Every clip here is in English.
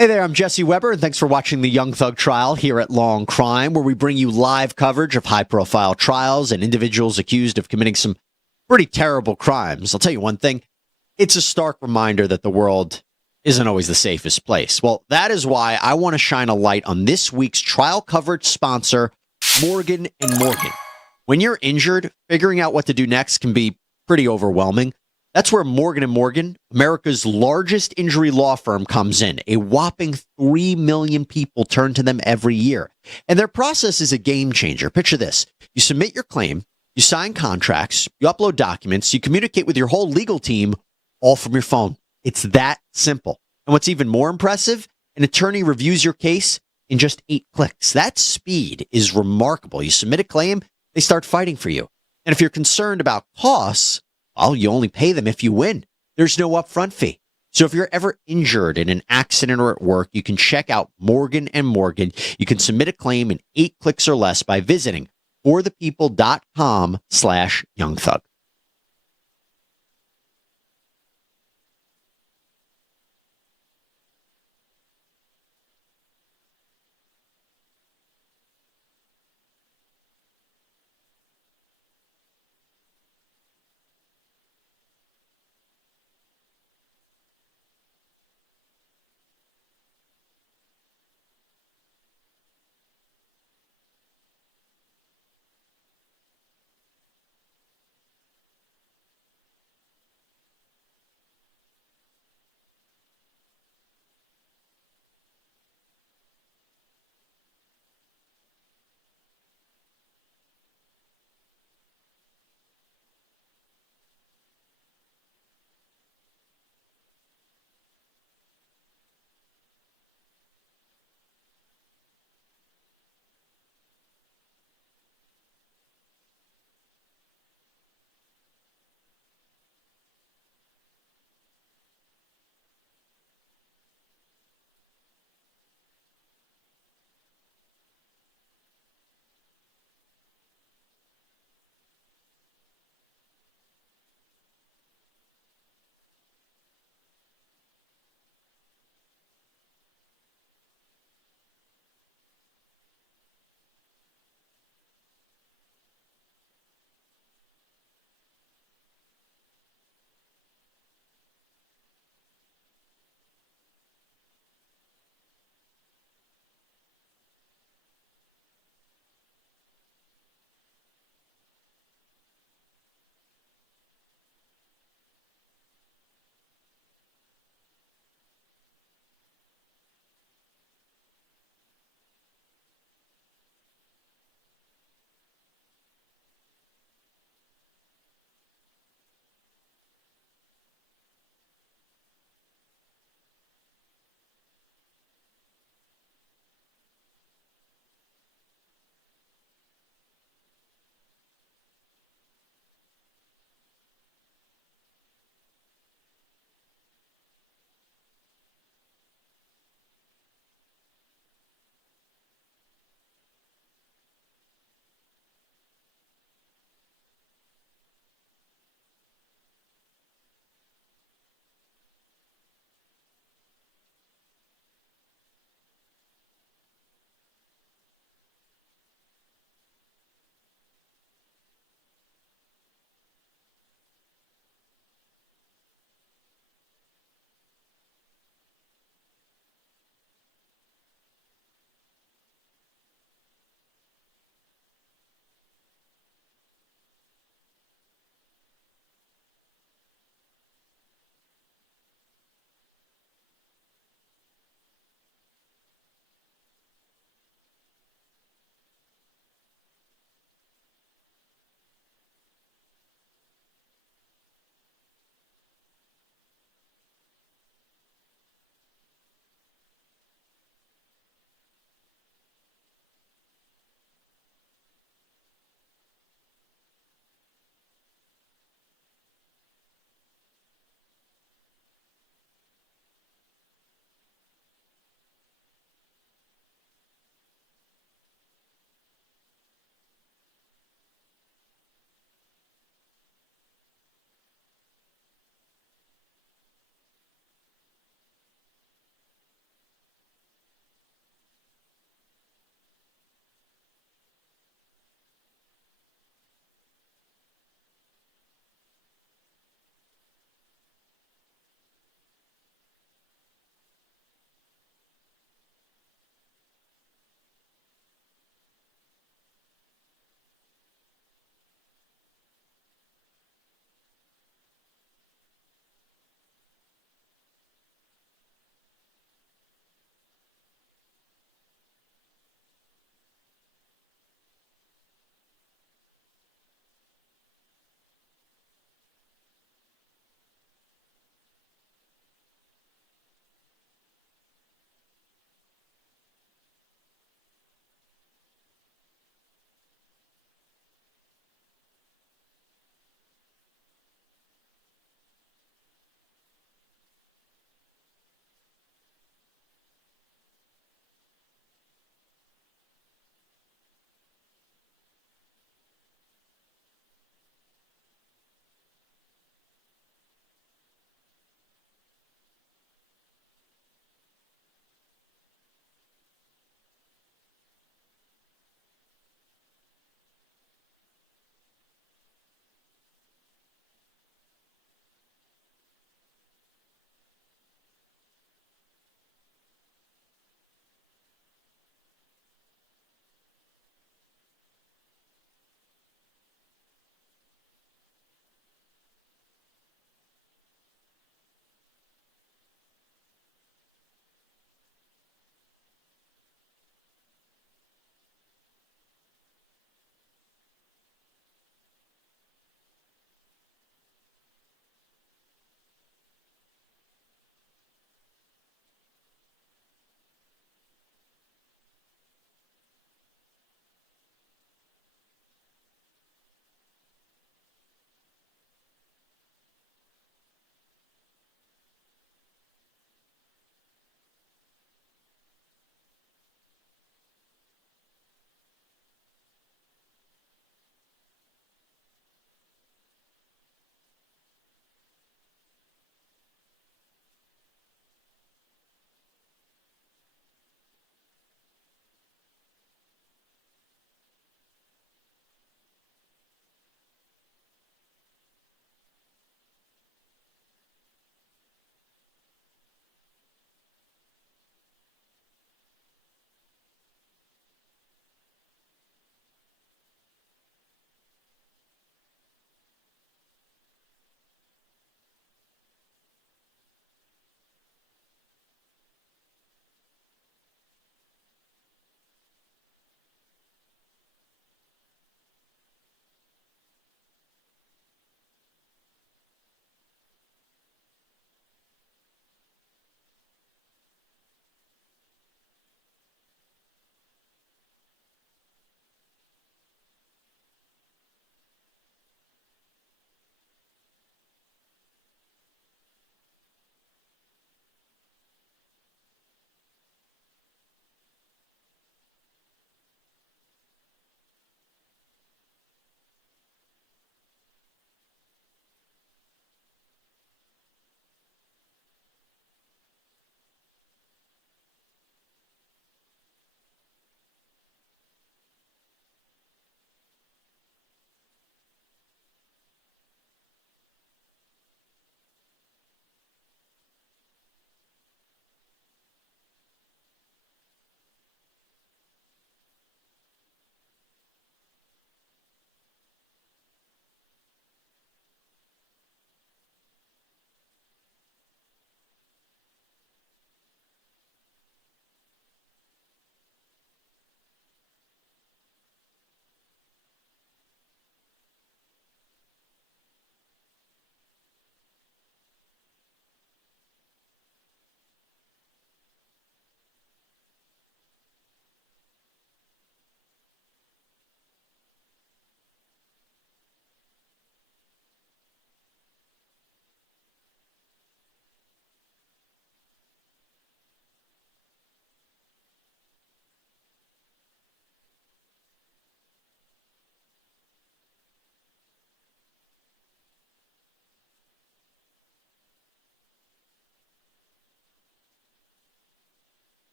Hey there, I'm Jesse Weber, and thanks for watching the Young Thug trial here at Law&Crime, where we bring you live coverage of high-profile trials and individuals accused of committing some pretty terrible crimes. I'll tell you one thing, it's a stark reminder that the world isn't always the safest place. Well, that is why I want to shine a light on this week's trial coverage sponsor, Morgan & Morgan. When you're injured, figuring out what to do next can be pretty overwhelming. That's where Morgan & Morgan, America's largest injury law firm, comes in. A whopping 3 million people turn to them every year. And their process is a game changer. Picture this. You submit your claim, you sign contracts, you upload documents, you communicate with your whole legal team, all from your phone. It's that simple. And what's even more impressive, an attorney reviews your case in just 8 clicks. That speed is remarkable. You submit a claim, they start fighting for you. And if you're concerned about costs, well, you only pay them if you win. There's no upfront fee. So if you're ever injured in an accident or at work, you can check out Morgan & Morgan. You can submit a claim in 8 clicks or less by visiting forthepeople.com/youngthug.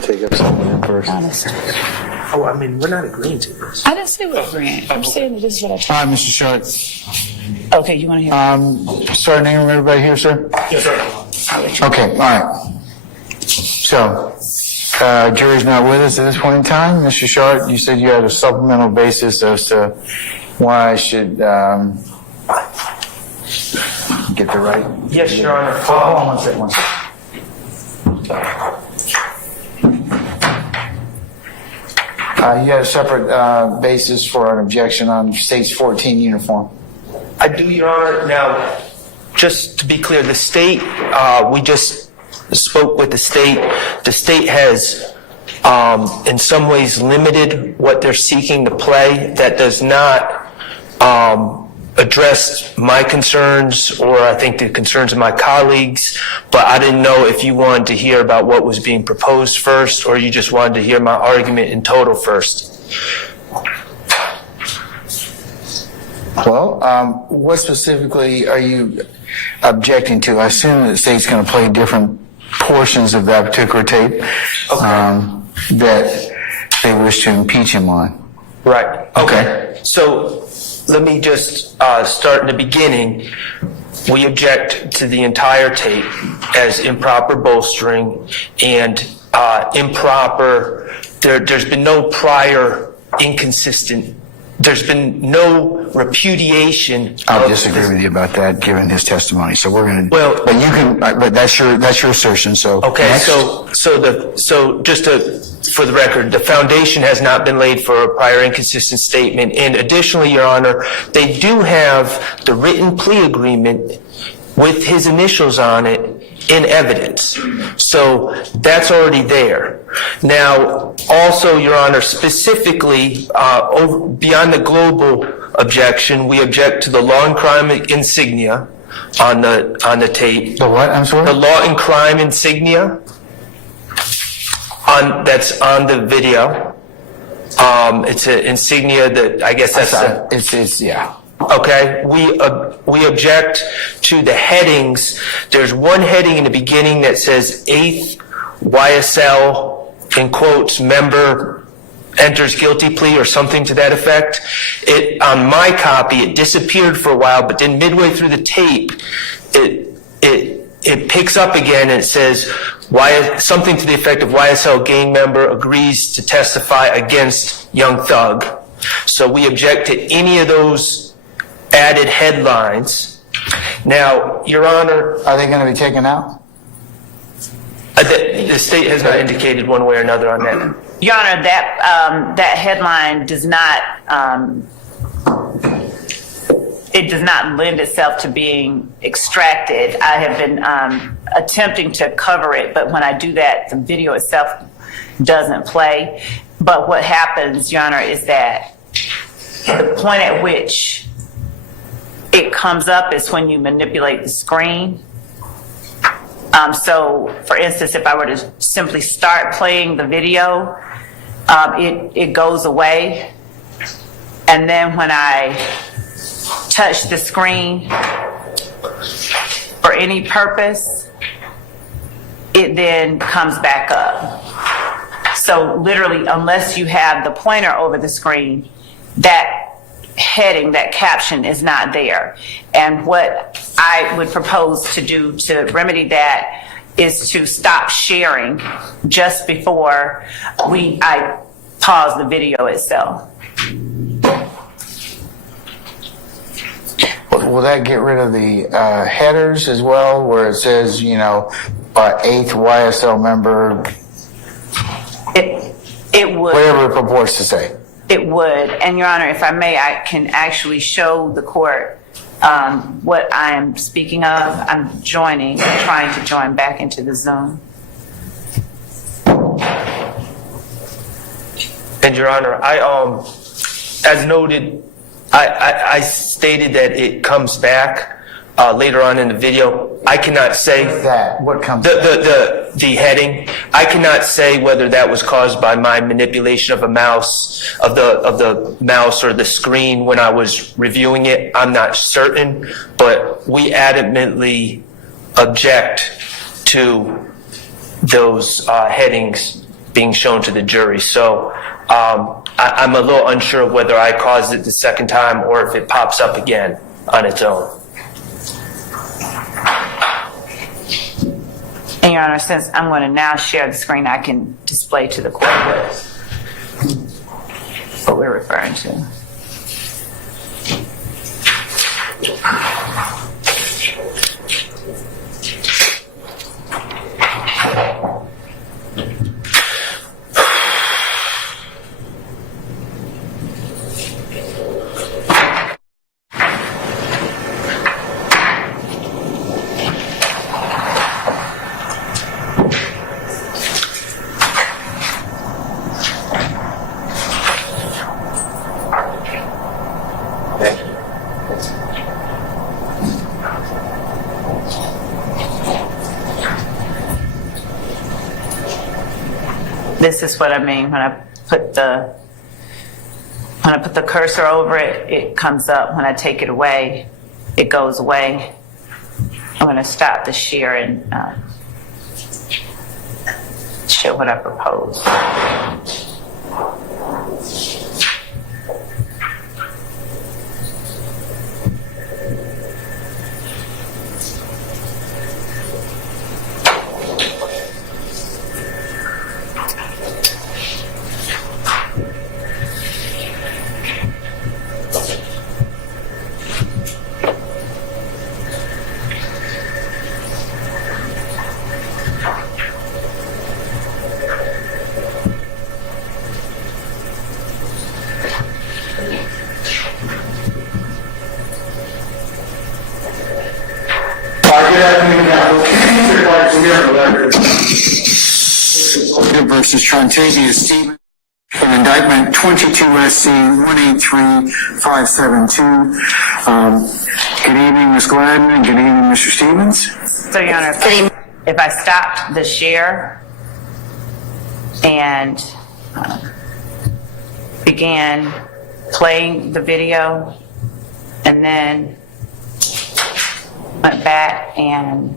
take up something first. Honestly. Oh, I mean, we're not agreeing to this. I didn't say we're agreeing. I'm saying that this is what I told All right, Mr. Short. you. Okay, you want to hear? Sorry, name of everybody here, sir? Yes, sir. Okay, all right. So, jury's not with us at this point in time. Mr. Short, you said you had a supplemental basis as to why I should get the right. Yes, Your Honor. Hold on one second, one second. You had a separate basis for an objection on State's 14 uniform. I do, Your Honor. Now, just to be clear, the state, we just spoke with the state. The state has, in some ways, limited what they're seeking to play. That does not address my concerns or I think the concerns of my colleagues, but I didn't know if you wanted to hear about what was being proposed first or you just wanted to hear my argument in total first. Well, what specifically are you objecting to? I assume the state's going to play different portions of that particular tape that they wish to impeach him on. Right. Okay. So let me just start in the beginning. We object to the entire tape as improper bolstering and improper. There's been no prior inconsistent. There's been no repudiation. I'll disagree with you about that, given his testimony. So we're going to. Well, but you can. But that's your assertion. So okay. Next. So just for the record, the foundation has not been laid for a prior inconsistent statement. And additionally, Your Honor, they do have the written plea agreement with his initials on it in evidence. So that's already there. Now, also, Your Honor, specifically, beyond the global objection, we object to the Law&Crime insignia on the tape. The what? I'm sorry? The Law&Crime insignia that's on the video. It's an insignia that I guess that's it's yeah. Okay, we object to the headings. There's one heading in the beginning that says 8th YSL, in quotes, member enters guilty plea or something to that effect. On my copy, it disappeared for a while, but then midway through the tape, it picks up again and it says something to the effect of YSL gang member agrees to testify against Young Thug. So we object to any of those added headlines. Now, Your Honor, Are they going to be taken out? the state has not indicated one way or another on that. Your Honor, that headline does not, it does not lend itself to being extracted. I have been attempting to cover it, but when I do that, the video itself doesn't play. But what happens, Your Honor, is that the point at which it comes up is when you manipulate the screen. So, for instance, if I were to simply start playing the video, it goes away. And then when I touch the screen for any purpose, it then comes back up. So literally, unless you have the pointer over the screen, that heading, that caption is not there. And what I would propose to do to remedy that is to stop sharing just before I pause the video itself. Will that get rid of the headers as well, where it says, 8th YSL member? It would. Whatever it purports to say. It would. And Your Honor, if I may, I can actually show the court what I am speaking of. I'm trying to join back into the Zoom. And Your Honor, as noted, I stated that it comes back later on in the video. I cannot say that. What comes the heading. I cannot say whether that was caused by my manipulation of the mouse or the screen when I was reviewing it. I'm not certain, but we adamantly object to those headings being shown to the jury. So I'm a little unsure of whether I caused it the second time or if it pops up again on its own. And Your Honor, since I'm going to now share the screen, I can display to the court what we're referring to. This is what I mean when I put the cursor over it, it comes up. When I take it away, it goes away. I'm going to stop the share and show what I propose. Versus Trontasia Stevens, an indictment 22 SC 183572. Good evening, Ms. Gladden, and good evening, Mr. Stevens. So, Your Honor, if I stopped the share and began playing the video and then went back and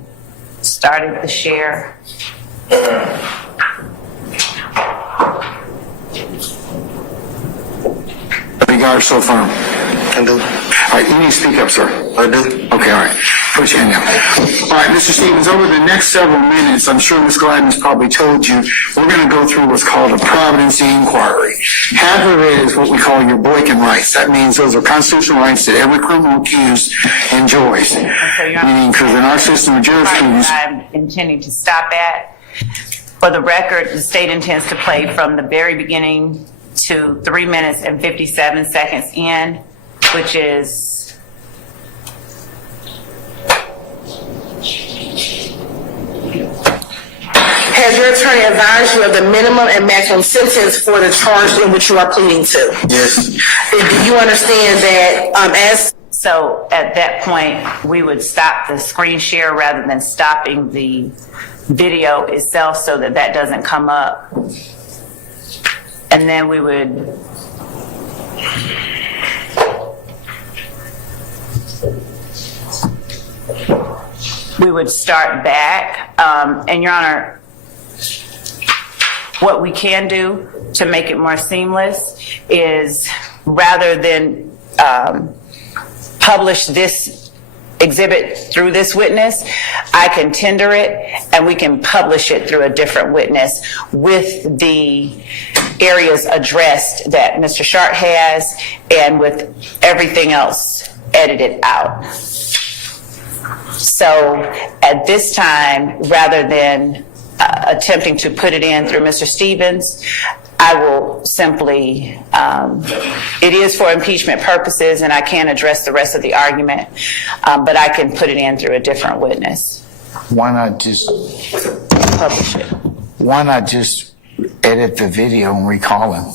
started the share. You got her so far? I do. All right, you need to speak up, sir. I do. Okay, all right. Put your hand down. All right, Mr. Stevens, over the next several minutes, I'm sure Ms. Gladden's probably told you, we're going to go through what's called a providency inquiry. Half of it is what we call your Boykin rights. That means those are constitutional rights that every criminal accused enjoys. Meaning, because in our system of jurisprudence, I'm intending to stop at. For the record, the state intends to play from the very beginning to 3 minutes and 57 seconds in, which is Has your attorney advised you of the minimum and maximum sentence for the charge in which you are pleading to? yes. Do you understand that so at that point we would stop the screen share rather than stopping the video itself so that that doesn't come up, and then we would start back. And Your Honor, what we can do to make it more seamless is rather than publish this exhibit through this witness, I can tender it and we can publish it through a different witness with the areas addressed that Mr. Sharp has and with everything else edited out. So at this time, rather than attempting to put it in through Mr. Stevens, I will simply, it is for impeachment purposes and I can't address the rest of the argument, but I can put it in through a different witness. Why not just Publish it. why not just edit the video and recall him?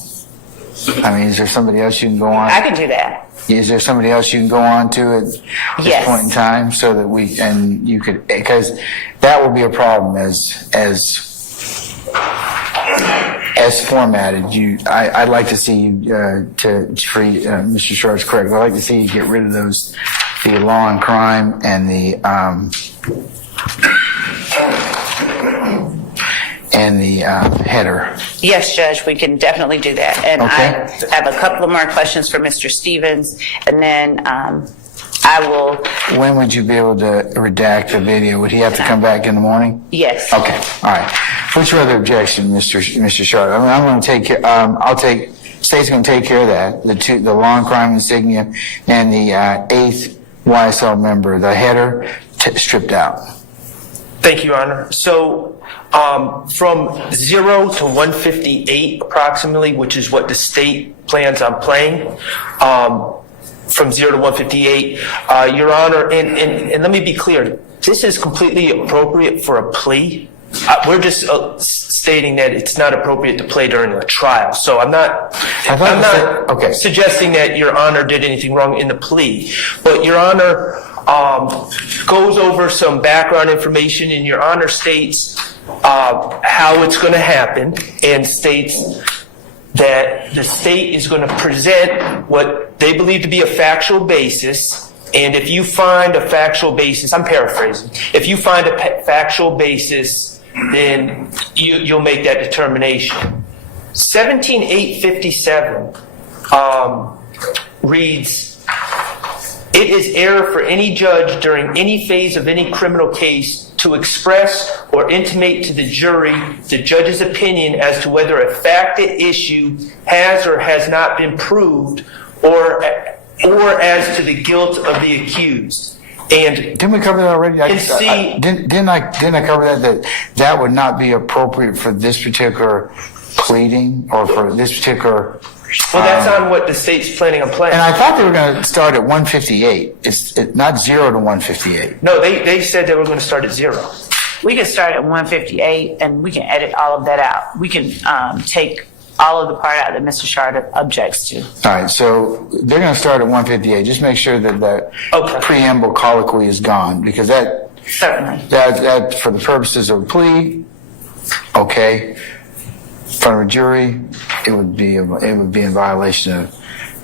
I mean, is there somebody else you can go on? I can do that. Is there somebody else you can go on to at this Yes. point in time so that you could, because that will be a problem as formatted. I'd like to see you, Mr. Sharp's correct, I'd like to see you get rid of those, the law and crime and the, header. Yes, Judge, we can definitely do that. And Okay. I have a couple of more questions for Mr. Stevens, and then I will, When would you be able to redact the video? Would he have to come back in the morning? yes. Okay, all right. What's your other objection, Mr. Sharp? I mean, I'm going to take care, state's going to take care of that. The Law&Crime insignia and the 8th YSL member, the header, stripped out. Thank you, Your Honor. So from 0 to 158 approximately, which is what the state plans on playing, from 0 to 158, Your Honor, and let me be clear, this is completely appropriate for a plea. We're just stating that it's not appropriate to play during a trial. So I'm not okay. suggesting that Your Honor did anything wrong in the plea. But Your Honor goes over some background information, and Your Honor states how it's going to happen, and states that the state is going to present what they believe to be a factual basis. And if you find a factual basis, I'm paraphrasing, if you find a factual basis, then you'll make that determination. 17.857 reads, "It is error for any judge during any phase of any criminal case to express or intimate to the jury the judge's opinion as to whether a fact at issue has or has not been proved, or as to the guilt of the accused." And Didn't we cover that already? Didn't I cover that would not be appropriate for this particular pleading or for this particular? well, that's on what the state's planning on playing. And I thought they were going to start at 158. It's not 0 to 158. No, they said they were going to start at 0. We can start at 158, and we can edit all of that out. We can take all of the part out that Mr. Sharp objects to. All right, so they're going to start at 158. Just make sure that the preamble colloquy is gone, because that Certainly. that for the purposes of a plea, okay, in front of a jury, it would be in violation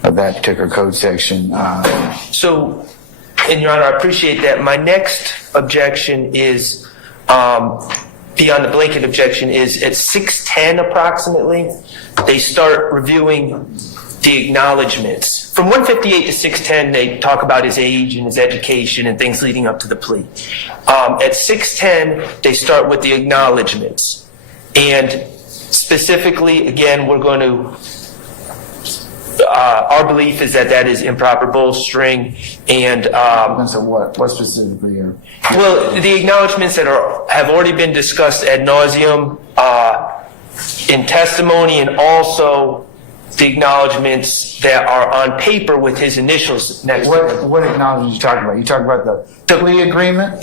of that particular code section. So, and Your Honor, I appreciate that. My next objection is, beyond the blanket objection, is at 610 approximately, they start reviewing the acknowledgments. From 158 to 610, they talk about his age and his education and things leading up to the plea. At 610, they start with the acknowledgments. And specifically, again, we're going to, our belief is that is improper bolstering, and So what specifically here? well, the acknowledgments that have already been discussed ad nauseum in testimony, and also the acknowledgments that are on paper with his initials next to them. What acknowledgment are you talking about? You talking about the plea agreement?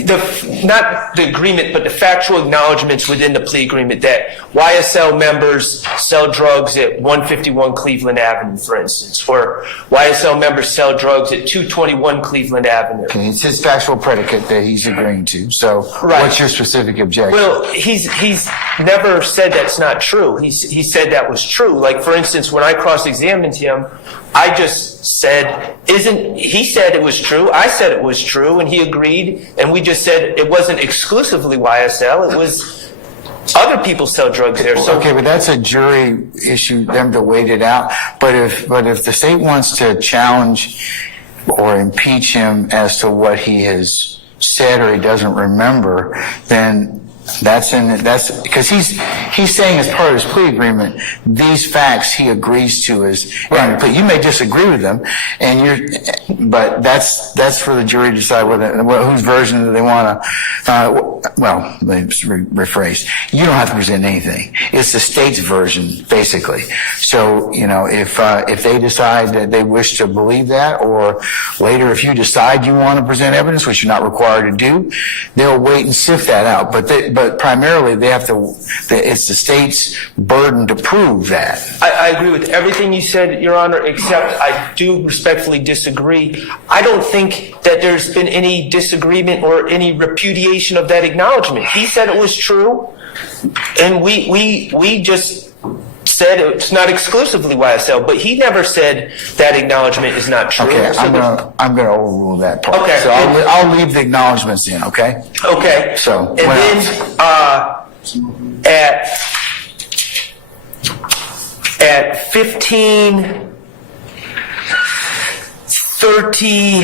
Not the agreement, but the factual acknowledgments within the plea agreement that YSL members sell drugs at 151 Cleveland Avenue, for instance, or YSL members sell drugs at 221 Cleveland Avenue. Okay, it's his factual predicate that he's agreeing to. So what's your specific objection? Well, he's never said that's not true. He said that was true. Like, for instance, when I cross-examined him, I just said, he said it was true, I said it was true, and he agreed, and we just said it wasn't exclusively YSL, it was other people sell drugs there. So, okay, but that's a jury issue, them to wait it out. But if the state wants to challenge or impeach him as to what he has said or he doesn't remember, then that's because he's saying as part of his plea agreement, these facts he agrees to but you may disagree with them, but that's for the jury to decide whose version do they want to. Well, let me rephrase. You don't have to present anything. It's the state's version, basically. So if they decide that they wish to believe that, or later if you decide you want to present evidence, which you're not required to do, they'll wait and sift that out. But primarily, it's the state's burden to prove that. I agree with everything you said, Your Honor, except I do respectfully disagree. I don't think that there's been any disagreement or any repudiation of that acknowledgement. He said it was true, and we just said it's not exclusively YSL, but he never said that acknonglement is not true. Okay, so I'm gonna overrule that part. Okay. So I'll leave the acknowledgments in, okay? Okay. So, and then at 15:30,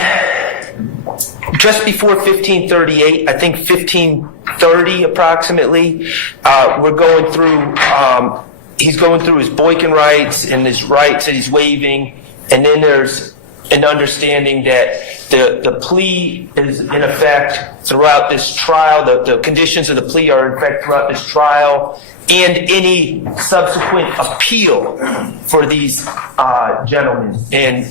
just before 15:38, I think 15:30 approximately, we're going through, he's going through his Boykin rights and his rights that he's waiving, and then there's an understanding that the plea is in effect throughout this trial, the conditions of the plea are in effect throughout this trial, and any subsequent appeal for these gentlemen. And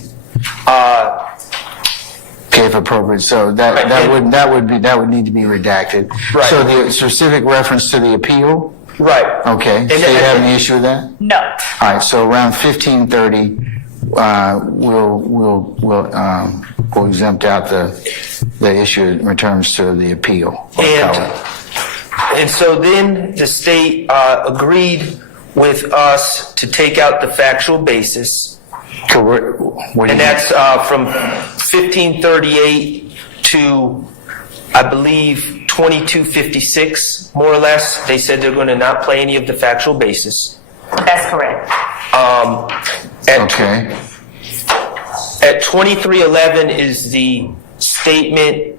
okay, if appropriate. So that would need to be redacted. Right. So the specific reference to the appeal. right. Okay. And So then- you have any issue with that? No. All right. So around 15:30, we'll exempt out the issue in returns to the appeal. And so then the state agreed with us to take out the factual basis, So what do you and that's from 1538 to, I believe, 2256, more or less. They said they're going to not play any of the factual basis. That's correct. Okay. At 2311 is the statement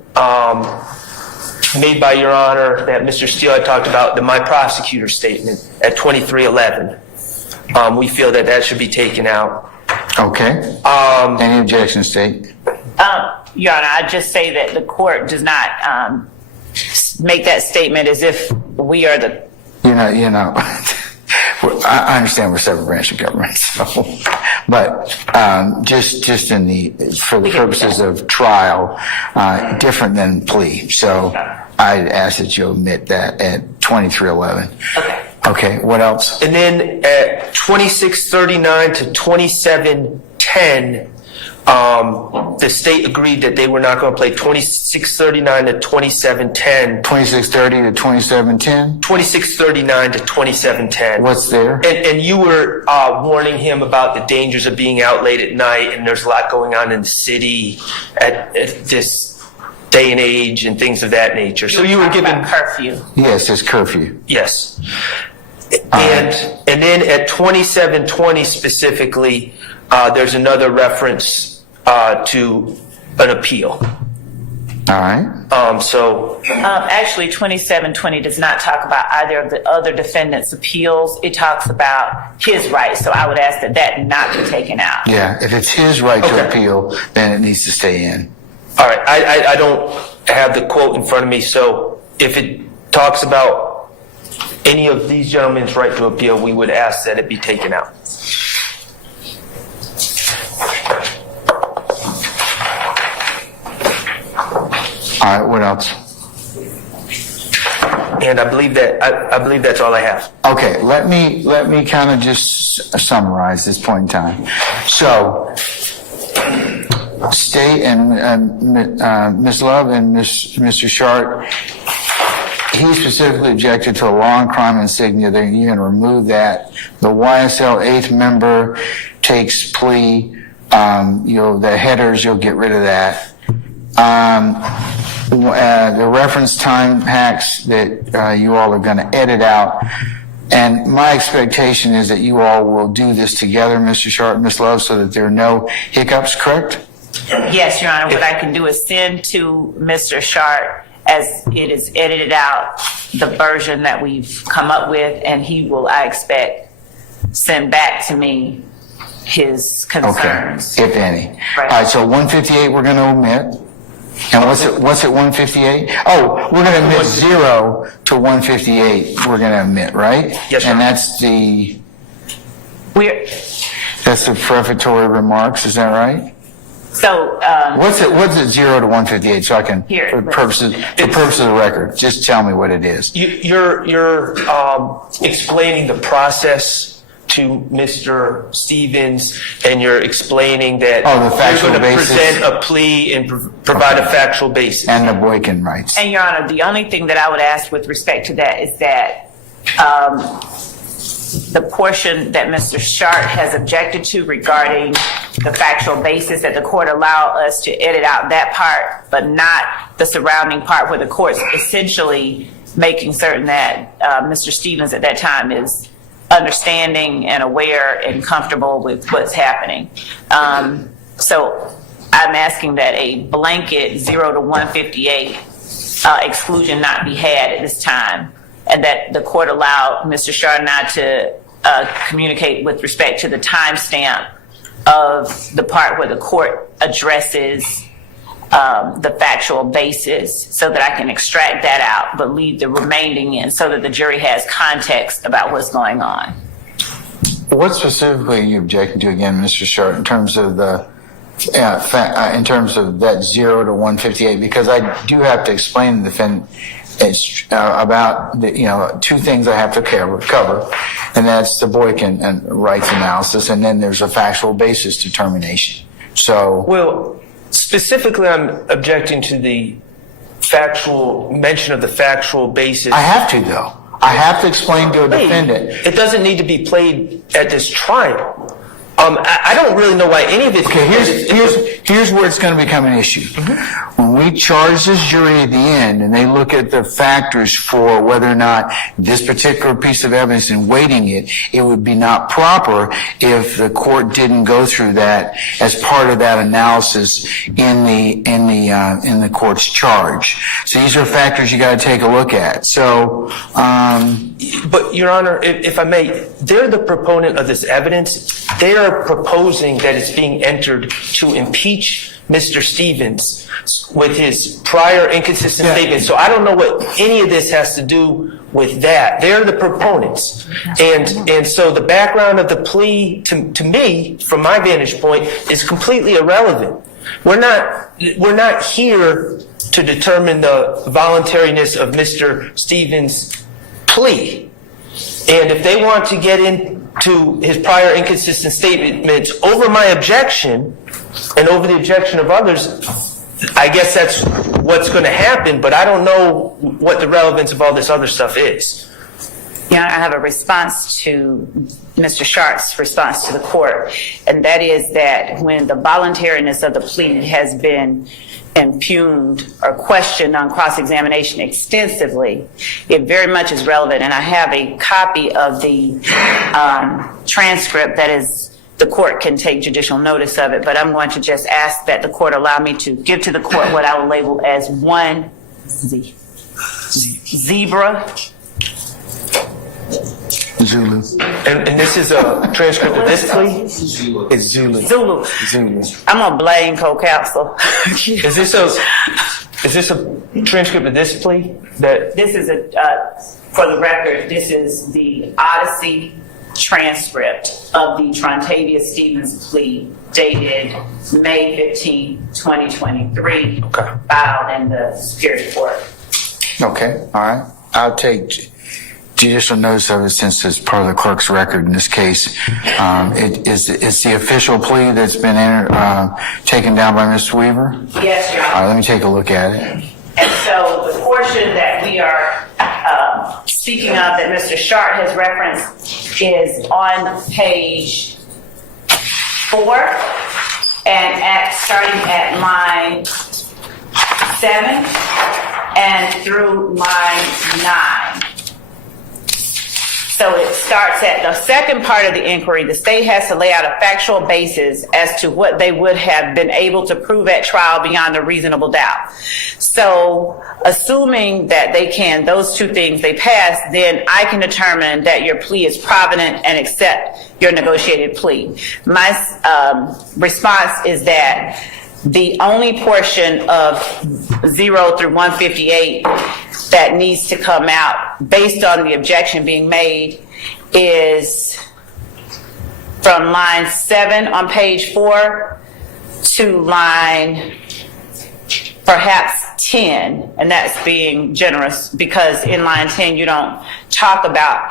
made by Your Honor that Mr. Steele had talked about, my prosecutor statement at 2311. We feel that that should be taken out. Okay. Any objections, State? Your Honor, I just say that the court does not make that statement as if we are the. You know, I understand we're separate branch of government, so, but just for the purposes of trial, different than plea. So I'd ask that you omit that at 2311. Okay. Okay. What else? And then at 2639 to 2710, the state agreed that they were not going to play 2639 to 2710. 2630 to 2710. 2639 to 2710. What's there? And you were warning him about the dangers of being out late at night, and there's a lot going on in the city at this day and age and things of that nature. So you were given curfew. Yes, it's curfew. yes. And then at 2720 specifically, there's another reference to an appeal. All right. Actually, 2720 does not talk about either of the other defendants' appeals. It talks about his rights. So I would ask that that not be taken out. Yeah, if it's his right to appeal, then it needs to stay in. All right, I don't have the quote in front of me, so if it talks about any of these gentlemen's right to appeal, we would ask that it be taken out. All right, what else? And I believe that's all I have. Okay, let me kind of just summarize this point in time. So, State and Ms. Love and Mr. Sharp, he specifically objected to a Law&Crime insignia. You're going to remove that. The YSL 8th member takes plea. The headers, you'll get rid of that. The reference time hacks that you all are going to edit out. And my expectation is that you all will do this together, Mr. Sharp and Ms. Love, so that there are no hiccups, correct? Yes, Your Honor. What I can do is send to Mr. Sharp as it is edited out the version that we've come up with, and he will, I expect, send back to me his concerns. Okay, if any. Right. All right, so 158 we're going to omit. And what's at 158? Oh, we're going to omit 0 to 158. We're going to omit, right? Yes, sir. And that's the prefatory remarks. Is that right? So, What's it 0 to 158? So I can, Here. for purposes of the record, just tell me what it is. You're explaining the process to Mr. Stevens, and you're explaining that Oh, the factual you're going to basis. present a plea and provide a factual basis. And the Boykin rights. and Your Honor, the only thing that I would ask with respect to that is that the portion that Mr. Sharp has objected to regarding the factual basis, that the court allow us to edit out that part, but not the surrounding part where the court's essentially making certain that Mr. Stevens at that time is understanding and aware and comfortable with what's happening. So I'm asking that a blanket 0 to 158 exclusion not be had at this time, and that the court allowed Mr. Shard and I to communicate with respect to the timestamp of the part where the court addresses the factual basis, so that I can extract that out but leave the remaining in so that the jury has context about what's going on. What specifically are you objecting to again, Mr. Short, in terms of the in terms of that 0 to 158? Because I do have to explain to the defendant about the, two things I have to cover, and that's the Boykin and rights analysis, and then there's a factual basis determination. So, well, specifically, I'm objecting to the factual mention of the factual basis. I have to, though. I have to explain to a defendant. It doesn't need to be played at this trial. I don't really know why any of it. Okay, here's where it's going to become an issue. Mm-hmm. When we charge this jury at the end and they look at the factors for whether or not this particular piece of evidence and weighting it, it would be not proper if the court didn't go through that as part of that analysis in the court's charge. So these are factors you got to take a look at. So, but Your Honor, if I may, they're the proponent of this evidence. They are proposing that it's being entered to impeach Mr. Stevens with his prior inconsistent statements. So I don't know what any of this has to do with that. They're the proponents. And so the background of the plea, to me, from my vantage point, is completely irrelevant. We're not here to determine the voluntariness of Mr. Stevens' plea. And if they want to get into his prior inconsistent statements over my objection and over the objection of others, I guess that's what's going to happen, but I don't know what the relevance of all this other stuff is. Yeah, I have a response to Mr. Sharp's response to the court, and that is that when the voluntariness of the plea has been impugned or questioned on cross-examination extensively, it very much is relevant. And I have a copy of the transcript that is, the court can take judicial notice of it, but I'm going to just ask that the court allow me to give to the court what I will label as one zebra. Zulu. And this is a transcript of this plea? It's Zulu. Zulu. I'm gonna blame co-counsel. Is this a transcript of this plea? This is for the record, this is the Odyssey transcript of the Trontavious Stevens plea dated May 15, 2023, filed in the Superior Court. Okay, all right. I'll take judicial notice of it since it's part of the clerk's record in this case. It's the official plea that's been taken down by Ms. Weaver? Yes, Your Honor. All right, let me take a look at it. And so the portion that we are speaking of that Mr. Sharp has referenced is on page 4 and starting at line 7 and through line 9. So it starts at the second part of the inquiry. The state has to lay out a factual basis as to what they would have been able to prove at trial beyond a reasonable doubt. So assuming that they can, those two things they pass, then I can determine that your plea is provident and accept your negotiated plea. My response is that the only portion of 0 through 158 that needs to come out based on the objection being made is from line 7 on page 4 to line perhaps 10, and that's being generous because in line 10 you don't talk about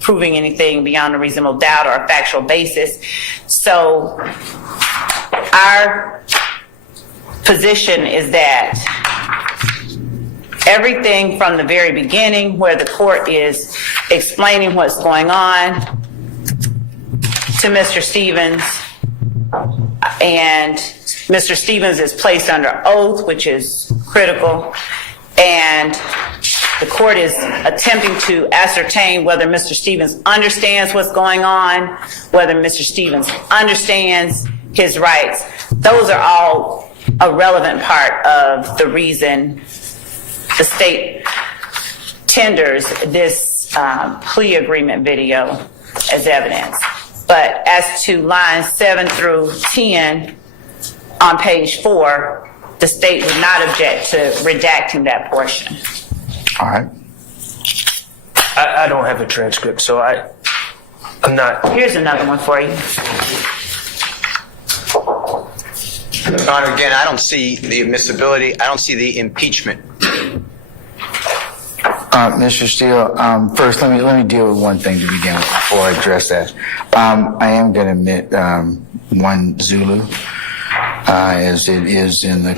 proving anything beyond a reasonable doubt or a factual basis. So our position is that everything from the very beginning where the court is explaining what's going on to Mr. Stevens, and Mr. Stevens is placed under oath, which is critical, and The court is attempting to ascertain whether Mr. Stevens understands what's going on, whether Mr. Stevens understands his rights. Those are all a relevant part of the reason the state tenders this plea agreement video as evidence. But as to lines 7 through 10 on page 4, the state would not object to redacting that portion. All right. I don't have a transcript, so I'm not. Here's another one for you. Your Honor, again, I don't see the admissibility. I don't see the impeachment. Mr. Steele, first let me deal with one thing to begin with before I address that. I am going to admit one Zulu, as it is in the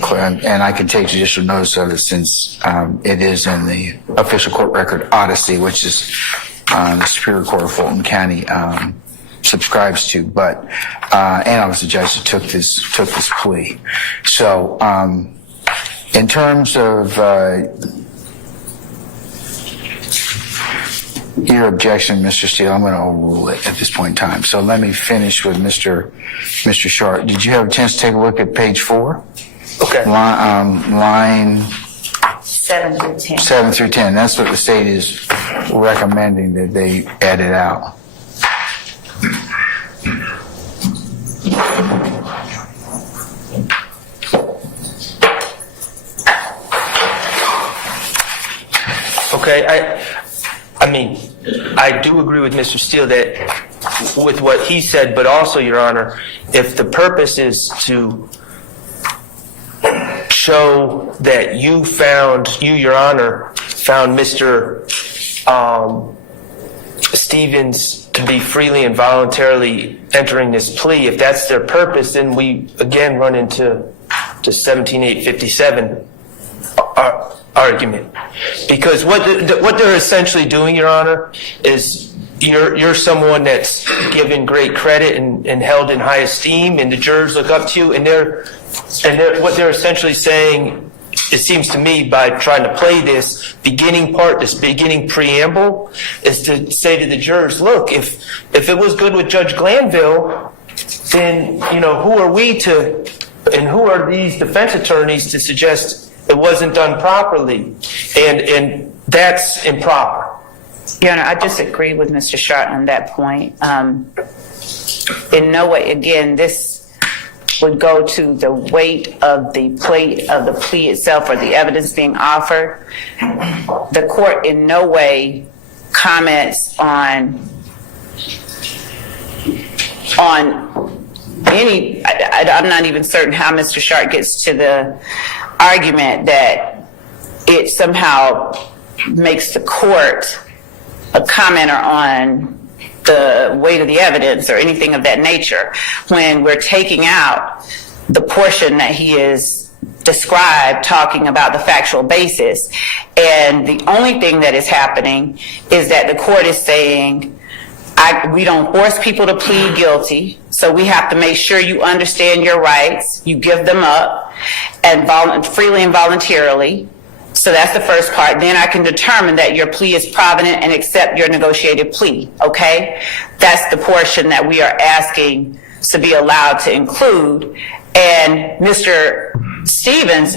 and I can take judicial notice of it since it is in the official court record Odyssey, which is the Superior Court of Fulton County subscribes to. But and I was the judge that took this plea. So in terms of your objection, Mr. Steele, I'm going to overrule it at this point in time. So let me finish with Mr. Sharp. Did you have a chance to take a look at page 4? Okay. Line 7 through 10. 7 through 10. That's what the state is recommending that they edit out. Okay, I mean, I do agree with Mr. Steele that with what he said, but also, Your Honor, if the purpose is to show that you, Your Honor, found Mr. Stevens to be freely and voluntarily entering this plea, if that's their purpose, then we again run into the 17857 argument. Because what they're essentially doing, Your Honor, is you're someone that's given great credit and held in high esteem, and the jurors look up to you, and what they're essentially saying, it seems to me, by trying to play this beginning part, this beginning preamble, is to say to the jurors, look, if it was good with Judge Glanville, then, who are we to, and who are these defense attorneys to suggest it wasn't done properly? And that's improper. Your Honor, I disagree with Mr. Sharp on that point. In no way, again, this would go to the weight of the plea itself or the evidence being offered. The court in no way comments on any. I'm not even certain how Mr. Sharp gets to the argument that it somehow makes the court a commenter on the weight of the evidence or anything of that nature when we're taking out the portion that he is described talking about the factual basis. And the only thing that is happening is that the court is saying, we don't force people to plead guilty, so we have to make sure you understand your rights, you give them up, and freely and voluntarily. So that's the first part. Then I can determine that your plea is provident and accept your negotiated plea, okay? That's the portion that we are asking to be allowed to include. And Mr. Stevens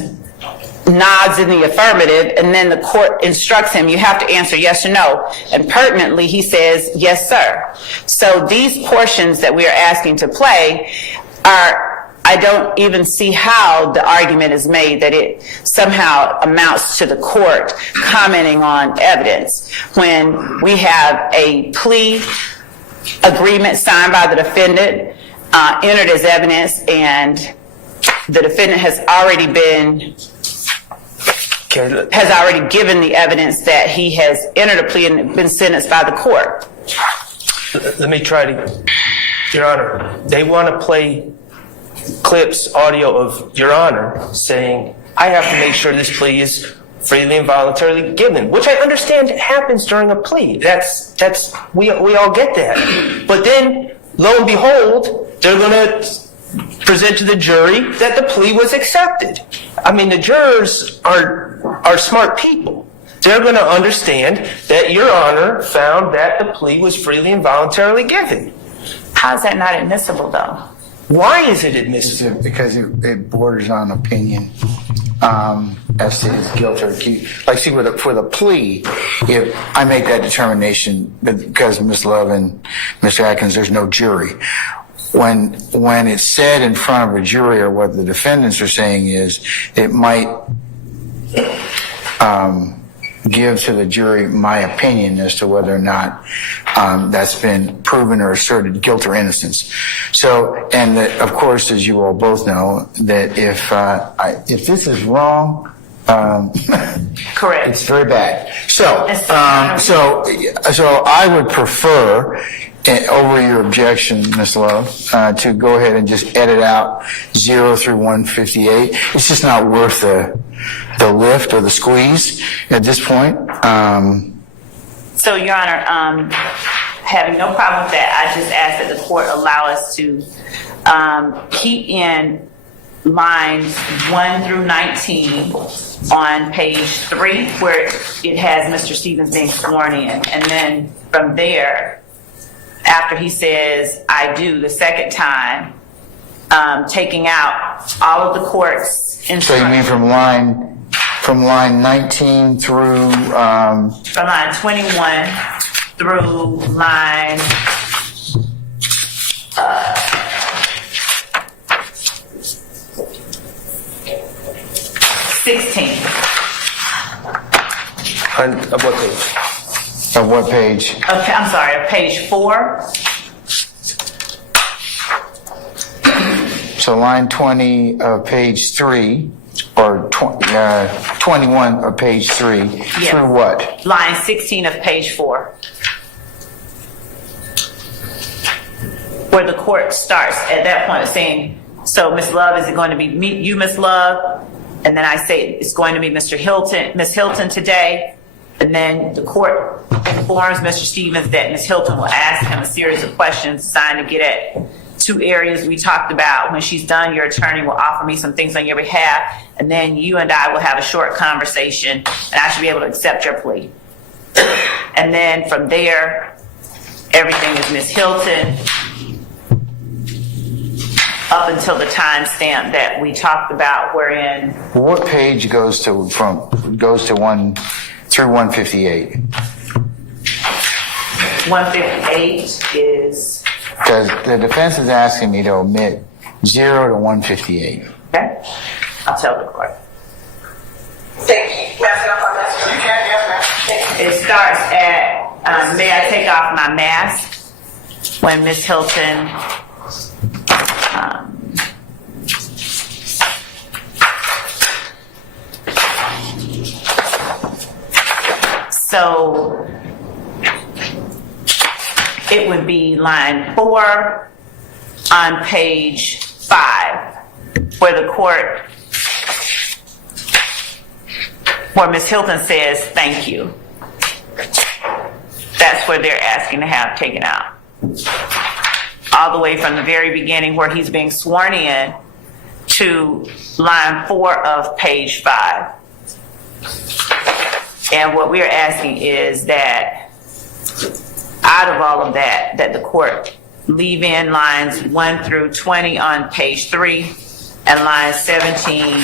nods in the affirmative, and then the court instructs him, you have to answer yes or no. And pertinently, he says, yes, sir. So these portions that we are asking to play I don't even see how the argument is made that it somehow amounts to the court commenting on evidence when we have a plea agreement signed by the defendant, entered as evidence, and the defendant has already given the evidence that he has entered a plea and been sentenced by the court. Let me try to, Your Honor, they want to play clips, audio of Your Honor saying, I have to make sure this plea is freely and voluntarily given, which I understand happens during a plea. We all get that. But then, lo and behold, they're going to present to the jury that the plea was accepted. I mean, the jurors are smart people. they're going to understand that Your Honor found that the plea was freely and voluntarily given. How's that not admissible, though? Why is it admissible? Because it borders on opinion as to his guilt or accused. Like, see, for the plea, if I make that determination, because Ms. Love and Mr. Atkins, there's no jury. When it's said in front of a jury, or what the defendants are saying is, it might give to the jury my opinion as to whether or not that's been proven or asserted guilt or innocence. So, and that, of course, as you all both know, that if this is wrong, Correct. it's very bad. So I would prefer, over your objection, Ms. Love, to go ahead and just edit out 0 through 158. It's just not worth the lift or the squeeze at this point. So, Your Honor, having no problem with that, I just ask that the court allow us to keep in lines 1 through 19 on page 3, where it has Mr. Stevens being sworn in. And then from there, after he says, "I do," the second time, taking out all of the court's instructions. So you mean from line 19 through From line 21 through line 16. Of what page? of what page? Okay, I'm sorry, page 4. So line 20 of page 3, or 21 of page 3, Yes. through what? Line 16 of page 4. Where the court starts at that point saying, so Ms. Love, is it going to be you, Ms. Love? And then I say it's going to be Mr. Hilton, Ms. Hilton today. And then the court informs Mr. Stevens that Ms. Hilton will ask him a series of questions designed to get at 2 areas we talked about. When she's done, your attorney will offer me some things on your behalf, and then you and I will have a short conversation, and I should be able to accept your plea. And then from there, everything is Ms. Hilton up until the timestamp that we talked about, wherein What page goes to 1 through 158? 158 is, Because the defense is asking me to omit 0 to 158. okay? I'll tell the court. Thank you. It starts at, may I take off my mask? When Ms. Hilton so it would be line 4 on page 5, where the court, where Ms. Hilton says, "Thank you." That's where they're asking to have taken out. All the way from the very beginning where he's being sworn in to line 4 of page 5. And what we're asking is that out of all of that, that the court leave in lines 1 through 20 on page 3 and line 17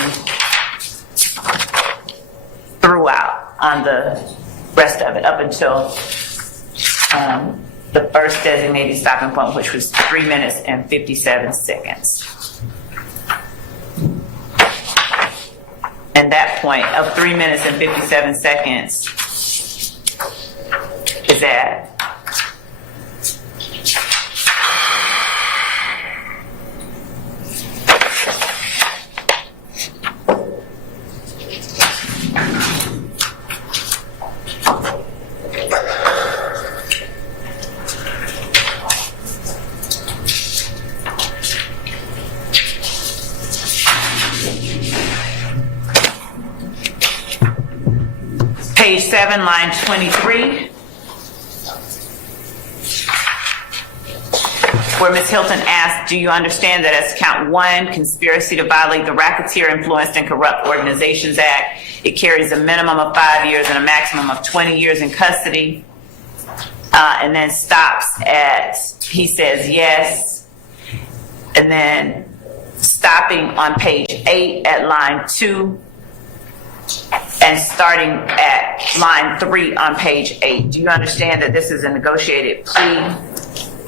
throughout on the rest of it up until the first designated stopping point, which was 3 minutes and 57 seconds. And that point of 3 minutes and 57 seconds is that page 7, line 23, where Ms. Hilton asked, "Do you understand that as count 1, conspiracy to violate the Racketeer Influenced and Corrupt Organizations Act, it carries a minimum of 5 years and a maximum of 20 years in custody. And then stops at, he says yes, and then stopping on page 8 at line 2, and starting at line 3 on page 8. Do you understand that this is a negotiated plea?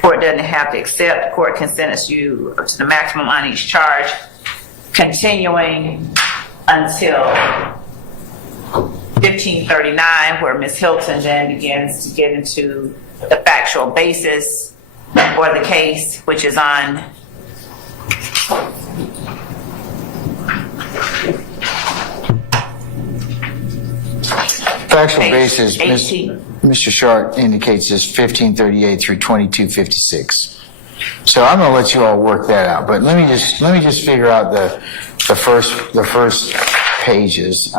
Court doesn't have to accept. Court can sentence you to the maximum on each charge, continuing until 1539, where Ms. Hilton then begins to get into the factual basis for the case, which is on Factual page basis, 18. Mr. Sharp indicates is 1538 through 2256. So I'm going to let you all work that out, but let me just figure out the first pages.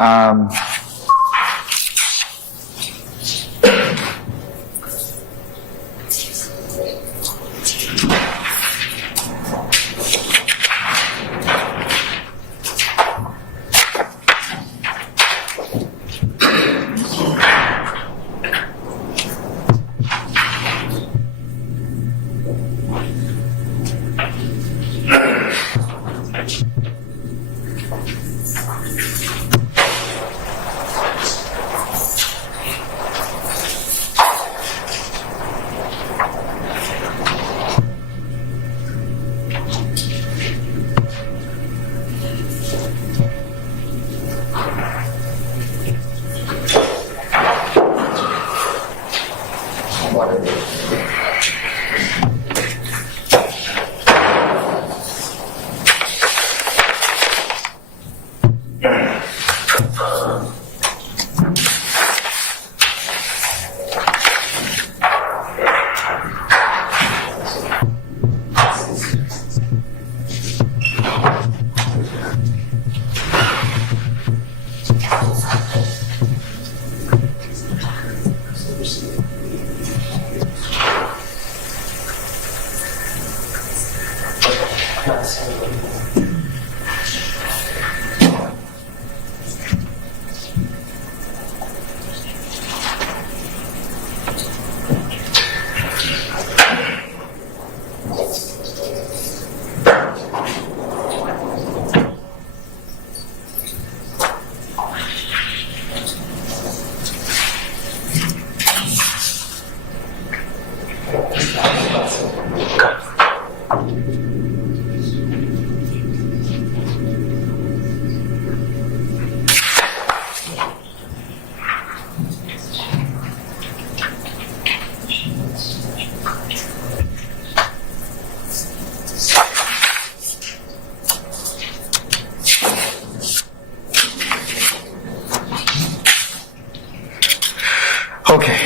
Okay,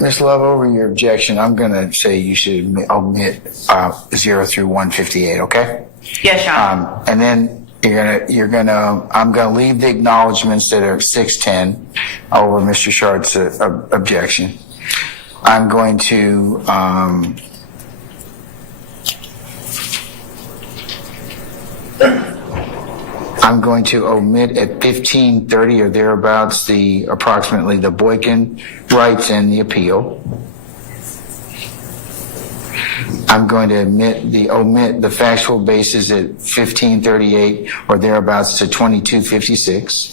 Ms. Love, over your objection, I'm going to say you should omit 0 through 158, okay? Yes, Your Honor. And then I'm going to leave the acknowledgments that are 610 over Mr. Sharp's objection. I'm going to omit at 1530 or thereabouts approximately the Boykin rights and the appeal. I'm going to omit the factual basis at 1538 or thereabouts to 2256.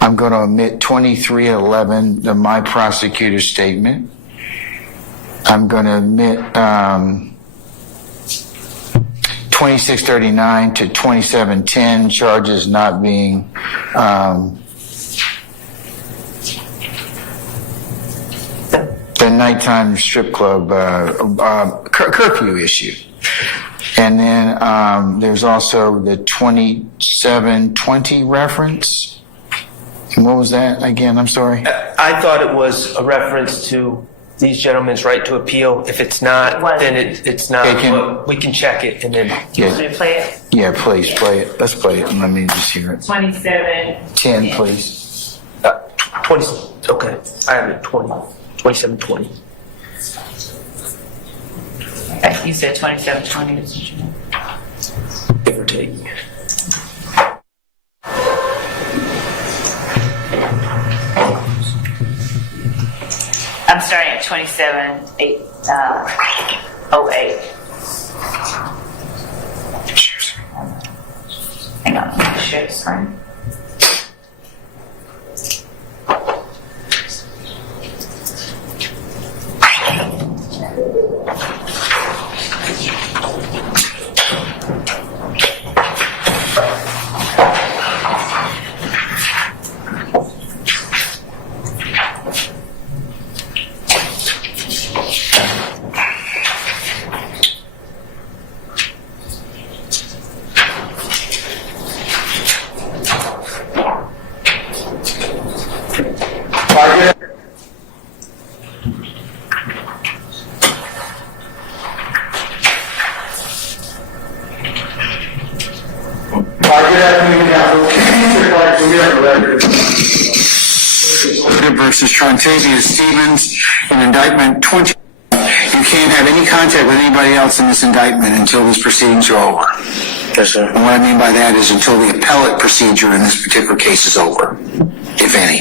I'm going to omit 2311, my prosecutor's statement. I'm going to omit 2639 to 2710, charges not being the nighttime strip club curfew issue. And then there's also the 2720 reference. And what was that again? I'm sorry. I thought it was a reference to these gentlemen's right to appeal. If it's not, then it's not. But we can check it and then. You want me to play it? Yeah, please play it. Let's play it and let me just hear it. 2710, please. 20. Okay, I have it. 2720. You said 2720 is what you meant. Give or take. I'm starting at 2708. Hang on, let me share the screen. Versus Trontavia Stevens in indictment 20. You can't have any contact with anybody else in this indictment until these proceedings are over. Yes, sir. And what I mean by that is until the appellate procedure in this particular case is over, if any.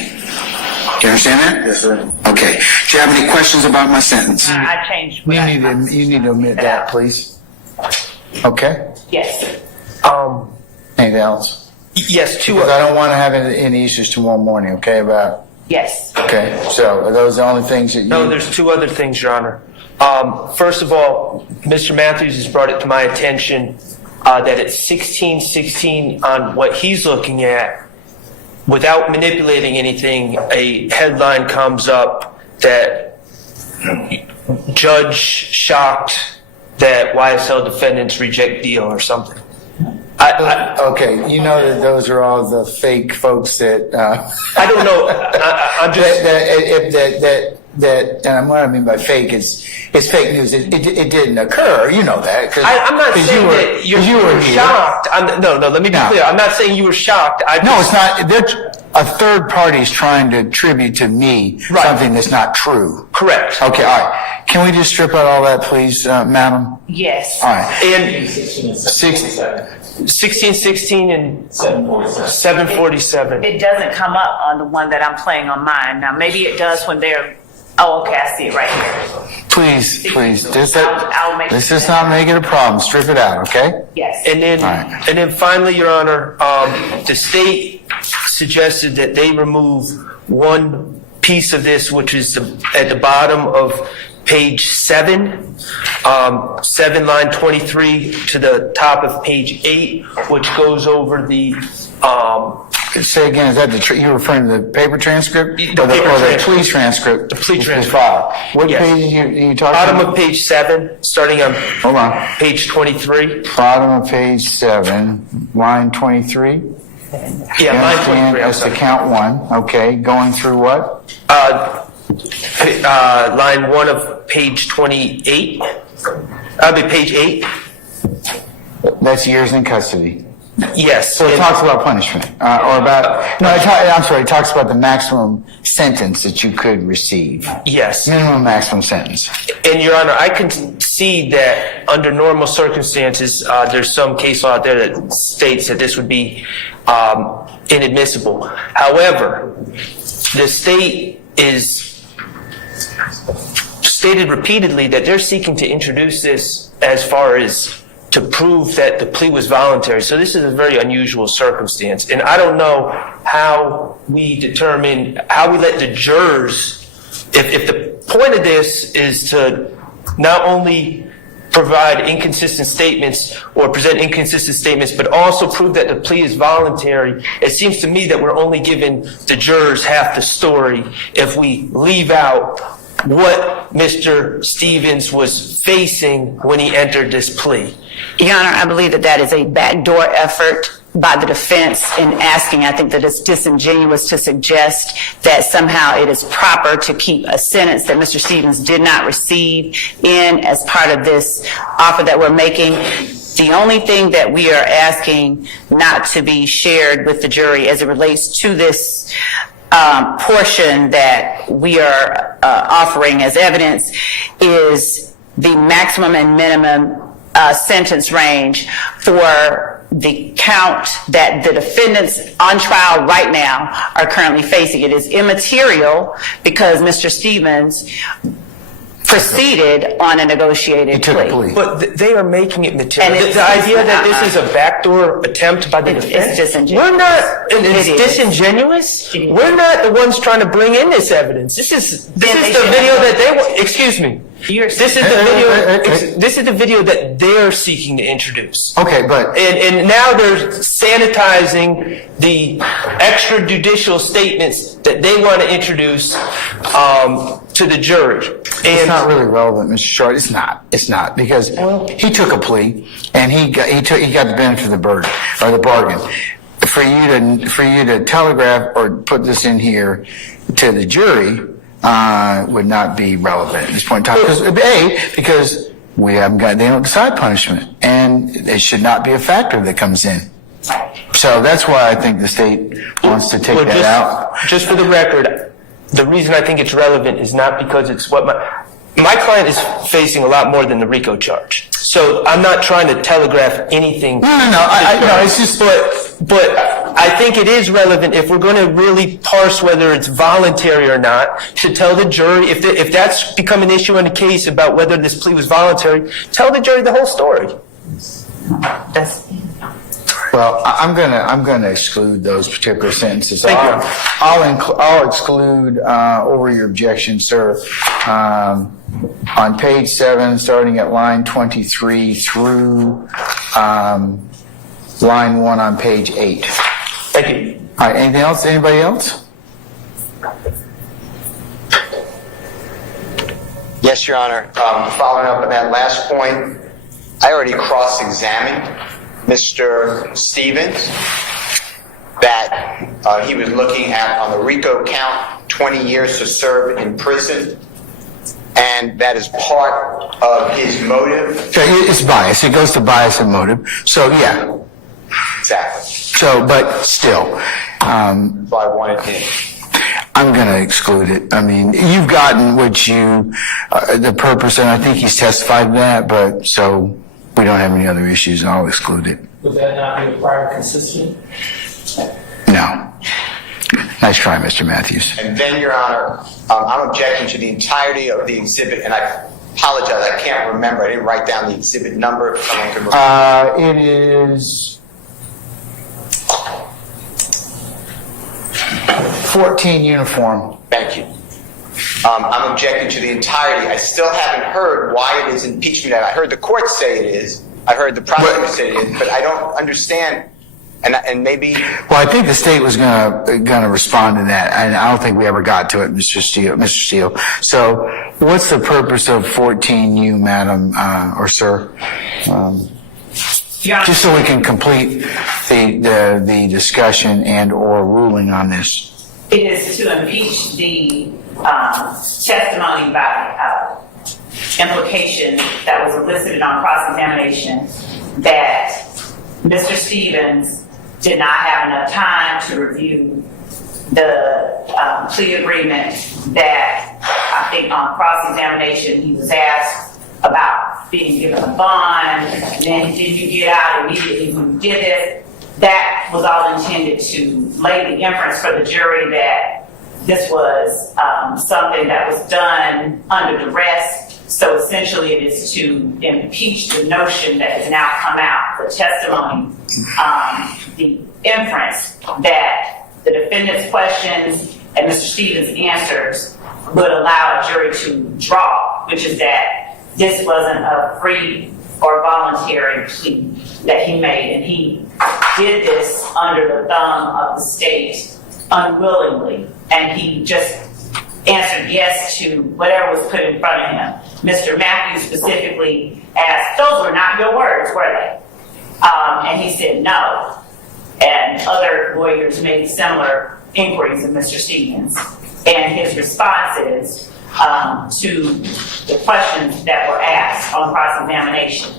You understand that? Yes, sir. Okay. Do you have any questions about my sentence? I changed. You need to omit that, please. Okay. Yes. Anything else? Yes, two Because I don't want to have any issues tomorrow morning, okay, about... Yes. Okay, so are those the only things that you... No, there's two other things, Your Honor. First of all, Mr. Matthews has brought it to my attention that at 1616 on what he's looking at, without manipulating anything, a headline comes up that judge shocked that YSL defendants reject deal or something. Okay, you know that those are all the fake folks that... I don't know. I'm just... and what I mean by fake is fake news. It didn't occur. You know that. I'm not saying that you were shocked. No, let me be clear. I'm not saying you were shocked. No, it's not. A third party is trying to attribute to me something that's not true. Correct. Okay, all right. Can we just strip out all that, please, madam? Yes. All right. And 1616 and 747. It doesn't come up on the one that I'm playing on mine. Now, maybe it does when they're... Oh, okay, I see it right here. Please. I'll make Let's just not make it a problem. Strip it out, okay? Yes. And then finally, Your Honor, the state suggested that they remove one piece of this, which is at the bottom of page 7, 7 line 23 to the top of page 8, which goes over the... Say again, is that you're referring to the paper transcript? The or the transcript. plea transcript? The plea was transcript. filed. What Yes. page are you talking Bottom about? of page 7, starting on Hold on. page 23. Bottom of page 7, line 23? Yeah, line 23. That's the count 1. Okay, going through what? Line 1 of page 28. That'll be page 8. That's years in custody. Yes. So it talks about punishment, or about, it talks about the maximum sentence that you could receive. Yes. Minimum maximum sentence. And Your Honor, I can see that under normal circumstances, there's some case law out there that states that this would be inadmissible. However, the state is stated repeatedly that they're seeking to introduce this as far as to prove that the plea was voluntary. So this is a very unusual circumstance. And I don't know how we let the jurors, if the point of this is to not only provide inconsistent statements or present inconsistent statements, but also prove that the plea is voluntary, it seems to me that we're only giving the jurors half the story if we leave out what Mr. Stevens was facing when he entered this plea. Your Honor, I believe that is a backdoor effort by the defense in asking. I think that it's disingenuous to suggest that somehow it is proper to keep a sentence that Mr. Stevens did not receive in as part of this offer that we're making. The only thing that we are asking not to be shared with the jury as it relates to this portion that we are offering as evidence is the maximum and minimum sentence range for the count that the defendants on trial right now are currently facing. It is immaterial because Mr. Stevens proceeded on a negotiated plea. But they are making it material. And The idea that this is a backdoor attempt by the defense, it's disingenuous. we're not, and it's disingenuous. We're not the ones trying to bring in this evidence. This is the video that they want. Excuse me. This is the video. This is the video that they're seeking to introduce. Okay, but And now they're sanitizing the extrajudicial statements that they want to introduce to the jury. it's not really relevant, Mr. Short. It's not because he took a plea and he got the benefit of the bargain. For you to telegraph or put this in here to the jury would not be relevant at this point in time. Because they don't decide punishment, and it should not be a factor that comes in. So that's why I think the state wants to take that out. Just for the record, the reason I think it's relevant is not because it's what my client is facing a lot more than the RICO charge. So I'm not trying to telegraph anything. No. It's just. But I think it is relevant if we're going to really parse whether it's voluntary or not, to tell the jury, if that's become an issue in the case about whether this plea was voluntary, tell the jury the whole story. Well, I'm gonna exclude those particular sentences. Thank you. I'll exclude over your objection, sir. On page 7, starting at line 23 through line 1 on page 8. Thank you. All right. Anything else? Anybody else? Yes, Your Honor. Following up on that last point, I already cross-examined Mr. Stevens that he was looking at on the RICO count 20 years to serve in prison, and that is part of his motive. So it's bias. It goes to bias and motive. So yeah. Exactly. So, but still, So I wanted him. I'm going to exclude it. I mean, you've gotten what you, the purpose, and I think he's testified to that, but so we don't have any other issues, and I'll exclude it. Would that not be a prior consistent? No. Nice try, Mr. Matthews. And then, Your Honor, I'm objecting to the entirety of the exhibit, and I apologize, I can't remember. I didn't write down the exhibit number. If someone can remember. It is 14 uniform. Thank you. I'm objecting to the entirety. I still haven't heard why it is impeachment. I heard the court say it is. I heard the prosecutor say it is, but I don't understand. And maybe. Well, I think the state was gonna respond to that, and I don't think we ever got to it, Mr. Steele. So, what's the purpose of 14U, Madam or Sir? Just so we can complete the discussion and/or ruling on this. It is to impeach the testimony by implication that was elicited on cross-examination that Mr. Stevens did not have enough time to review the plea agreement, that I think on cross-examination he was asked about being given a bond, and then did you get out immediately when you did this? That was all intended to lay the inference for the jury that this was something that was done under duress. So essentially it is to impeach the notion that has now come out, the testimony, the inference that the defendant's questions and Mr. Stevens' answers would allow a jury to draw, which is that this wasn't a free or voluntary plea that he made, and he did this under the thumb of the state unwillingly, and he just answered yes to whatever was put in front of him. Mr. Matthews specifically asked, those were not your words, were they? And he said no. And other lawyers made similar inquiries of Mr. Stevens. And his responses to the questions that were asked on cross-examination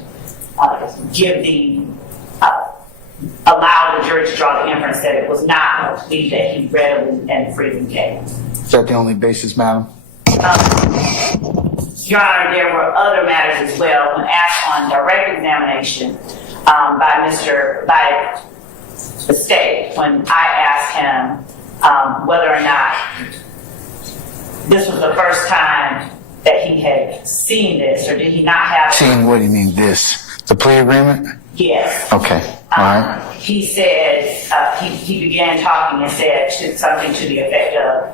allow the jury to draw the inference that it was not a plea that he readily and freely gave. Is that the only basis, Madam? Your Honor, there were other matters as well. When asked on direct examination by the state, when I asked him whether or not this was the first time that he had seen this, or did he not have it? Seen, what do you mean this? The plea agreement? Yes. Okay, all right. He said, he began talking and said something to the effect of,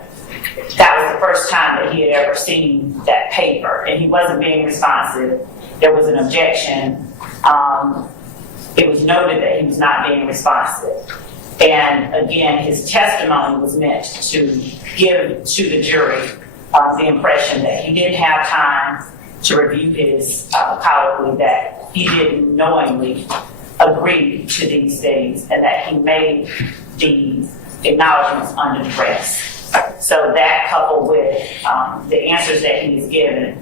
that was the first time that he had ever seen that paper, and he wasn't being responsive. There was an objection. It was noted that he was not being responsive. And again, his testimony was meant to give to the jury the impression that he didn't have time to review his colloquy, that he didn't knowingly agree to these things, and that he made the acknowledgments under duress. So that, coupled with the answers that he has given,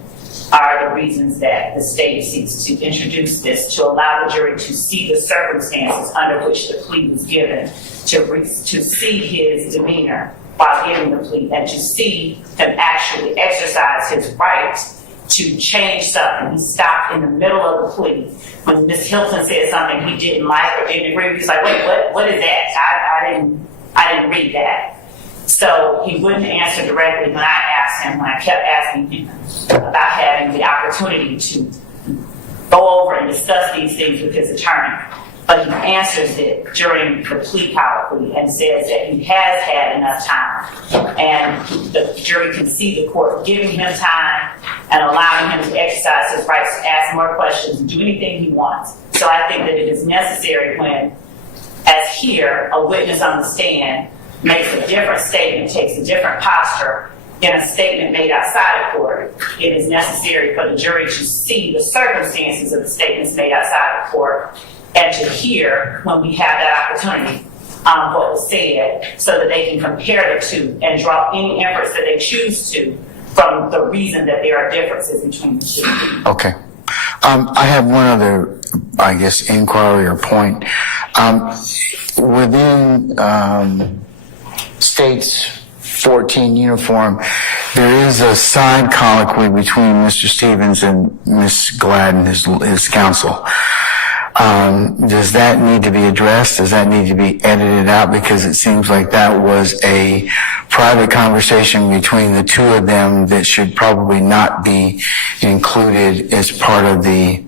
are the reasons that the state seeks to introduce this, to allow the jury to see the circumstances under which the plea was given, to see his demeanor while giving the plea, and to see him actually exercise his rights to change something. He stopped in the middle of the plea when Ms. Hilton said something he didn't like or didn't agree with. He's like, wait, what is that? I didn't read that. So he wouldn't answer directly when I kept asking him about having the opportunity to go over and discuss these things with his attorney. But he answers it during the plea colloquy and says that he has had enough time, and the jury can see the court giving him time and allowing him to exercise his rights to ask more questions and do anything he wants. So I think that it is necessary when, as here, a witness on the stand makes a different statement, takes a different posture in a statement made outside of court, it is necessary for the jury to see the circumstances of the statements made outside of court, and to hear, when we have that opportunity, what was said, so that they can compare the two and draw any inference that they choose to from the reason that there are differences between the two. Okay. I have one other, I guess, inquiry or point. Within State's 14 uniform, there is a side colloquy between Mr. Stevens and Ms. Gladden, his counsel. Does that need to be addressed? Does that need to be edited out? Because it seems like that was a private conversation between the two of them that should probably not be included as part of the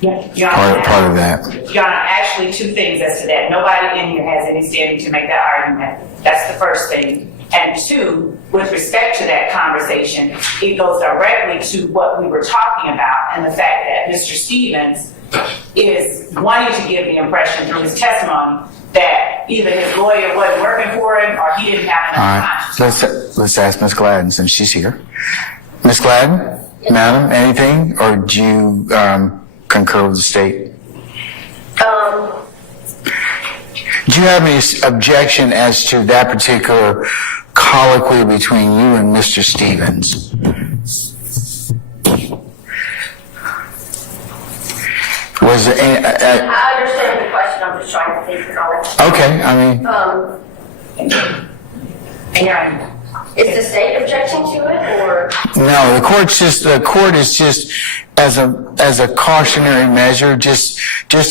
part of that. Your Honor, actually, two things as to that. Nobody in here has any standing to make that argument. That's the first thing. And two, with respect to that conversation, it goes directly to what we were talking about, and the fact that Mr. Stevens is wanting to give the impression through his testimony that either his lawyer wasn't working for him or he didn't have enough time. Let's ask Ms. Gladden since she's here. Ms. Gladden, Madam, anything, or do you concur with the state? Do you have any objection as to that particular colloquy between you and Mr. Stevens? Was it? I understand the question. I'm just trying to think about it. Okay, I mean. Is the state objecting to it, or? No, the court is just as a cautionary measure, just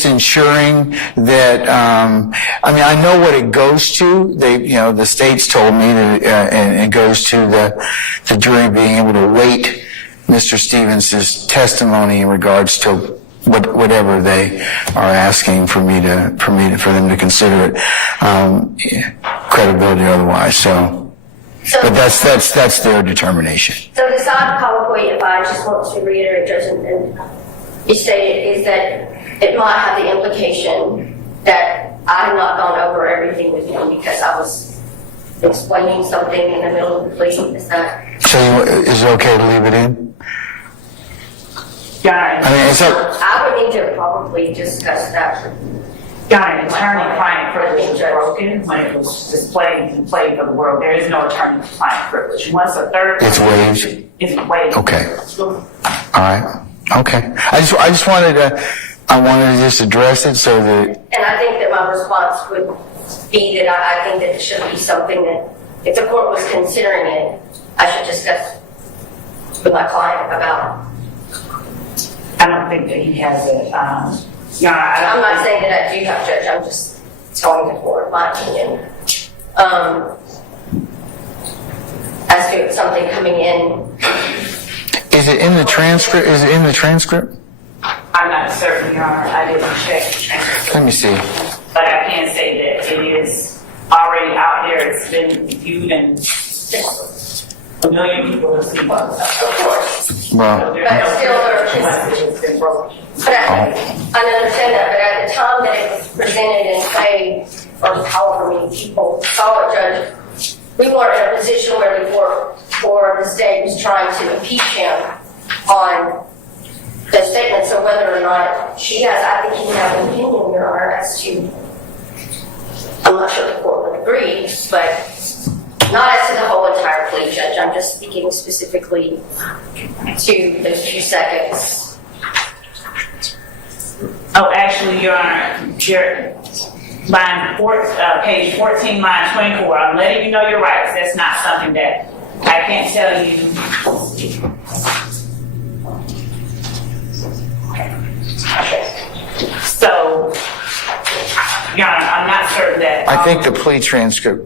ensuring that. I mean, I know what it goes to. The state's told me that, and it goes to the jury being able to weight Mr. Stevens' testimony in regards to whatever they are asking for them to consider it, credibility or otherwise. So, but that's their determination. So the side colloquy, if I just want to reiterate, Judge, and you stated, is that it might have the implication that I have not gone over everything with him because I was explaining something in the middle of the plea. Is that? So is it okay to leave it in? Yeah. I mean, I would need to probably discuss that. Got an attorney-client privilege was broken when it was displayed and played for the world. There is no attorney-client privilege. Once a third it's waived. It's waived. Okay. All right. Okay. I just wanted to just address it so that. And I think that my response would be that I think that it should be something that, if the court was considering it, I should discuss with my client about I don't think that he has it. Your Honor, I don't. I'm not saying that I do have judge, I'm just telling the court my opinion. As to something coming in. Is it in the transcript? Is it in the transcript? I'm not certain, Your Honor. I didn't check the transcript. Let me see. But I can say that it is already out there. It's been viewed and a million people have seen it. Of course. Well, But still, It's been broken. but I understand that, but at the time that it was presented and played, or however many people saw it, Judge, we weren't in a position where the court or the state was trying to impeach him on the statement. So whether or not she has, I think he has an opinion, Your Honor, as to, I'm not sure the court would agree, but not as to the whole entire plea, Judge. I'm just speaking specifically to those few seconds. Oh, actually, Your Honor, page 14, line 24. I'm letting you know your rights. That's not something that I can't tell you. So, Your Honor, I'm not certain that. I think the plea transcript,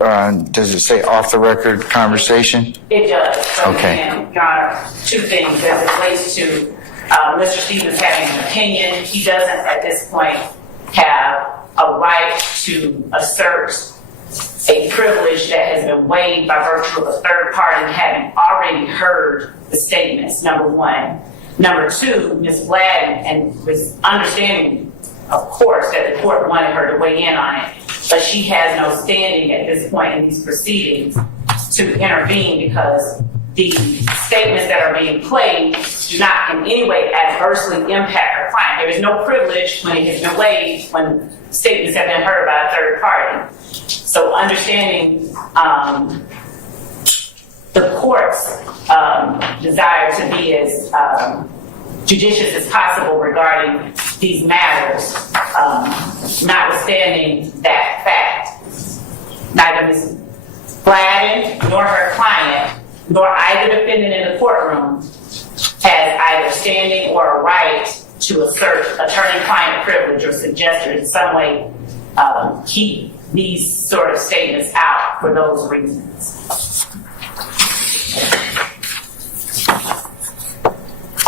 does it say off the record conversation? It does. So Okay. again, Your Honor, two things as it relates to Mr. Stevens having an opinion. He doesn't at this point have a right to assert a privilege that has been waived by virtue of a third party having already heard the statements, number one. Number two, Ms. Gladden, and with understanding, of course, that the court wanted her to weigh in on it, but she has no standing at this point in these proceedings to intervene because the statements that are being played do not in any way adversely impact her client. There is no privilege when it has been waived, when statements have been heard by a third party. So understanding the court's desire to be as judicious as possible regarding these matters, notwithstanding that fact, neither Ms. Gladden nor her client, nor either defendant in the courtroom has either standing or a right to assert attorney-client privilege or suggest or in some way keep these sort of statements out for those reasons.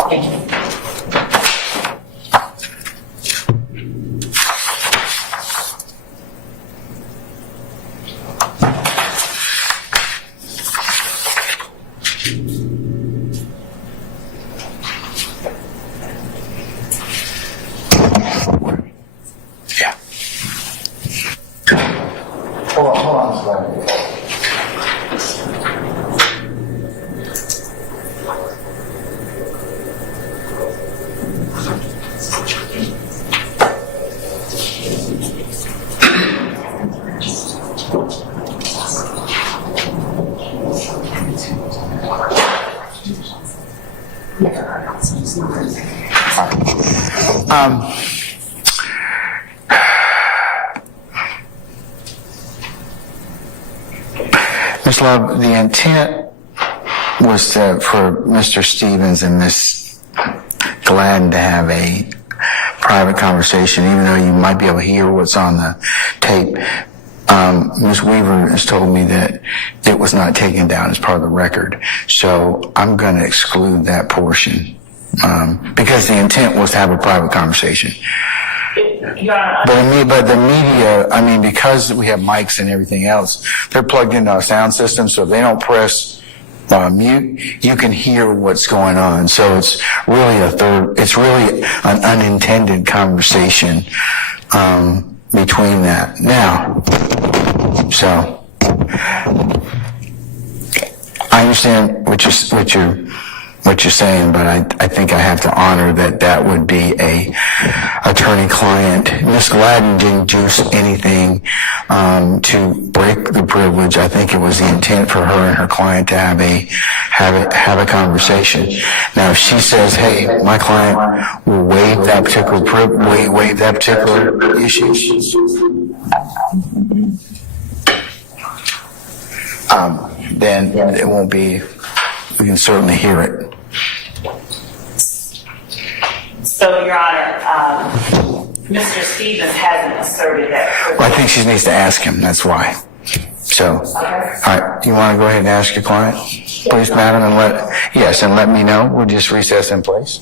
Thank you. Hold on. Ms. Love, the intent was for Mr. Stevens and Ms. Gladden to have a private conversation, even though you might be able to hear what's on the tape. Ms. Weaver has told me that it was not taken down as part of the record, so I'm going to exclude that portion because the intent was to have a private conversation. But the media, I mean, because we have mics and everything else, they're plugged into our sound system, so if they don't press mute, you can hear what's going on. So it's really it's really an unintended conversation between that. Now, so I understand what you're saying, but I think I have to honor that would be a attorney-client. Ms. Gladden didn't do anything to break the privilege. I think it was the intent for her and her client to have a conversation. Now, if she says, "Hey, my client will waive that particular issue," then it won't be. We can certainly hear it. So, Your Honor, Mr. Stevens hasn't asserted that. Well, I think she needs to ask him, that's why. So, all right, you want to go ahead and ask your client, please, madam, and let me know. We'll just recess in place.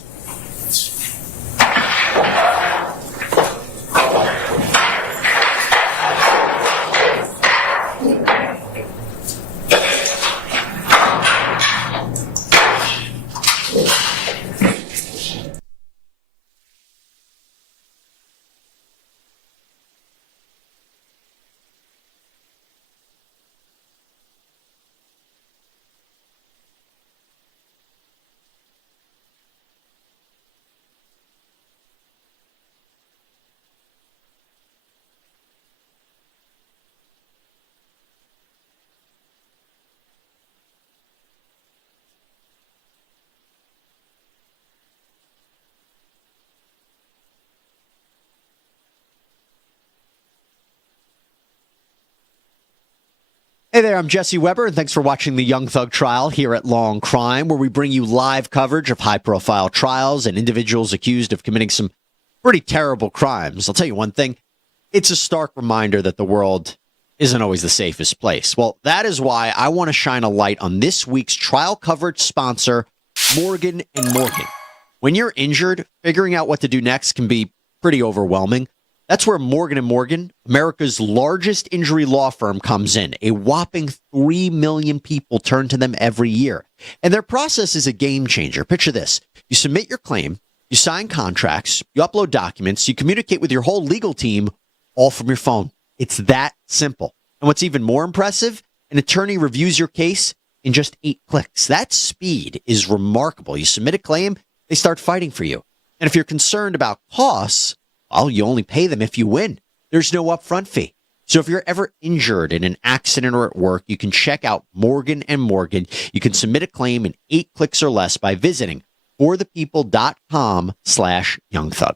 Hey there, I'm Jesse Weber, and thanks for watching the Young Thug trial here at Law&Crime, where we bring you live coverage of high-profile trials and individuals accused of committing some pretty terrible crimes. I'll tell you one thing, it's a stark reminder that the world isn't always the safest place. Well, that is why I want to shine a light on this week's trial coverage sponsor, Morgan & Morgan. When you're injured, figuring out what to do next can be pretty overwhelming. That's where Morgan & Morgan, America's largest injury law firm, comes in. A whopping 3 million people turn to them every year. And their process is a game changer. Picture this. You submit your claim, you sign contracts, you upload documents, you communicate with your whole legal team, all from your phone. It's that simple. And what's even more impressive, an attorney reviews your case in just 8 clicks. That speed is remarkable. You submit a claim, they start fighting for you. And if you're concerned about costs, well, you only pay them if you win. There's no upfront fee. So if you're ever injured in an accident or at work, you can check out Morgan & Morgan. You can submit a claim in 8 clicks or less by visiting forthepeople.com/youngthug.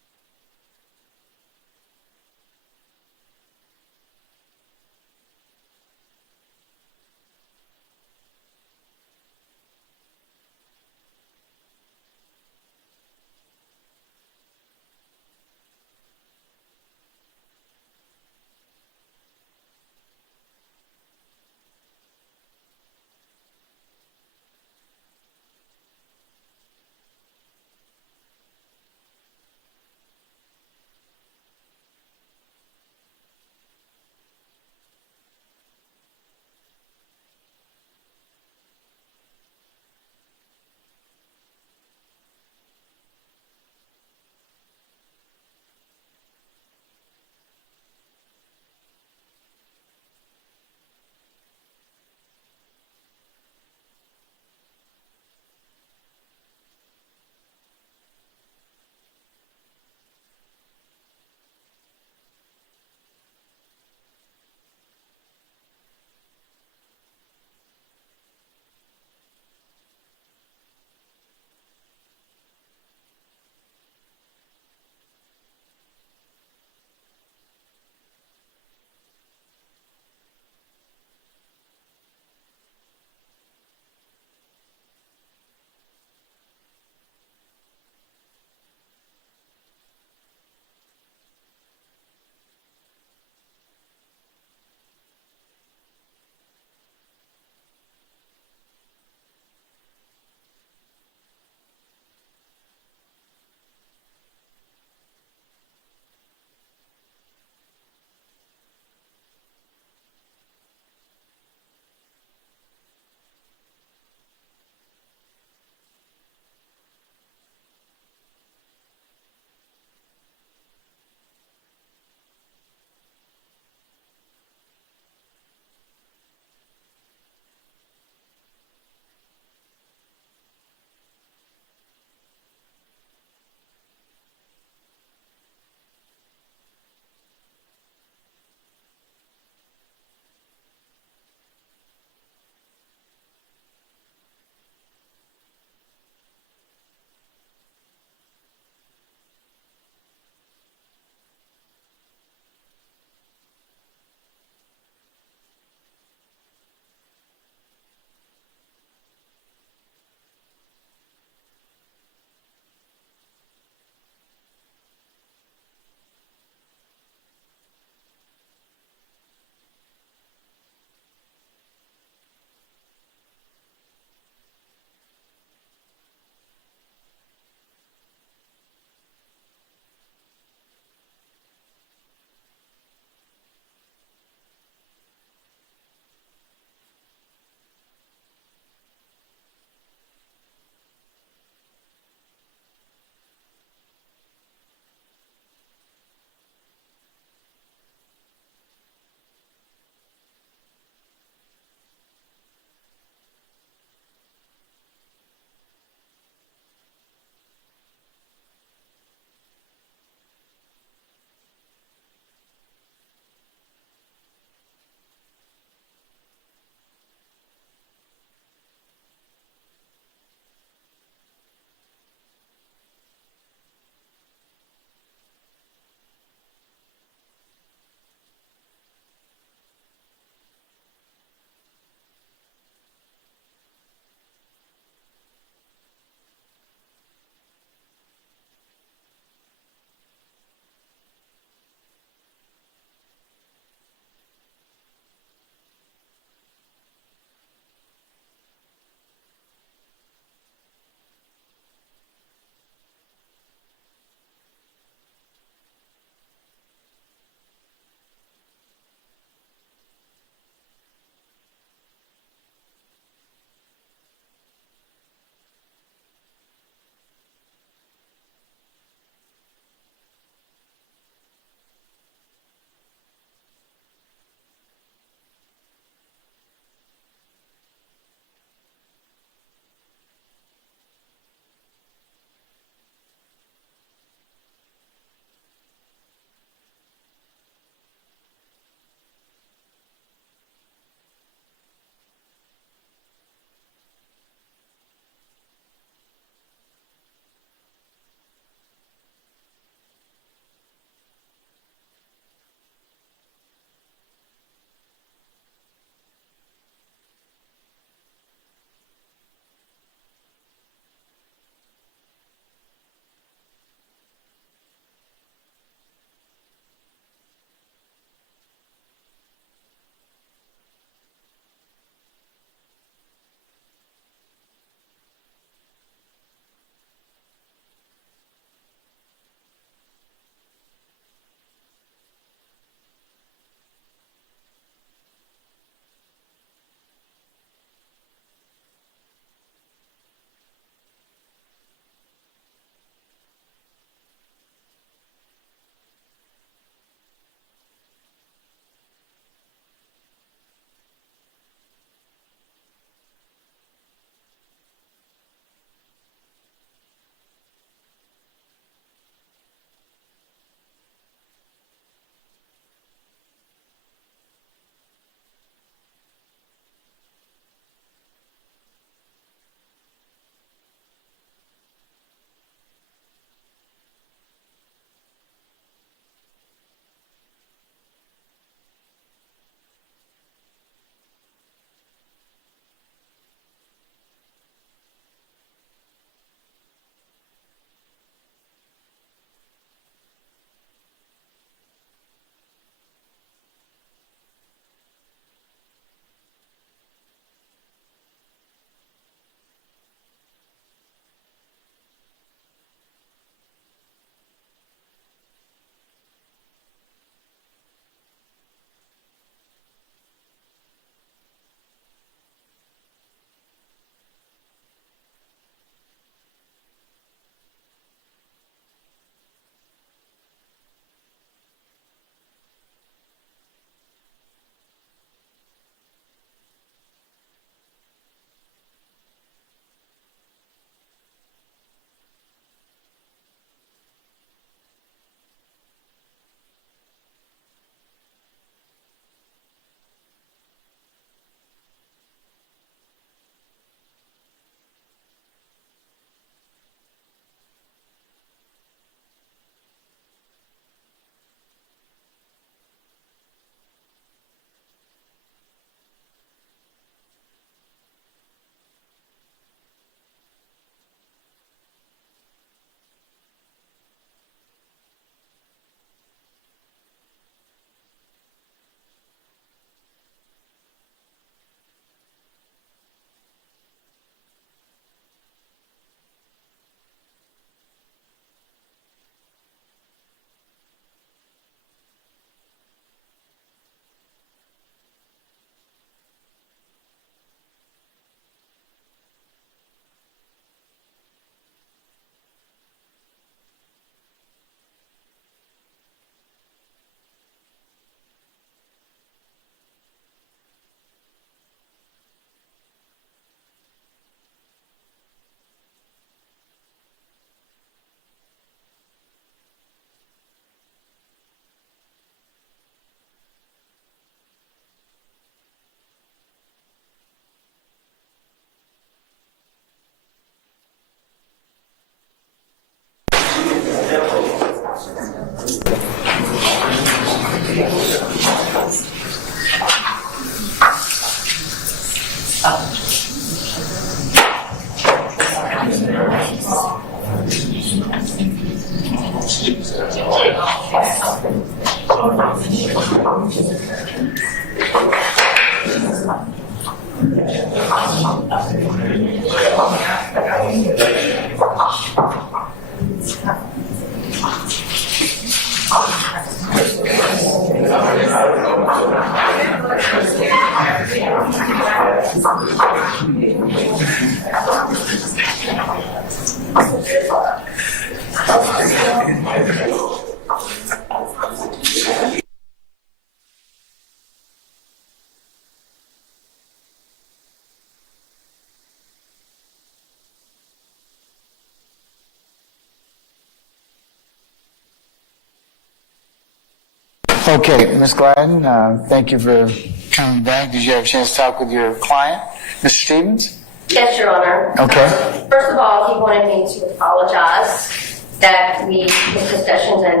Okay, Ms. Gladden, thank you for coming back. Did you have a chance to talk with your client, Mr. Stevens? Yes, Your Honor. Okay. First of all, he wanted me to apologize that we, his discussions and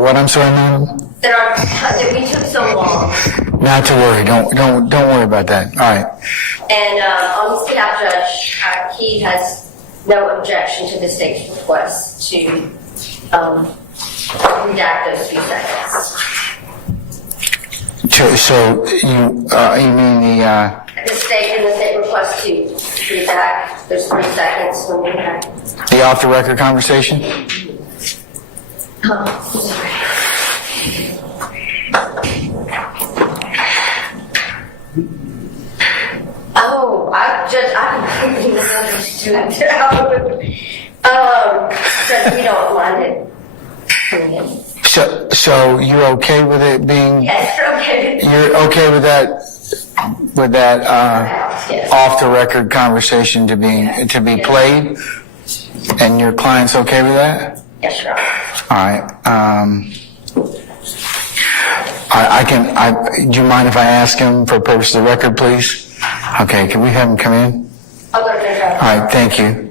What, I'm sorry, madam? that we took so long. Not to worry. Don't worry about that. All right. And on his behalf, Judge, he has no objection to the state's request to redact those few seconds. So you mean The state request to redact those 3 seconds when we had. the off-the-record conversation? Sorry. Oh, I completely misunderstood. Judge, we don't mind it coming in. So you're okay with it being? Yes, okay. You're okay with that Yes. off-the-record conversation to be played, and your client's okay with that? Yes, Your Honor. All right. Do you mind if I ask him for purpose of the record, please? Okay, can we have him come in? I'll go to the judge. All right, thank you.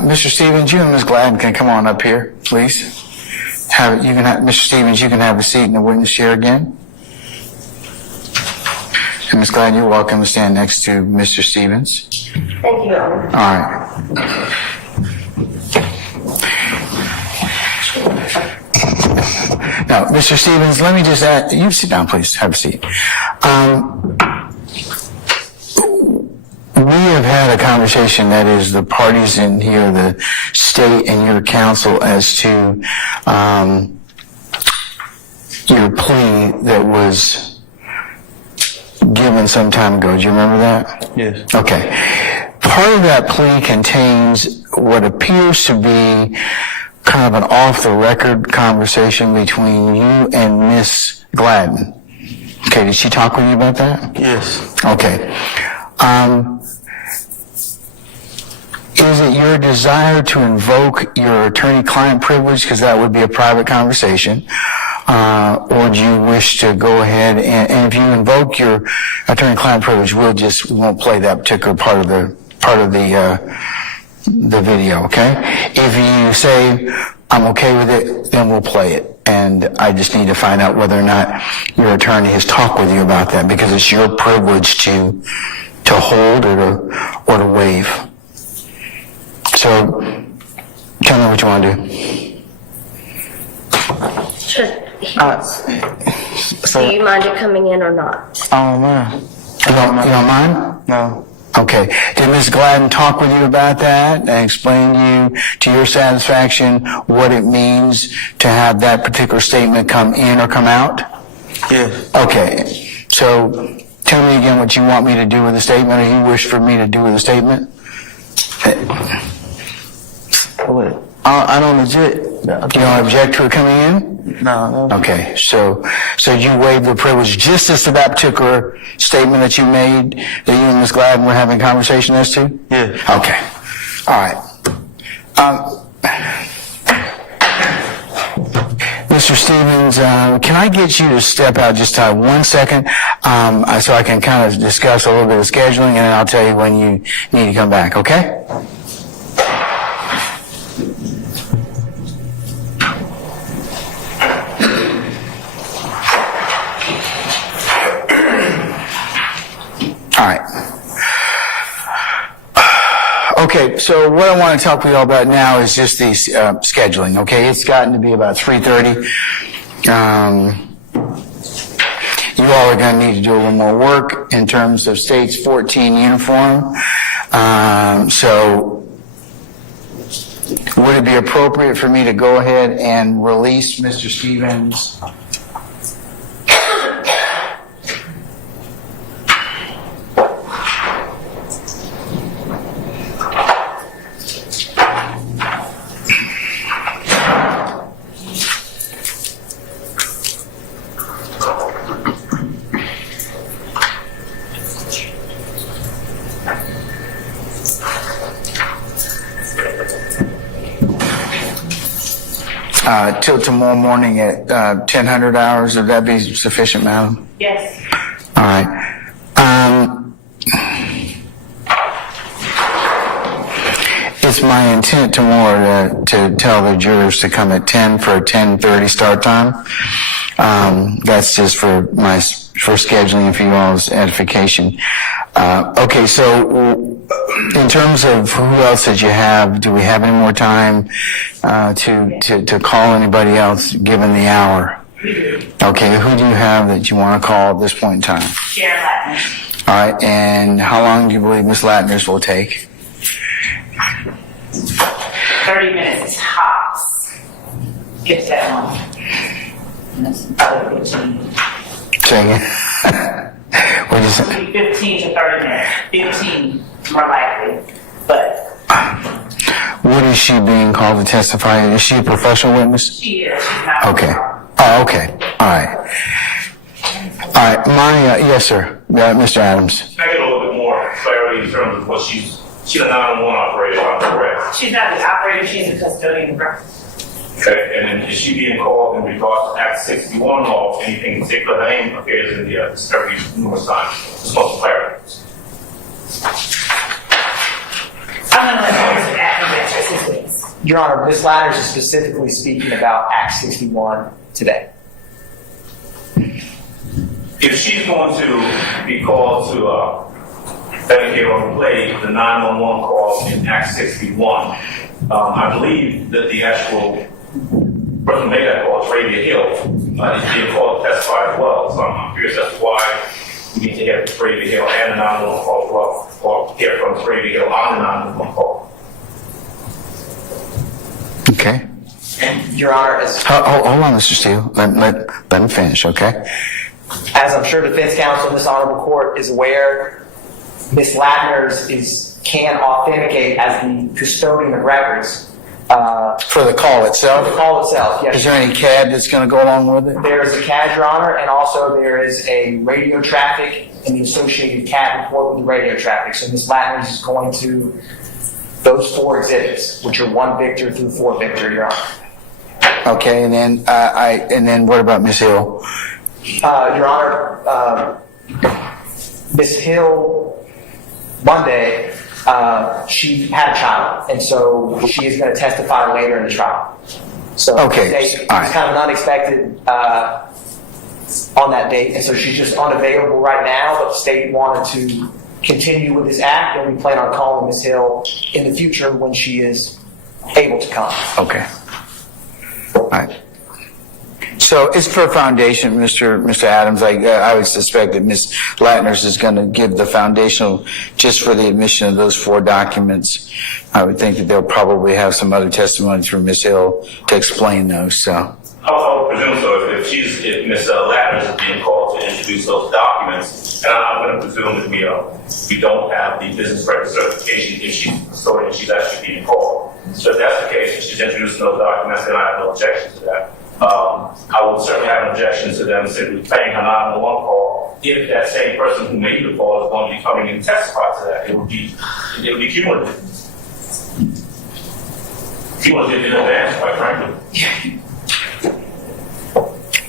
Mr. Stevens, you and Ms. Gladden can come on up here, please. Mr. Stevens, you can have a seat in the witness chair again. And Ms. Gladden, you're welcome to stand next to Mr. Stevens. Thank you, Your Honor. All right. Now, Mr. Stevens, let me just add, you sit down, please. Have a seat. We have had a conversation, that is the parties in here, the state and your counsel, as to your plea that was given some time ago. Do you remember that? Yes. Okay. Part of that plea contains what appears to be kind of an off-the-record conversation between you and Miss Gladden. Okay, did she talk with you about that? Yes. Okay. Is it your desire to invoke your attorney-client privilege, because that would be a private conversation, or do you wish to go ahead and if you invoke your attorney-client privilege, we won't play that particular part of the video, okay? If you say, I'm okay with it, then we'll play it. And I just need to find out whether or not your attorney has talked with you about that, because it's your privilege to hold or to waive. So, tell me what you want to do. Sure. Do you mind it coming in or not? Oh, man. You don't mind? No. Okay. Did Ms. Gladden talk with you about that and explain to your satisfaction what it means to have that particular statement come in or come out? Yes. Okay. So, tell me again what you want me to do with the statement, or you wish for me to do with the statement? Wait. I don't legit. You don't object to it coming in? No. Okay, so you waived the privilege just as to that particular statement that you made that you and Ms. Gladden were having a conversation as to? Yeah. Okay. All right. Mr. Stevens, can I get you to step out just 1 second so I can kind of discuss a little bit of scheduling, and then I'll tell you when you need to come back, okay? All right. Okay, so what I want to talk with you all about now is just the scheduling, okay? It's gotten to be about 3:30. You all are going to need to do a little more work in terms of State's 14 uniform. So would it be appropriate for me to go ahead and release Mr. Stevens? Till tomorrow morning at 1000 hours. Would that be sufficient, madam? Yes. All right. It's my intent tomorrow to tell the jurors to come at 10 for a 10:30 start time. That's just for scheduling for you all's edification. Okay, so in terms of who else did you have, do we have any more time to call anybody else given the hour? Okay, who do you have that you want to call at this point in time? Sharon Lattner. All right, and how long do you believe Ms. Lattner's will take? 30 minutes is tops. If that long. And that's probably 15. Say again. What is it? 15 to 30 minutes. 15 more likely, but What is she being called to testify? Is she a professional witness? she is. She's not. Okay. Oh, okay. All right. All right. Yes, sir. Mr. Adams. Can I get a little bit more clarity in terms of what she's a 911 operator, if I'm correct? She's not the operator, she's a custodian. Okay, and then is she being called in regards to Act 61 or anything particular? Her name appears in the discovery numerous times. Just want some clarity. I'm going to let Mr. Adams answer this, please. Your Honor, Ms. Ladders is specifically speaking about Act 61 today. If she's going to be called to authenticate or play the 911 call in Act 61, I believe that the actual person who made that call is Ravia Hill. Is being called to testify as well. So I'm curious as to why we need to hear from Ravia Hill and the 911 call as well, or hear from Ravia Hill on the 911 call. Okay. And Your Honor, as Hold on, Mr. Steele. Let him finish, okay? as I'm sure defense counsel in this honorable court is aware, Ms. Lattner's can authenticate as the custodian of records. For the call itself? For the call itself, yes. Is there any CAD that's going to go along with it? There is a CAD, Your Honor, and also there is a radio traffic and the associated CAD report with the radio traffic. So Ms. Lattner is going to those 4 exhibits, which are 1 Victor through 4 Victor, Your Honor. Okay, and then what about Ms. Hill? Your Honor, Ms. Hill, Monday, she had a child, and so she is going to testify later in the trial. So Okay, it's all right. kind of an unexpected on that date, and so she's just unavailable right now, but the state wanted to continue with this act, and we plan on calling Ms. Hill in the future when she is able to come. Okay. All right. So it's for foundation, Mr. Adams. I would suspect that Ms. Lattner's is going to give the foundational just for the admission of those 4 documents. I would think that they'll probably have some other testimonies from Ms. Hill to explain those. So. I would presume so. If Ms. Lattner is being called to introduce those documents, and I'm going to presume that we don't have the business record certification if she's a custodian, she's actually being called. So if that's the case, if she's introducing those documents, then I have no objection to that. I would certainly have an objection to them simply paying a 911 call if that same person who made the call is going to be coming and testify to that. It would be cumulative. Cumulative in advance, quite frankly.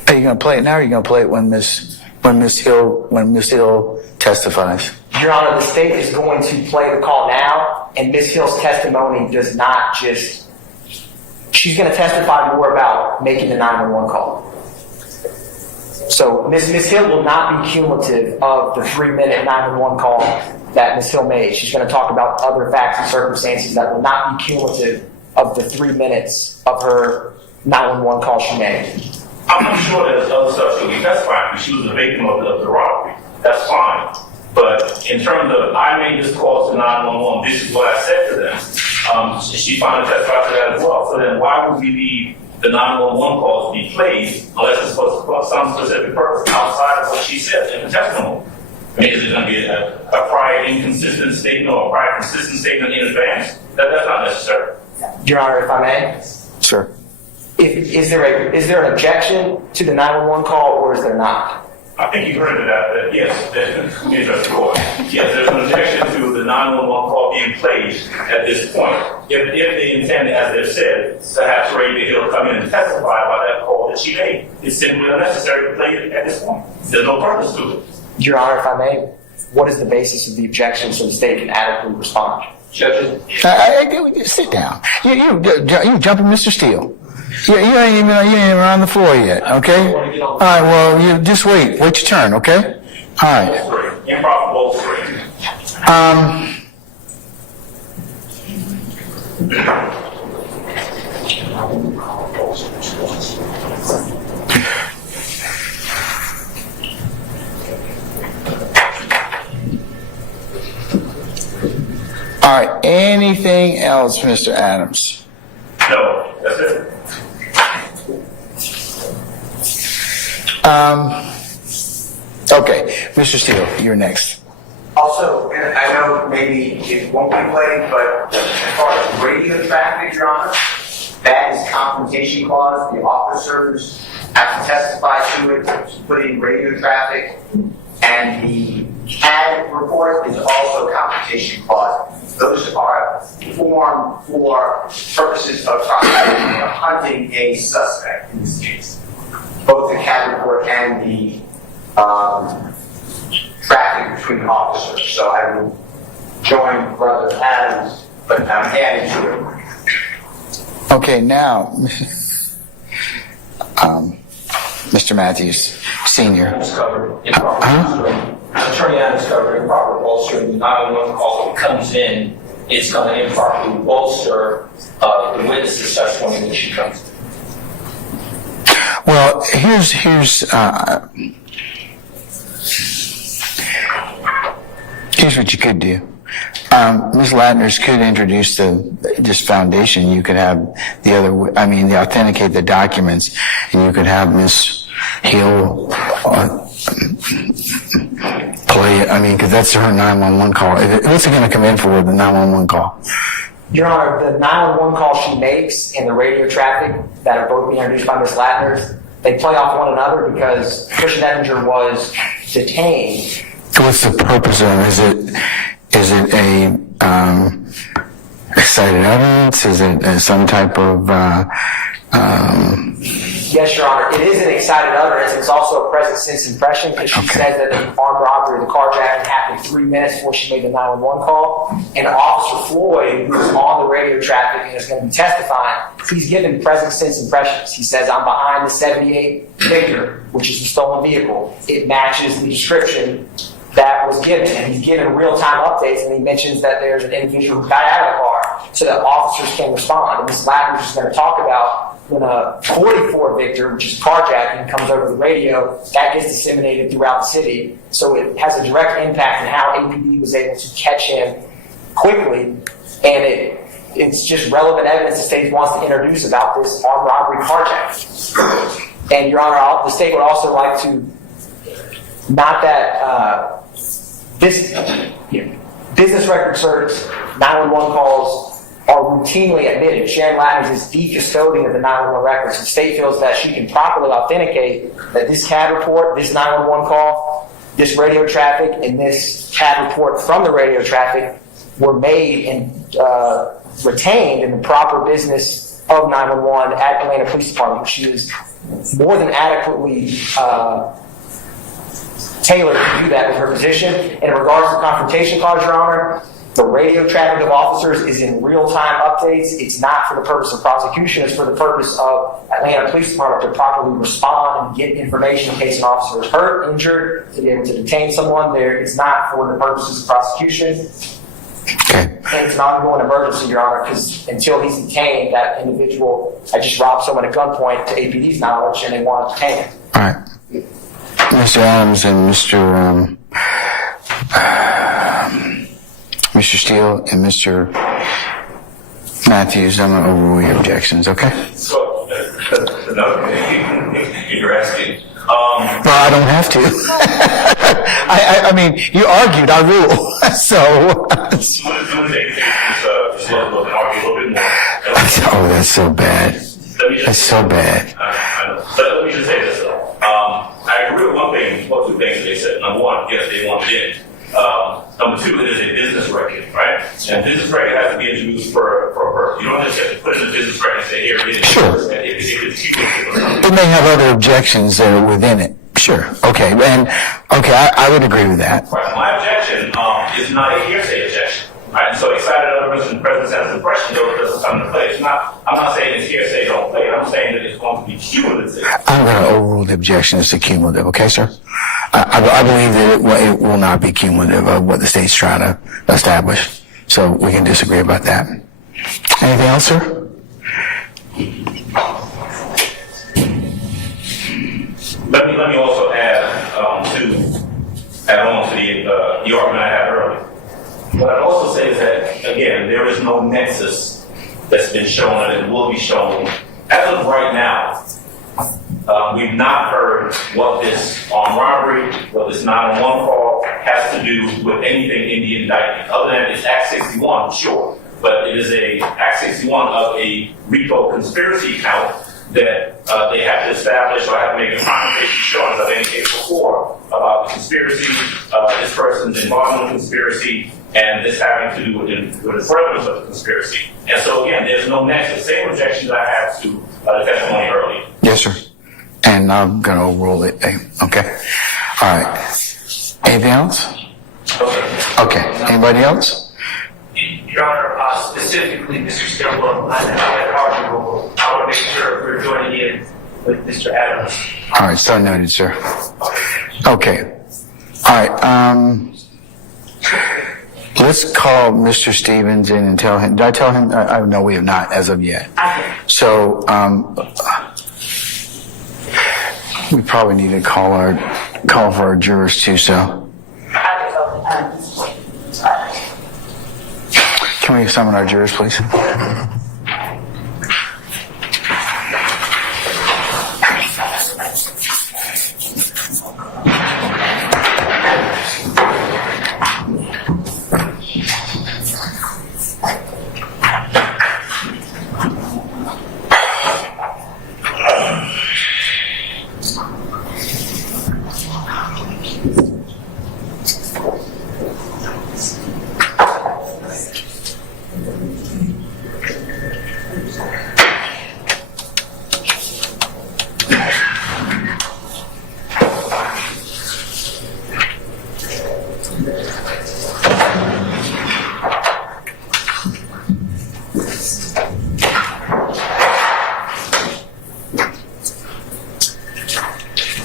Are you going to play it now, or are you going to play it when Ms. Hill testifies? Your Honor, the state is going to play the call now, and Ms. Hill's testimony does not just, she's going to testify more about making the 911 call. So Ms. Hill will not be cumulative of the 3-minute 911 call that Ms. Hill made. She's going to talk about other facts and circumstances that will not be cumulative of the 3 minutes of her 911 call she made. I'm sure there's other stuff she'll be testifying because she was a victim of the robbery. That's fine. But in terms of, I made this call to 911, this is what I said to them. She finally testified to that as well. So then why would we need the 911 call to be played unless it's supposed to some specific purpose outside of what she said in the testimony? I mean, is it going to be a prior inconsistent statement or a prior consistent statement in advance? That's not necessary. Your Honor, if I may? Sure. Is there an objection to the 911 call, or is there not? I think you heard that yes, yes, there's an objection to the 911 call being played at this point. If they intend, as they've said, to have Sheree Hill come in and testify about that call that she made, it's simply unnecessary to play it at this point. There's no purpose to it. Your Honor, if I may, what is the basis of the objection so the state can adequately respond? Judges? Sit down. You jumping Mr. Steele. You ain't even on the floor yet, okay? All right, well, you just wait your turn, okay? All right. Improper bolstering. All right, anything else, Mr. Adams? No, that's it. Okay, Mr. Steele, you're next. Also, and I know maybe it won't be played, but as far as radio traffic, Your Honor, that is confrontation clause. The officers have to testify to it, to put in radio traffic, and the CAD report is also confrontation clause. Those are formed for purposes of prosecuting or hunting a suspect in this case. Both the CAD report and the traffic between officers. So I will join Brother Adams, but I'm adding to it. Okay, now, Mr. Matthews, Senior. Attorney Adams covered improper bolstering. The 911 call that comes in, it's going to improperly bolster the witness's testimony when she comes in. Well, here's what you could do. Ms. Ladner's could introduce this foundation. You could have the authenticate the documents, and you could have Ms. Hill play it. Because that's her 911 call. What's it going to come in for with the 911 call? Your Honor, the 911 call she makes and the radio traffic that are both being introduced by Ms. Ladner, they play off one another because Christian Ettinger was detained. What's the purpose of it? Is it a cited evidence? Is it some type of Yes, Your Honor. It is an excited utterance. It's also a present sense impression because she says that the armed robbery, the carjacking happened 3 minutes before she made the 911 call. And Officer Floyd, who's on the radio traffic and is going to be testifying, he's given present sense impressions. He says, I'm behind the 78 Victor, which is the stolen vehicle. It matches the description that was given. And he's given real-time updates, and he mentions that there's an individual who got out of the car so that officers can respond. And Ms. Ladner's just going to talk about when a 44 Victor, which is carjacking, comes over the radio, that gets disseminated throughout the city. So it has a direct impact on how APD was able to catch him quickly. And it's just relevant evidence the state wants to introduce about this armed robbery carjacking. And Your Honor, the state would also like to, not that business record search, 911 calls are routinely admitted. Sharon Ladders is the custodian of the 911 records. The state feels that she can properly authenticate that this CAD report, this 911 call, this radio traffic, and this CAD report from the radio traffic were made and retained in the proper business of 911 at Atlanta Police Department. She is more than adequately tailored to do that with her position. And in regards to the confrontation clause, Your Honor, the radio traffic of officers is in real-time updates. It's not for the purpose of prosecution. It's for the purpose of Atlanta Police Department to properly respond and get information in case an officer is hurt, injured, to be able to detain someone there. It's not for the purposes of prosecution. And it's an ongoing emergency, Your Honor, because until he's detained, that individual, I just robbed someone at gunpoint to APD's knowledge, and they want to detain him. All right. Mr. Adams and Mr. Steele and Mr. Matthews, I'm going to overrule your objections, okay? So, another thing you're asking. No, I don't have to. I mean, you argued, I rule. So. Oh, that's so bad. That's so bad. But let me just say this, though. I agree with two things that they said. Number one, yes, they want it in. Number two, it is a business record, right? And business record has to be introduced for a purpose. You don't just have to put in the business record and say, here it is. Sure. It may have other objections that are within it. Sure. Okay. And I would agree with that. Right. My objection is not a hearsay objection. Right? So excited utterance and presence as impression doesn't come into play. I'm not saying it's hearsay don't play. I'm saying that it's going to be cumulative. I'm going to overrule the objection as to cumulative. Okay, sir? I believe that it will not be cumulative of what the state's trying to establish. So we can disagree about that. Anything else, sir? Let me also add on to the argument I had earlier. What I'd also say is that, again, there is no nexus that's been shown and it will be shown. As of right now, we've not heard what this armed robbery, what this 911 call has to do with anything in the indictment. Other than it's Act 61, sure. But it is a Act 61 of a RICO conspiracy count that they have to establish or have to make a confirmation showing, as I've indicated before, about the conspiracy, this person's involvement in the conspiracy, and this having to do with the furtherance of the conspiracy. And so, again, there's no nexus. Same objections I had to the testimony earlier. Yes, sir. And I'm going to overrule it. Okay. All right. Anything else? Okay. Anybody else? Your Honor, specifically, Mr. Stillwell, I want to make sure we're joining in with Mr. Adams. All right. So noted, sir. Okay. All right. Let's call Mr. Stevens in and tell him. Did I tell him? No, we have not as of yet. So we probably need to call for our jurors too. So can we summon our jurors, please?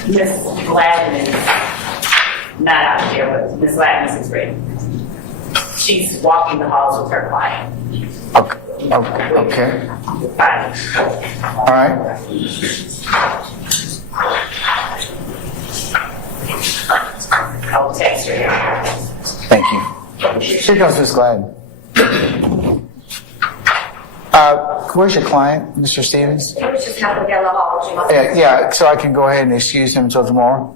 Miss Gladden is not out here, but Miss Gladden is great. She's walking the halls with her client. Okay. Fine. All right. I'll text her. Thank you. Here comes Miss Gladden. Where's your client, Mr. Stevens? It was just happening down the hall. Yeah, so I can go ahead and excuse him until tomorrow?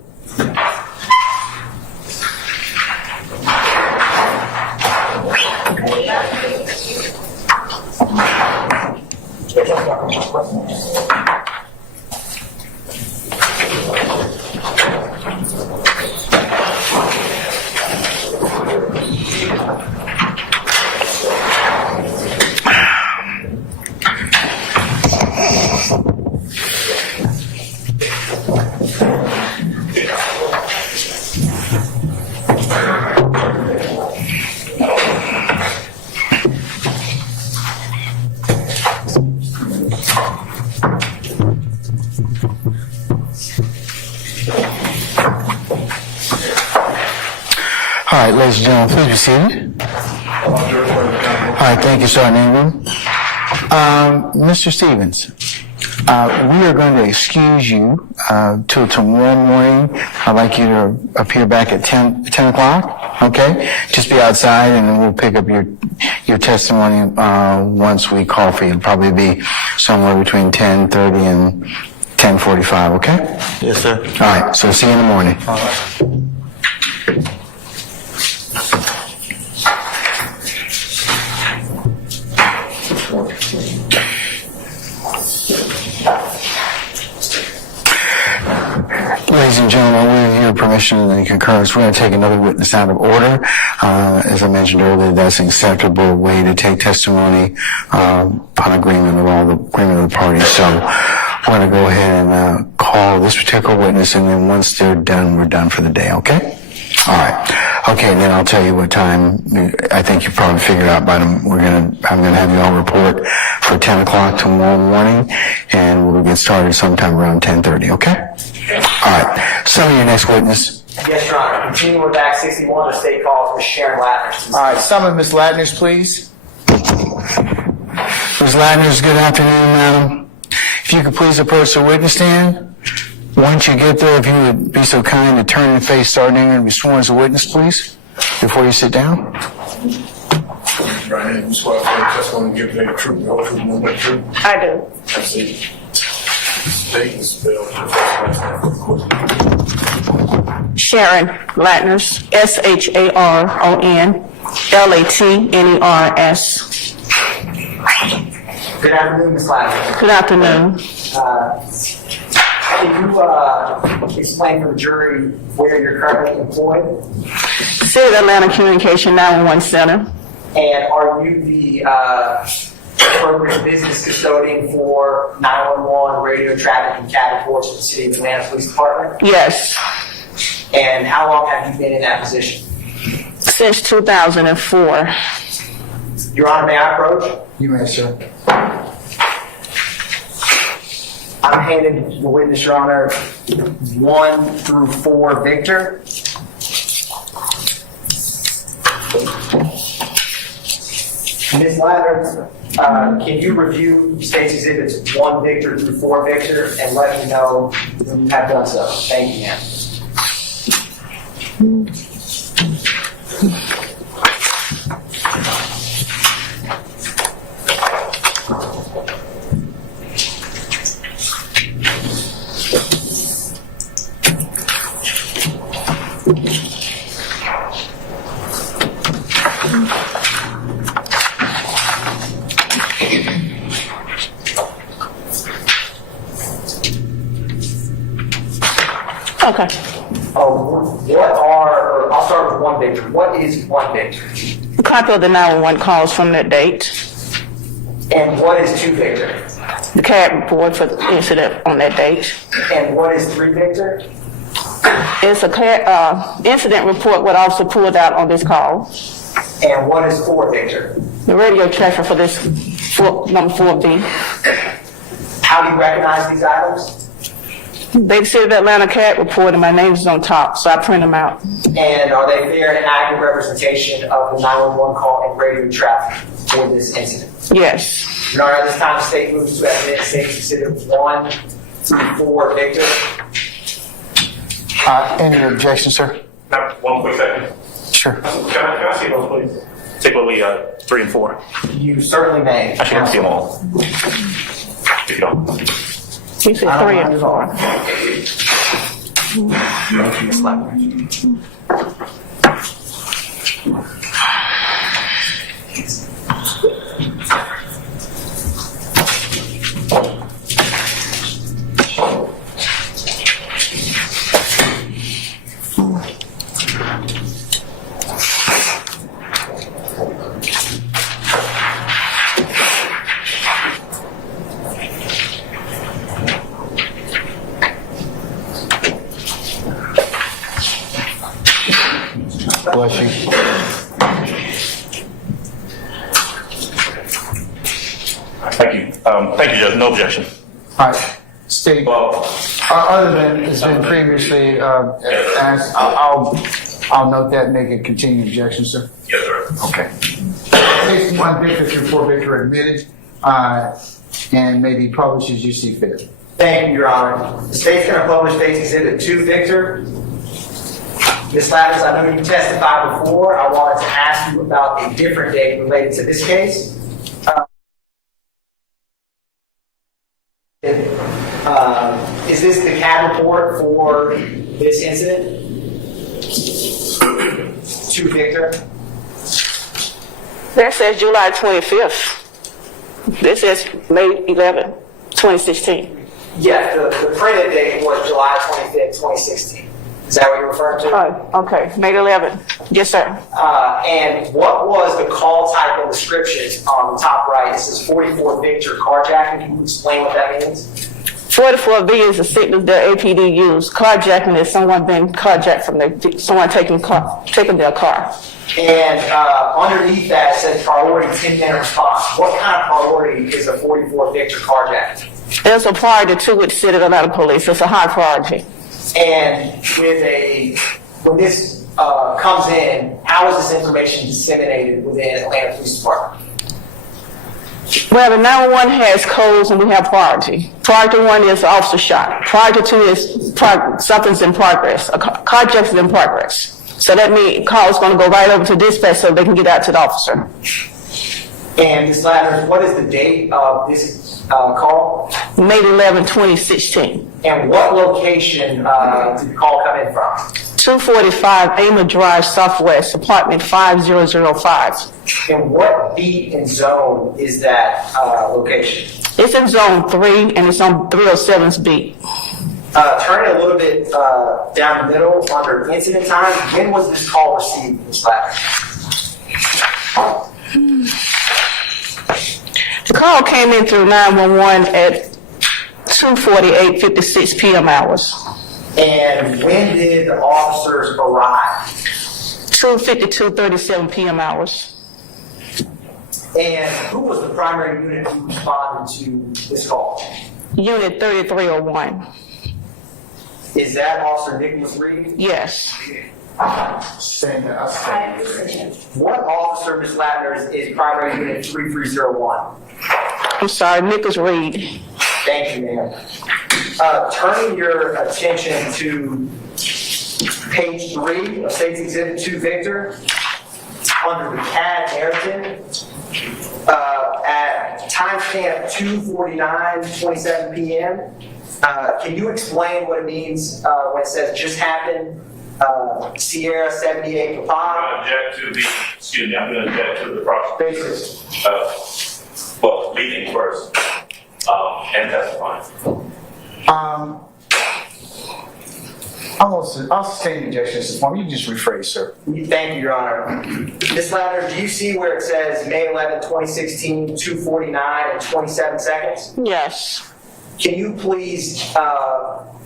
All right, ladies and gentlemen, please be seated. All right, thank you, Sergeant Ingram. Mr. Stevens, we are going to excuse you till tomorrow morning. I'd like you to appear back at 10 o'clock, okay? Just be outside, and then we'll pick up your testimony once we call for you. It'll probably be somewhere between 10:30 and 10:45, okay? Yes, sir. All right, so see you in the morning. All right. Ladies and gentlemen, with your permission and concurrence, we're going to take another witness out of order. As I mentioned earlier, that's an acceptable way to take testimony upon agreement of the parties. So we're going to go ahead and call this particular witness, and then once they're done, we're done for the day, okay? All right. Okay, then I'll tell you what time. I think you probably figured out by I'm going to have you all report for 10 o'clock tomorrow morning, and we'll get started sometime around 10:30, okay? All right. Summon your next witness. Yes, Your Honor. Continuing with Act 61, the state calls Ms. Sharon Latner. All right. Summon Ms. Latner, please. Ms. Latner, good afternoon, madam. If you could please approach the witness stand. Once you get there, if you would be so kind to turn and face Sergeant Ingram and be sworn as a witness, please, before you sit down. Right hand, just want to testimony, give the truth, no truth, no but truth. I do. I see. State and spell your first last name for the court. Sharon Latners, SharonLatners. Good afternoon, Ms. Latner. Good afternoon. Can you explain to the jury where you're currently employed? City of Atlanta Communication 911 Center. And are you the appropriate business custodian for 911, radio traffic, and CAD reports for the City of Atlanta Police Department? Yes. And how long have you been in that position? Since 2004. Your Honor, may I approach? You may, sir. I'm handing the witness, Your Honor, 1 through 4 Victor. Ms. Latner, can you review State's Exhibits 1 Victor through 4 Victor and let me know when you have done so? Thank you, ma'am. Okay. I'll start with 1 Victor. What is 1 Victor? A copy of the 911 calls from that date. And what is 2 Victor? The CAD report for the incident on that date. And what is 3 Victor? It's a CAD, incident report what officer pulled out on this call. And what is 4 Victor? The radio traffic for this number 4B. How do you recognize these items? They City of Atlanta CAD report and my name is on top, so I print them out. And are they fair and accurate representation of the 911 call and radio traffic for this incident? Yes. Your Honor, at this time, the state moves to admit State's Exhibit 1 through 4 Victor. Any objection, sir? Now, 1 quick second. Sure. Can I see those, please? Particularly 3 and 4. You certainly may. I should have to see them all. If you don't. He said 3 and 4. Thank you, Ms. Latner. Bless you. Thank you. Thank you, Judge. No objection. All right. State, other than it's been previously asked, I'll note that and make a continuing objection, sir. Yes, sir. Okay. Case 1, Victor through 4, Victor admitted, and may be published as you see fit. Thank you, Your Honor. The state's going to publish State's Exhibit 2, Victor. Ms. Ladders, I know you testified before. I wanted to ask you about a different date related to this case. Is this the CAD report for this incident? To Victor? That says July 25th. This says May 11, 2016. Yeah, the printed date was July 25th, 2016. Is that what you're referring to? Oh, okay. May 11. Yes, sir. And what was the call type and description on the top right? This is 44 Victor carjacking. Can you explain what that means? 44B is a signal that APD used. Carjacking is someone being carjacked from someone taking their car. And underneath that it says priority 10-minute response. What kind of priority is a 44 Victor carjacking? It's a priority to which city of Atlanta police. It's a high priority. And when this comes in, how is this information disseminated within Atlanta Police Department? Well, the 911 has codes and we have priority. Priority 1 is officer shot. Priority 2 is something's in progress. A carjack is in progress. So that means call is going to go right over to dispatch so they can get out to the officer. And Ms. Ladders, what is the date of this call? May 11, 2016. And what location did the call come in from? 245 Amer Drive Southwest, apartment 5005. And what beat and zone is that location? It's in zone 3 and it's on 307's beat. Turn it a little bit down the middle under incident time. When was this call received, Ms. Ladders? The call came in through 911 at 2:48:56 p.m. hours. And when did the officers arrive? 2:52:37 p.m. hours. And who was the primary unit who responded to this call? Unit 3301. Is that Officer Nicholas Reed? Yes. What officer, Ms. Lattner, is primary unit 3301? I'm sorry, Nicholas Reed. Thank you, ma'am. Turning your attention to page 3 of State's Exhibit 2, Victor, under the CAD narrative, at timestamp 2:49:27 p.m., can you explain what it means when it says just happened, Sierra 78 Papa? I'm going to object to the prosecution. Well, leading first and testifying. I'll sustain the objection at this point. You just rephrase, sir. Thank you, Your Honor. Ms. Lattner, do you see where it says May 11, 2016, 2:49 and 27 seconds? Yes. Can you please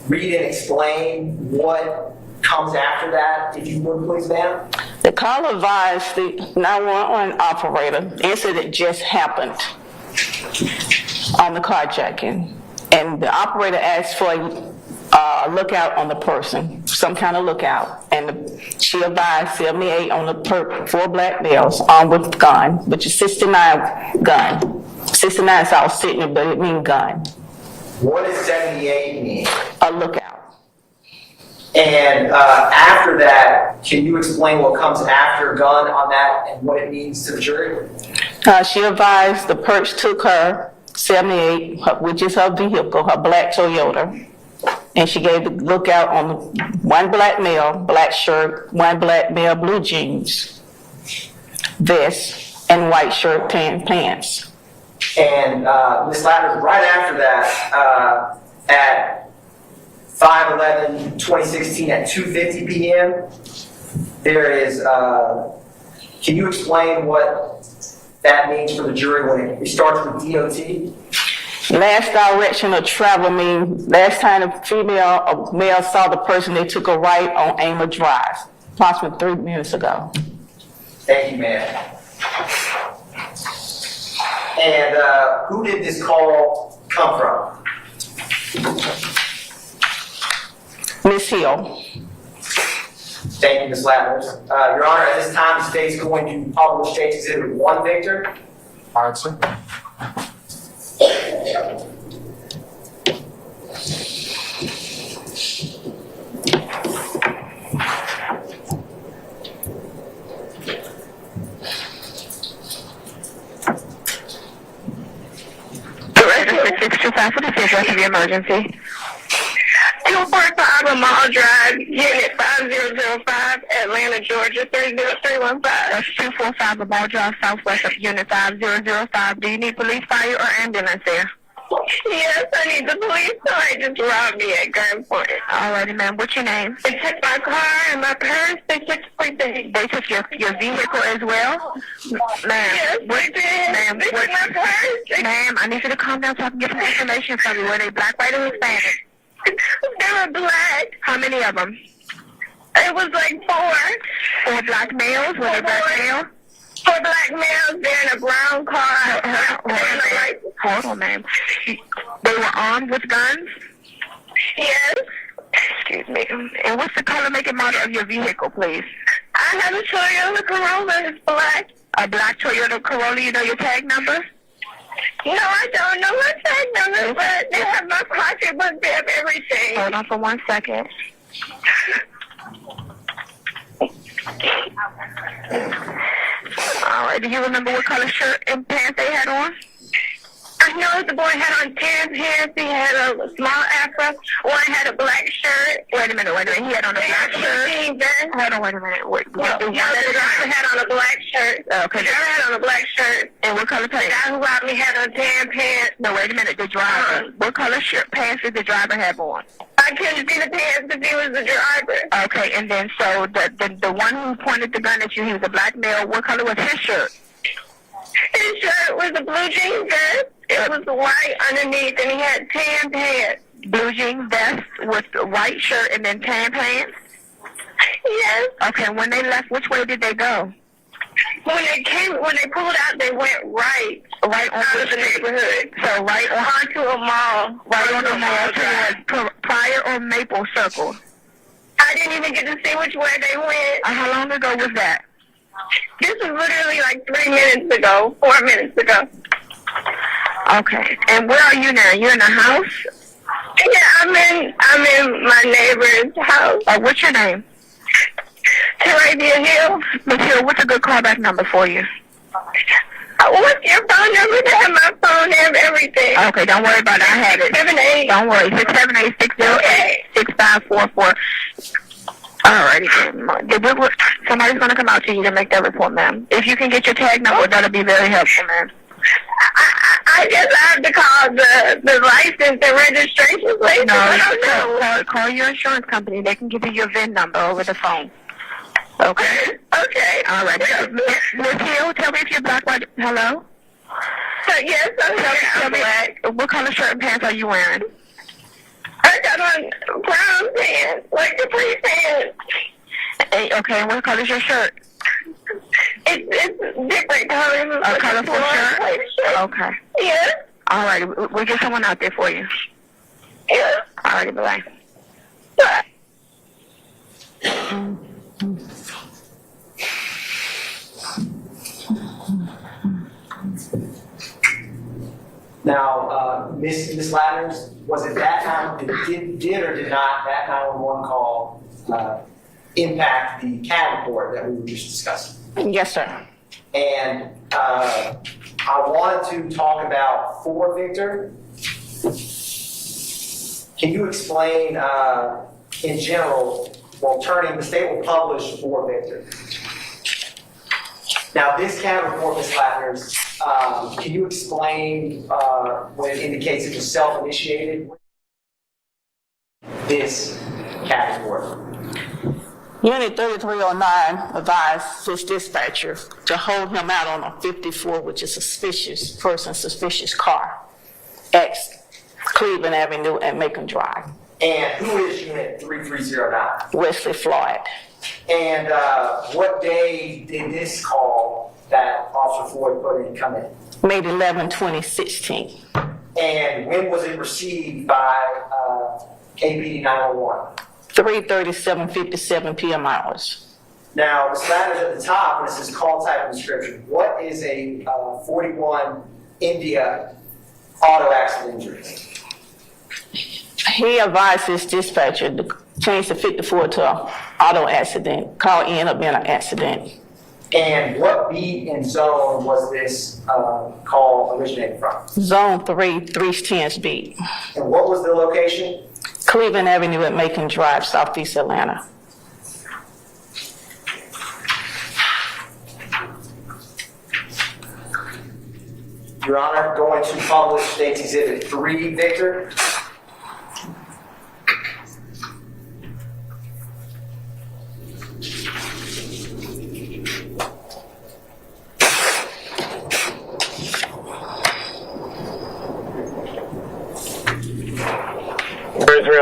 read and explain what comes after that, if you would, please, ma'am? The call advised the 911 operator incident just happened on the carjacking, and the operator asked for a lookout on the person, some kind of lookout, and she advised 78 on the 4 black males armed with gun, which is 69 gun. 69 is all sitting, but it means gun. What does 78 mean? A lookout. And after that, can you explain what comes after gun on that and what it means to the jury? She advised the perch took her 78, which is her vehicle, her black Toyota, and she gave the lookout on one black male, black shirt, one black male, blue jeans, vest, and white shirt, tan pants. And Ms. Lattner, right after that, at 5/11/2016 at 2:50 p.m., there is, can you explain what that means for the jury when it starts with DOT? Last direction of travel means last time a female or male saw the person, they took a right on Amer Drive. approximately 3 minutes ago. Thank you, ma'am. And who did this call come from? Miss Hill. Thank you, Ms. Latters. Your Honor, at this time, the state's going to publish State's Exhibit 1, Victor. All right, sir. Register 625 for the address of the emergency. 245 Mall Drive, Unit 5005, Atlanta, Georgia, 30315. That's 245 Mall Drive, southwest of Unit 5005. Do you need police, fire, or ambulance there? Yes, I need the police. Somebody just robbed me at gunpoint. Alrighty, ma'am. What's your name? They took my car and my purse. They took everything. They took your vehicle as well? Ma'am. Yes, they did. Ma'am, they took my purse. Ma'am, I need you to calm down so I can get some information from you. Were they black, white, or Hispanic? They were black. How many of them? It was like 4. 4 black males? Were they black males? 4 black males. They're in a brown car. Hold on, ma'am. They were armed with guns? Yes. Excuse me. And what's the color, make, and model of your vehicle, please? I have a Toyota Corolla. It's black. A black Toyota Corolla. You know your tag number? No, I don't know my tag number, but they have my pocketbook. They have everything. Hold on for 1 second. All right. Do you remember what color shirt and pants they had on? I know the boy had on tan pants. He had a small afro. One had a black shirt. Wait a minute. He had on a black shirt. Hold on, wait a minute. No, the driver had on a black shirt. Okay. The driver had on a black shirt. And what color pants? The guy who robbed me had on tan pants. No, wait a minute. The driver. What color shirt pants did the driver have on? I couldn't see the pants because he was the driver. Okay, and then so the one who pointed the gun at you, he was a black male. What color was his shirt? His shirt was a blue jean vest. It was white underneath, and he had tan pants. Blue jean vest with a white shirt and then tan pants? Yes. Okay, when they left, which way did they go? When they pulled out, they went right out of the neighborhood. So right onto a mall. Right on the mall towards Pryor or Maple Circle? I didn't even get to see which way they went. How long ago was that? This was literally like 3 minutes ago, 4 minutes ago. Okay. And where are you now? You're in the house? Yeah, I'm in my neighbor's house. What's your name? Terabia Hill. Miss Hill, what's a good callback number for you? What's your phone number? They have my phone, they have everything. Okay, don't worry about it. I have it. 678. Don't worry. 678-608-6544. Alrighty. Somebody's going to come out to you to make that report, ma'am. If you can get your tag number, that'll be very helpful, ma'am. I guess I have to call the license and registration place. No, call your insurance company. They can give you your VIN number over the phone. Okay. Okay. All right. Miss Hill, tell me if you're black, white. Hello? Yes, I'm black. What color shirt and pants are you wearing? I got on brown pants, like capri pants. Okay, and what color is your shirt? It's different colors. A colorful shirt? Okay. Yeah. All right, we'll get someone out there for you. Yeah. All right, bye-bye. Bye. Now, Miss Ladders, was it that time, did or did not that 911 call impact the CAD report that we were just discussing? Yes, sir. And I wanted to talk about for Victor. Can you explain, in general, the state will publish for Victor. Now, this CAD report, Ms. Ladders, can you explain when it indicates it was self-initiated? This CAD report. Unit 3309 advised his dispatcher to hold him out on a 54, which is suspicious car, X Cleveland Avenue and Macon Drive. And who is Unit 3309? Wesley Floyd. And what day did this call that Officer Floyd put in come in? May 11, 2016. And when was it received by APD 911? 3:37:57 p.m. hours. Now, the slatter's at the top, and it says call type and description. What is a 41 India auto accident injury? He advised his dispatcher to change the 54 to an auto accident. Call ended up being an accident. And what beat and zone was this call originated from? Zone 3, 310's beat. And what was the location? Cleveland Avenue at Macon Drive, Southeast Atlanta. Your Honor, going to publish State's Exhibit 3, Victor.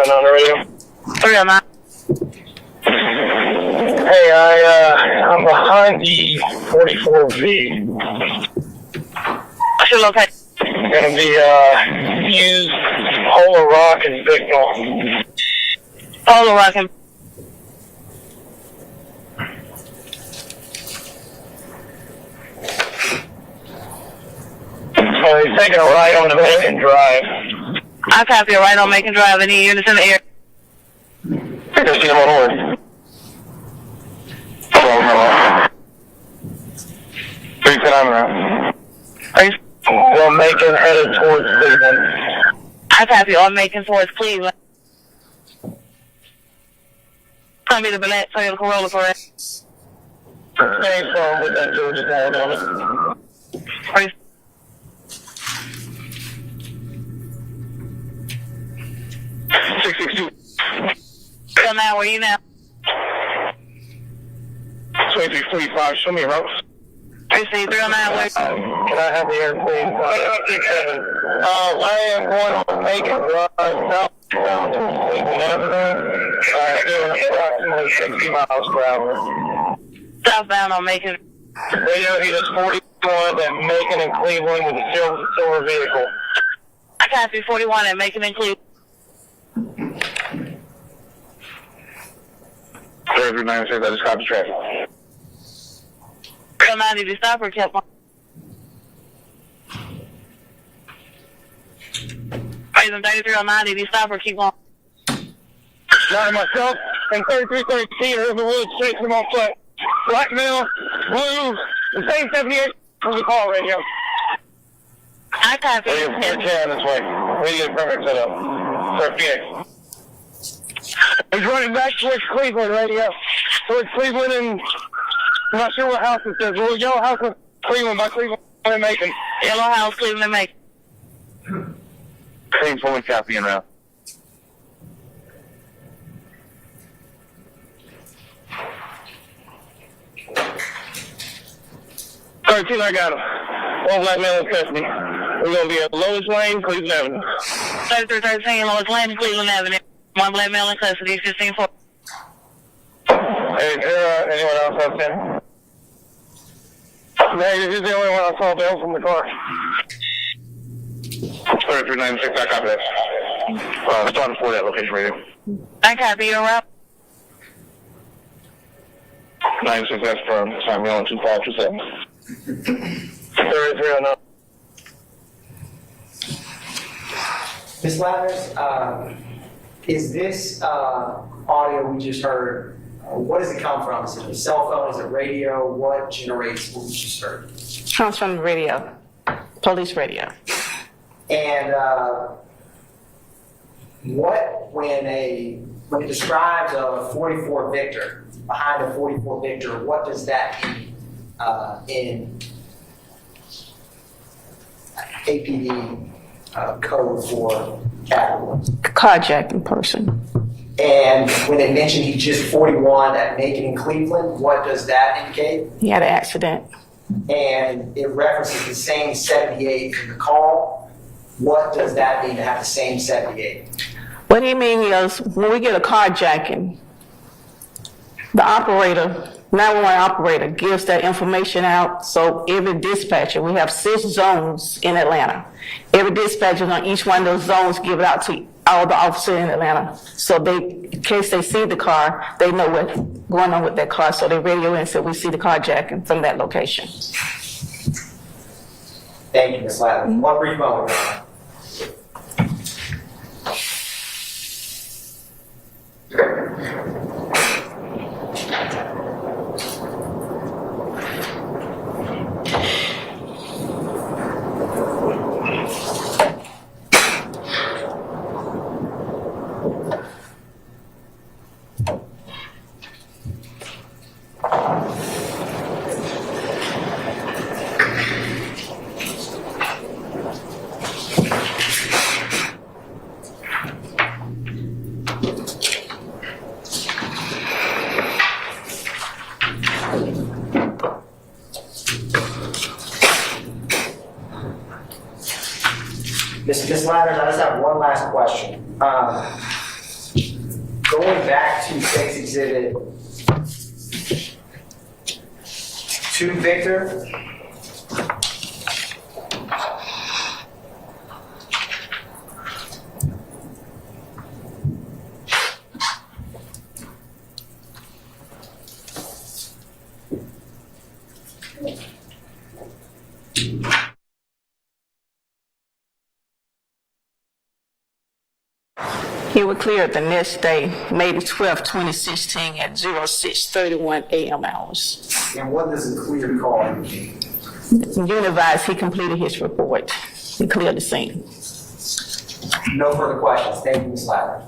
On the radio. 309. Hey, I'm behind the 44V. I should locate. Gonna be used Polar Rock and Bicknell. Polar Rock and. So he's taking a right on the Macon Drive. I copy a right on Macon Drive. Any units in the air? I can see him on order. Hello. 310 Are you on Macon headed towards Cleveland? I copy on Macon towards Cleveland. Gonna be the Ballet Toyota Corolla, correct? Same phone with that Georgia tag on it. Are you? So now, where you now? 2345, show me a route. 309, where? Can I have the air, please? I am going on Macon Drive, southbound to Cleveland Avenue. Doing approximately 60 miles per hour. Southbound on Macon. Radio, he does 41 at Macon and Cleveland with a silver vehicle. I copy 41 at Macon and Cleveland. 3396, I just copy traffic. 90, did you stop or kept on? Raising 3309, did you stop or keep on? Not myself, and 3313 are in the woods, chasing them on foot. Black male, blue, the same 78 from the call radio. I copy. Radio 410 this way. Radio perfect setup. 38. He's running back towards Cleveland radio. Towards Cleveland and I'm not sure what house it says. Well, yellow house in Cleveland by Cleveland and Macon. Yellow house, Cleveland and Macon. Same phone copy and route. 13, I got him. One black male in custody. We're going to be at Lois Lane, Cleveland Avenue. 3313, Lois Lane, Cleveland Avenue. One black male in custody, 15-4. Hey, anyone else out there? Hey, this is the only one I saw bail from the car. 3396, I copy that. Starting for that location radio. I copy your route. 96, that's firm. Time me on 2527. 3309. Ms. Ladders, is this audio we just heard, what does it come from? Is it a cell phone? Is it radio? What generates what we just heard? Comes from the radio, police radio. And when it describes a 44 Victor, behind a 44 Victor, what does that mean in APD code for category? Carjacking person. And when they mentioned he just 41 at Macon and Cleveland, what does that indicate? He had an accident. And it references the same 78 in the call. What does that mean to have the same 78? What he means is, when we get a carjacking, the operator, 911 operator, gives that information out. So every dispatcher, we have 6 zones in Atlanta. Every dispatcher on each one of those zones give it out to all the officers in Atlanta. So in case they see the car, they know what's going on with that car. So they radio in and say, we see the carjacking from that location. Thank you, Ms. Lattimore. One brief moment, Your Honor. Ms. Ladders, I just have one last question. Going back to Case Exhibit 2, Victor. He was cleared the next day, May 12, 2016 at 06:31 a.m. hours. And what does a clear call mean? Univised, he completed his report. He cleared the scene. No further questions. Thank you, Ms. Ladders.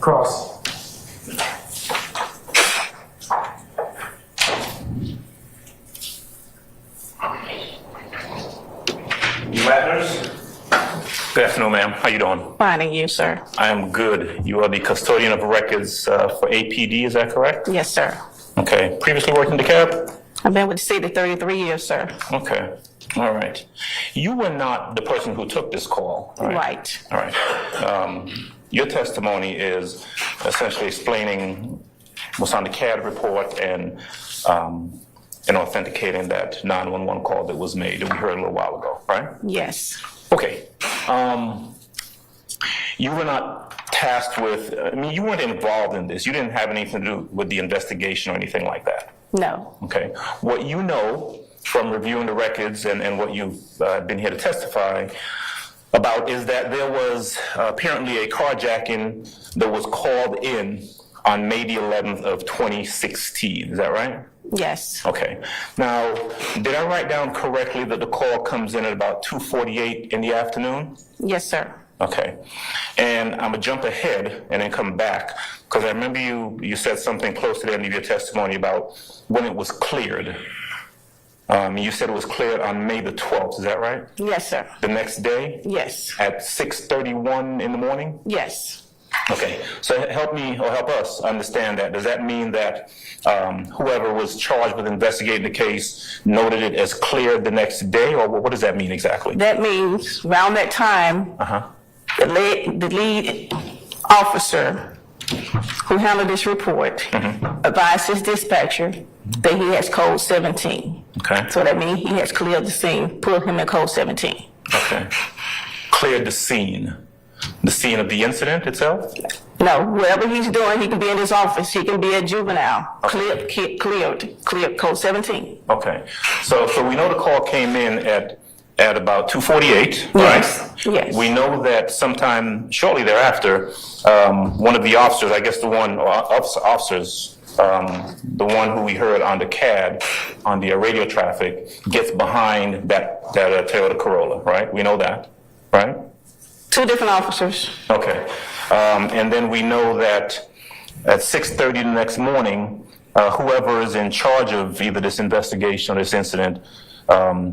Cross. Ladders? Good afternoon, ma'am. How you doing? Fine, and you, sir? I am good. You are the custodian of records for APD, is that correct? Yes, sir. Okay. Previously worked in DeKalb? I've been with the city 33 years, sir. Okay. All right. You were not the person who took this call, right? Right. All right. Your testimony is essentially explaining what's on the CAD report and authenticating that 911 call that was made that we heard a little while ago, right? Yes. Okay. You were not tasked with, you weren't involved in this. You didn't have anything to do with the investigation or anything like that. No. Okay. What you know from reviewing the records and what you've been here to testify about is that there was apparently a carjacking that was called in on May the 11th of 2016. Is that right? Yes. Okay. Now, did I write down correctly that the call comes in at about 2:48 in the afternoon? Yes, sir. Okay. And I'm going to jump ahead and then come back, because I remember you said something close to the end of your testimony about when it was cleared. You said it was cleared on May the 12th. Is that right? Yes, sir. The next day? Yes. At 6:31 in the morning? Yes. Okay, so help me or help us understand that. Does that mean that whoever was charged with investigating the case noted it as cleared the next day, or what does that mean exactly? That means around that time, the lead officer who handled this report advised his dispatcher that he has code 17. Okay. So that means he has cleared the scene, put him in code 17. Okay. Cleared the scene. The scene of the incident itself? No, whatever he's doing, he can be in his office. He can be a juvenile. Okay. Cleared code 17. Okay. So we know the call came in at about 2:48, right? Yes. Yes. We know that sometime shortly thereafter, one of the officers, I guess the one who we heard on the CAD on the radio traffic, gets behind that Toyota Corolla, right? We know that, right? Two different officers. Okay. And then we know that at 6:30 the next morning, whoever is in charge of either this investigation or this incident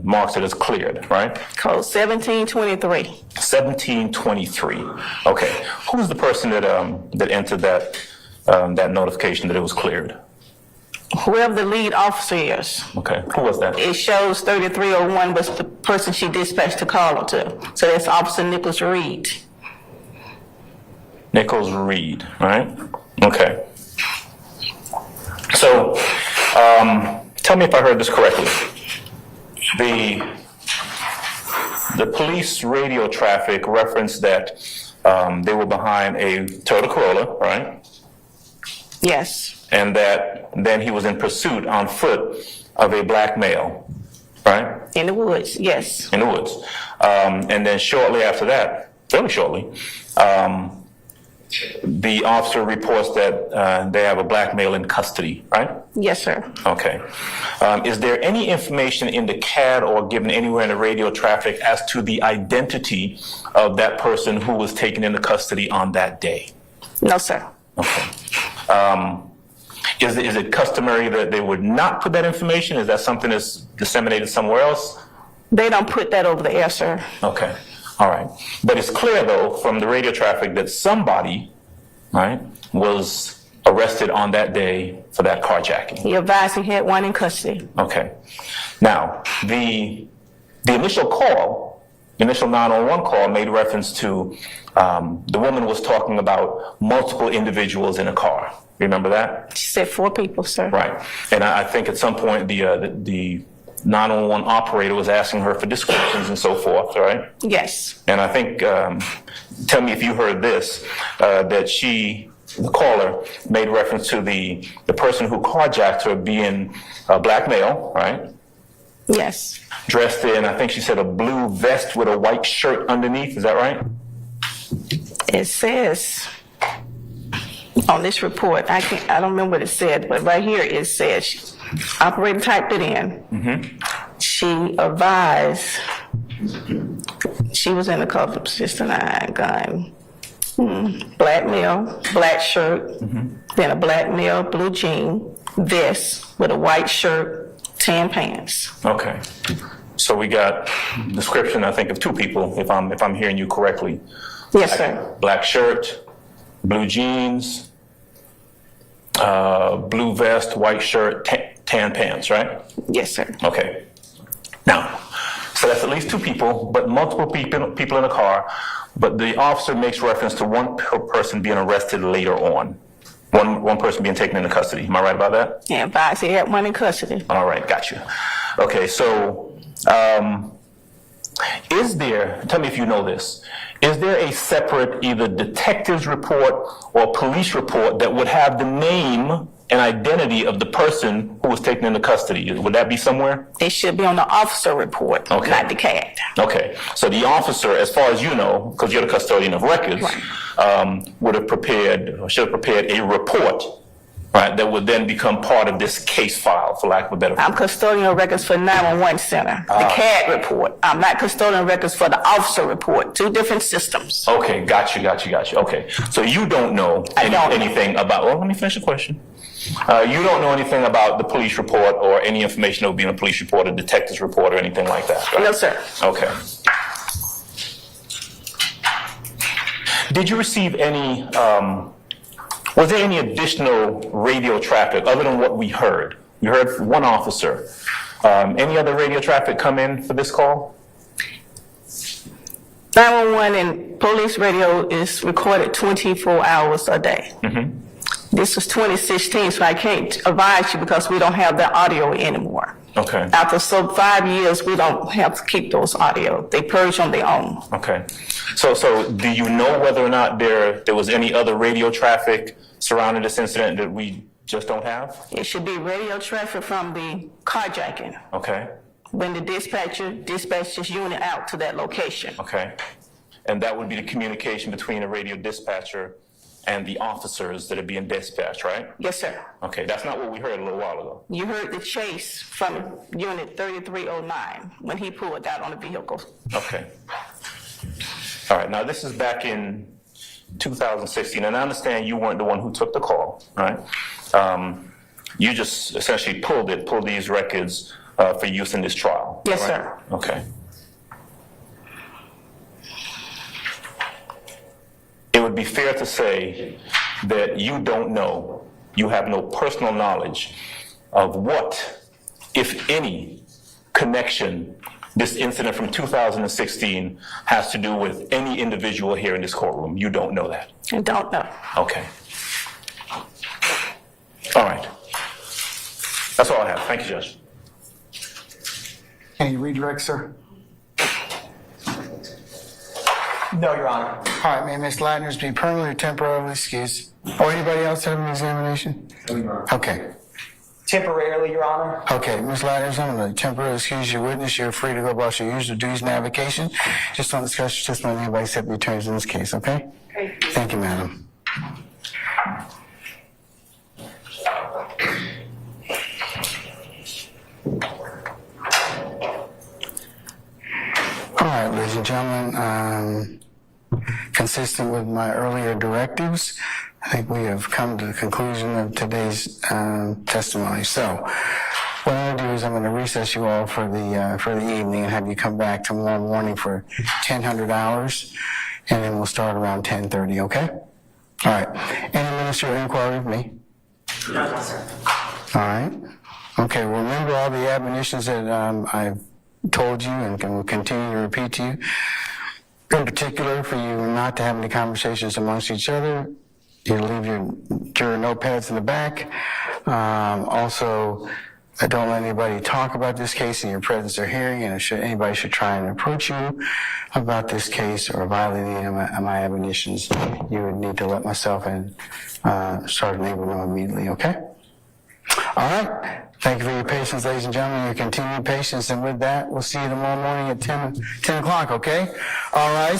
marks it as cleared, right? Code 1723. 1723. Okay. Who's the person that entered that notification that it was cleared? Whoever the lead officer is. Okay. Who was that? It shows 3301 was the person she dispatched the caller to. So that's Officer Nicholas Reed. Nichols Reed, right? Okay. So, tell me if I heard this correctly. The police radio traffic referenced that they were behind a Toyota Corolla, right? Yes. And that then he was in pursuit on foot of a black male, right? In the woods, yes. In the woods. And then shortly after that, fairly shortly, the officer reports that they have a black male in custody, right? Yes, sir. Okay. Is there any information in the CAD or given anywhere in the radio traffic as to the identity of that person who was taken into custody on that day? No, sir. Okay. Is it customary that they would not put that information? Is that something that's disseminated somewhere else? They don't put that over the air, sir. Okay. All right. But it's clear, though, from the radio traffic that somebody, right, was arrested on that day for that carjacking. He advised he had one in custody. Okay. Now, the initial call, the initial 911 call made reference to the woman was talking about multiple individuals in a car. Remember that? She said 4 people, sir. Right. And I think at some point the 911 operator was asking her for descriptions and so forth, right? Yes. And I think, tell me if you heard this, that the caller made reference to the person who carjacked her being a black male, right? Yes. Dressed in, I think she said, a blue vest with a white shirt underneath. Is that right? It says on this report, I don't remember what it said, but right here it says, operator typed it in. Mm-hmm. She advised she was in a couple of sister nine gun. Black male, black shirt, then a black male blue jean, vest with a white shirt, tan pants. Okay. So we got description, I think, of 2 people, if I'm hearing you correctly. Yes, sir. Black shirt, blue jeans, blue vest, white shirt, tan pants, right? Yes, sir. Okay. Now, so that's at least 2 people, but multiple people in a car. But the officer makes reference to one person being arrested later on. One person being taken into custody. Am I right about that? Yeah, advised he had one in custody. All right, got you. Okay, so is there, tell me if you know this, is there a separate either detective's report or police report that would have the name and identity of the person who was taken into custody? Would that be somewhere? It should be on the officer report, not the CAD. Okay, so the officer, as far as you know, because you're the custodian of records, would have prepared, or should have prepared a report, right, that would then become part of this case file, for lack of a better I'm custodian of records for 911 Center, the CAD report. I'm not custodian of records for the officer report, 2 different systems. Okay, got you. Okay, so you don't know anything about, well, let me finish the question. You don't know anything about the police report or any information that would be in a police report, a detective's report, or anything like that, right? No, sir. Okay. Did you receive any, was there any additional radio traffic other than what we heard? We heard from one officer. Any other radio traffic come in for this call? 911 and police radio is recorded 24 hours a day. Mm-hmm. This was 2016, so I can't advise you because we don't have that audio anymore. Okay. After 5 years, we don't have to keep those audio. They purge on their own. Okay. So do you know whether or not there was any other radio traffic surrounding this incident that we just don't have? It should be radio traffic from the carjacking. Okay. When the dispatcher dispatches unit out to that location. Okay. And that would be the communication between the radio dispatcher and the officers that are being dispatched, right? Yes, sir. Okay, that's not what we heard a little while ago. You heard the chase from unit 3309 when he pulled out on the vehicle. Okay. All right, now this is back in 2016, and I understand you weren't the one who took the call, right? You just essentially pulled these records for use in this trial. Yes, right? sir. Okay. It would be fair to say that you don't know, you have no personal knowledge of what, if any, connection this incident from 2016 has to do with any individual here in this courtroom. You don't know that? I don't know. Okay. All right. That's all I have. Thank you, Judge. Any redirect, sir? No, Your Honor. All right, may Ms. Ladner's be permanently or temporarily excused? Or anybody else have an examination? No, Your Honor. Okay. Temporarily, Your Honor. Okay, Ms. Ladner's, I'm going to temporarily excuse your witness. You're free to go about your usual duties and avocation. Just don't discuss your testimony with anybody except the attorneys in this case, okay? Okay. Thank you, madam. All right, ladies and gentlemen, consistent with my earlier directives, I think we have come to the conclusion of today's testimony. So what I'm going to do is I'm going to recess you all for the evening and have you come back tomorrow morning for 1000 hours, and then we'll start around 10:30, okay? All right. Any ministerial inquiry with me? No, sir. All right. Okay, well, remember all the admonitions that I've told you and will continue to repeat to you. In particular, for you not to have any conversations amongst each other. You leave your juror notepads in the back. Also, don't let anybody talk about this case in your presence or hearing, and if anybody should try and approach you about this case or violate any of my admonitions, you would need to let myself and Sergeant Abel know immediately, okay? All right. Thank you for your patience, ladies and gentlemen, your continued patience. And with that, we'll see you tomorrow morning at 10 o'clock, okay? All right.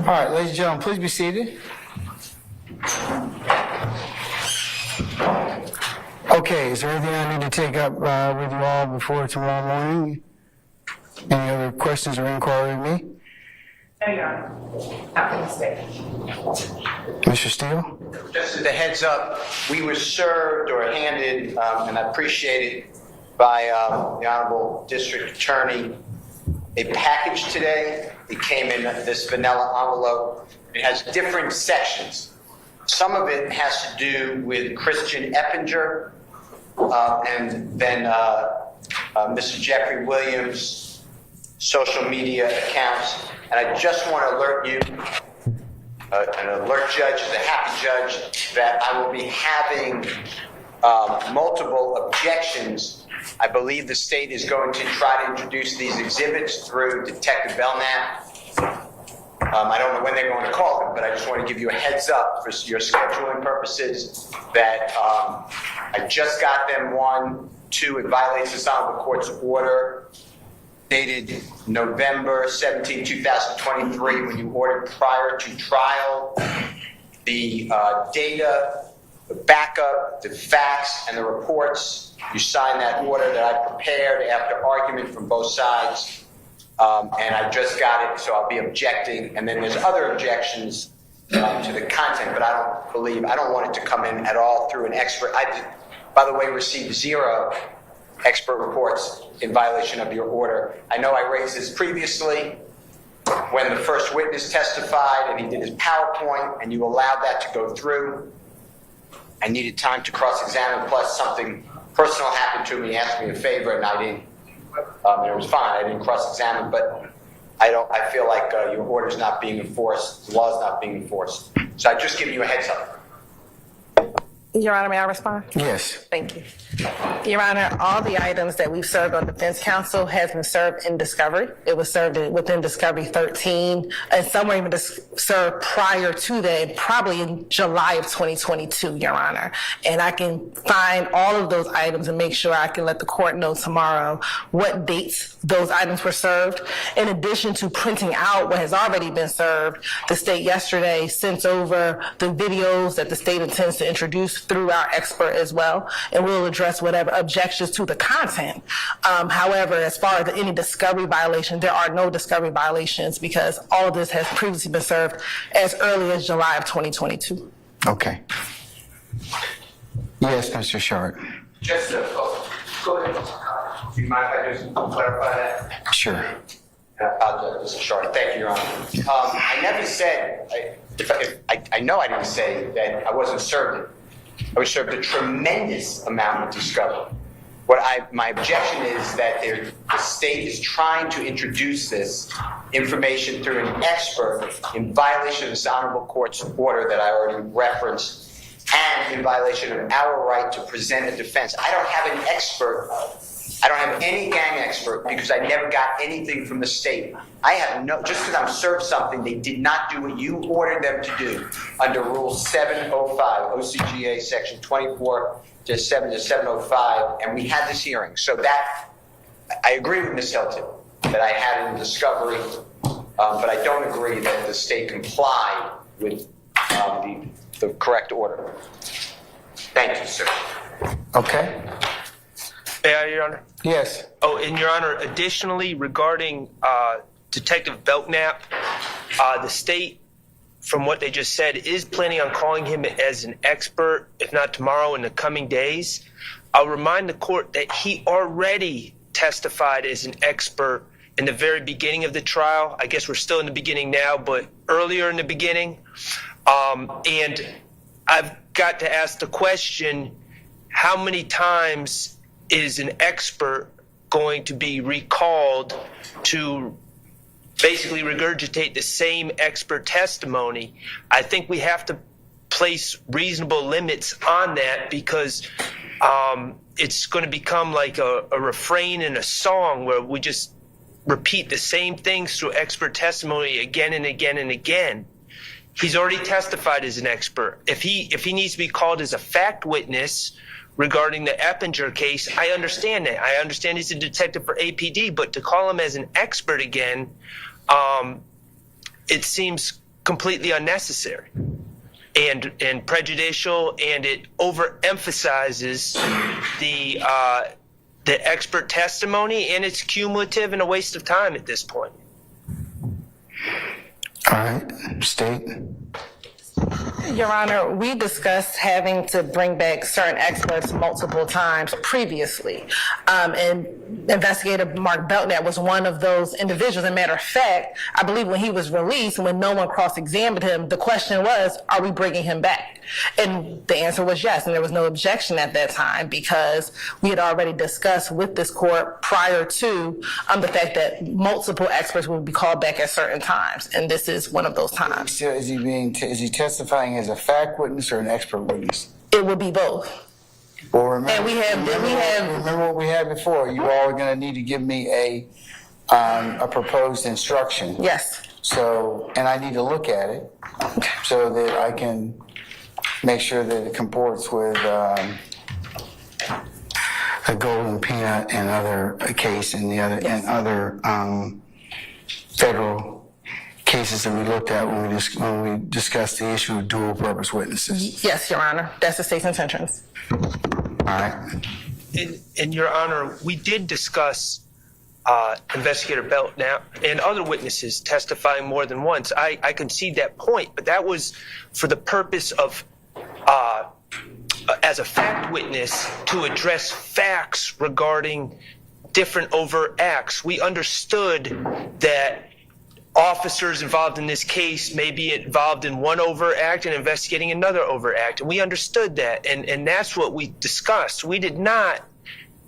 All right, ladies and gentlemen, please be seated. Okay, is there anything I need to take up with you all before tomorrow morning? Any other questions or inquiry with me? No, Your Honor. Not for this day. Mr. Steele? Just as a heads up, we were served or handed, and I appreciate it, by the Honorable District Attorney, a package today. It came in this vanilla envelope. It has different sections. Some of it has to do with Christian Eppinger, and then Mr. Jeffery Williams' social media accounts. And I just want to alert you, an alert judge is a happy judge, that I will be having multiple objections. I believe the state is going to try to introduce these exhibits through Detective Belknap. I don't know when they're going to call them, but I just want to give you a heads up for your scheduling purposes that I just got them one. Two, it violates the Honorable Court's order dated November 17, 2023, when you ordered prior to trial the data, the backup, the facts, and the reports. You signed that order that I prepared after argument from both sides, and I just got it, so I'll be objecting. And then there's other objections to the content, but I don't want it to come in at all through an expert. I did, by the way, received 0 expert reports in violation of your order. I know I raised this previously when the first witness testified and he did his PowerPoint, and you allowed that to go through. I needed time to cross-examine, plus something personal happened to me, asked me a favor, and I didn't, and it was fine. I didn't cross-examine, but I feel like your order's not being enforced, the law's not being enforced. So I'm just giving you a heads up. Your Honor, may I respond? Yes. Thank you. Your Honor, all the items that we've served on defense counsel has been served in discovery. It was served within discovery 13, and some were even served prior to that, probably in July of 2022, Your Honor. And I can find all of those items and make sure I can let the court know tomorrow what dates those items were served. In addition to printing out what has already been served, the state yesterday sent over the videos that the state intends to introduce through our expert as well, and we'll address address whatever objections to the content. However, as far as any discovery violation, there are no discovery violations because all of this has previously been served as early as July of 2022. Okay. Yes, Mr. Short. Just to, go ahead. Do you mind if I just clarify that? Sure. Mr. Short, thank you, Your Honor. I never said, I know I didn't say that I wasn't served it. I was served a tremendous amount of discovery. My objection is that the state is trying to introduce this information through an expert in violation of this honorable court's order that I already referenced, and in violation of our right to present a defense. I don't have an expert. I don't have any gang expert because I never got anything from the state. I have just because I'm served something, they did not do what you ordered them to do under Rule 705, OCGA Section 24-7 to 705, and we had this hearing. So that, I agree with Ms. Hilton that I had it in discovery, but I don't agree that the state complied with the correct order. Thank you, sir. Okay. May I, Your Honor? Yes. Oh, and Your Honor, additionally, regarding Detective Belknap, the state, from what they just said, is planning on calling him as an expert, if not tomorrow, in the coming days. I'll remind the court that he already testified as an expert in the very beginning of the trial. I guess we're still in the beginning now, but earlier in the beginning. And I've got to ask the question, how many times is an expert going to be recalled to basically regurgitate the same expert testimony? I think we have to place reasonable limits on that because it's going to become like a refrain in a song where we just repeat the same things through expert testimony again and again and again. He's already testified as an expert. If he needs to be called as a fact witness regarding the Eppinger case, I understand that. I understand he's a detective for APD, but to call him as an expert again, it seems completely unnecessary and prejudicial, and it overemphasizes the expert testimony, and it's cumulative and a waste of time at this point. All right, State. Your Honor, we discussed having to bring back certain experts multiple times previously. And Investigator Mark Belknap was one of those individuals. As a matter of fact, I believe when he was released, when no one cross-examined him, the question was, are we bringing him back? And the answer was yes, and there was no objection at that time because we had already discussed with this court prior to the fact that multiple experts would be called back at certain times, and this is one of those times. So is he testifying as a fact witness or an expert witness? It would be both. Well, remember, remember what we had before. You all are going to need to give me a proposed instruction. Yes. So, and I need to look at it so that I can make sure that it comports with a golden peanut and other case and the other and other federal cases that we looked at when we discussed the issue of dual purpose witnesses. Yes, Your Honor. That's the state's intentions. All right. In Your Honor, we did discuss Investigator Belknap and other witnesses testifying more than once. I concede that point, but that was for the purpose of, as a fact witness, to address facts regarding different overt acts. We understood that officers involved in this case may be involved in one overt act and investigating another overt act. And we understood that, and that's what we discussed. We did not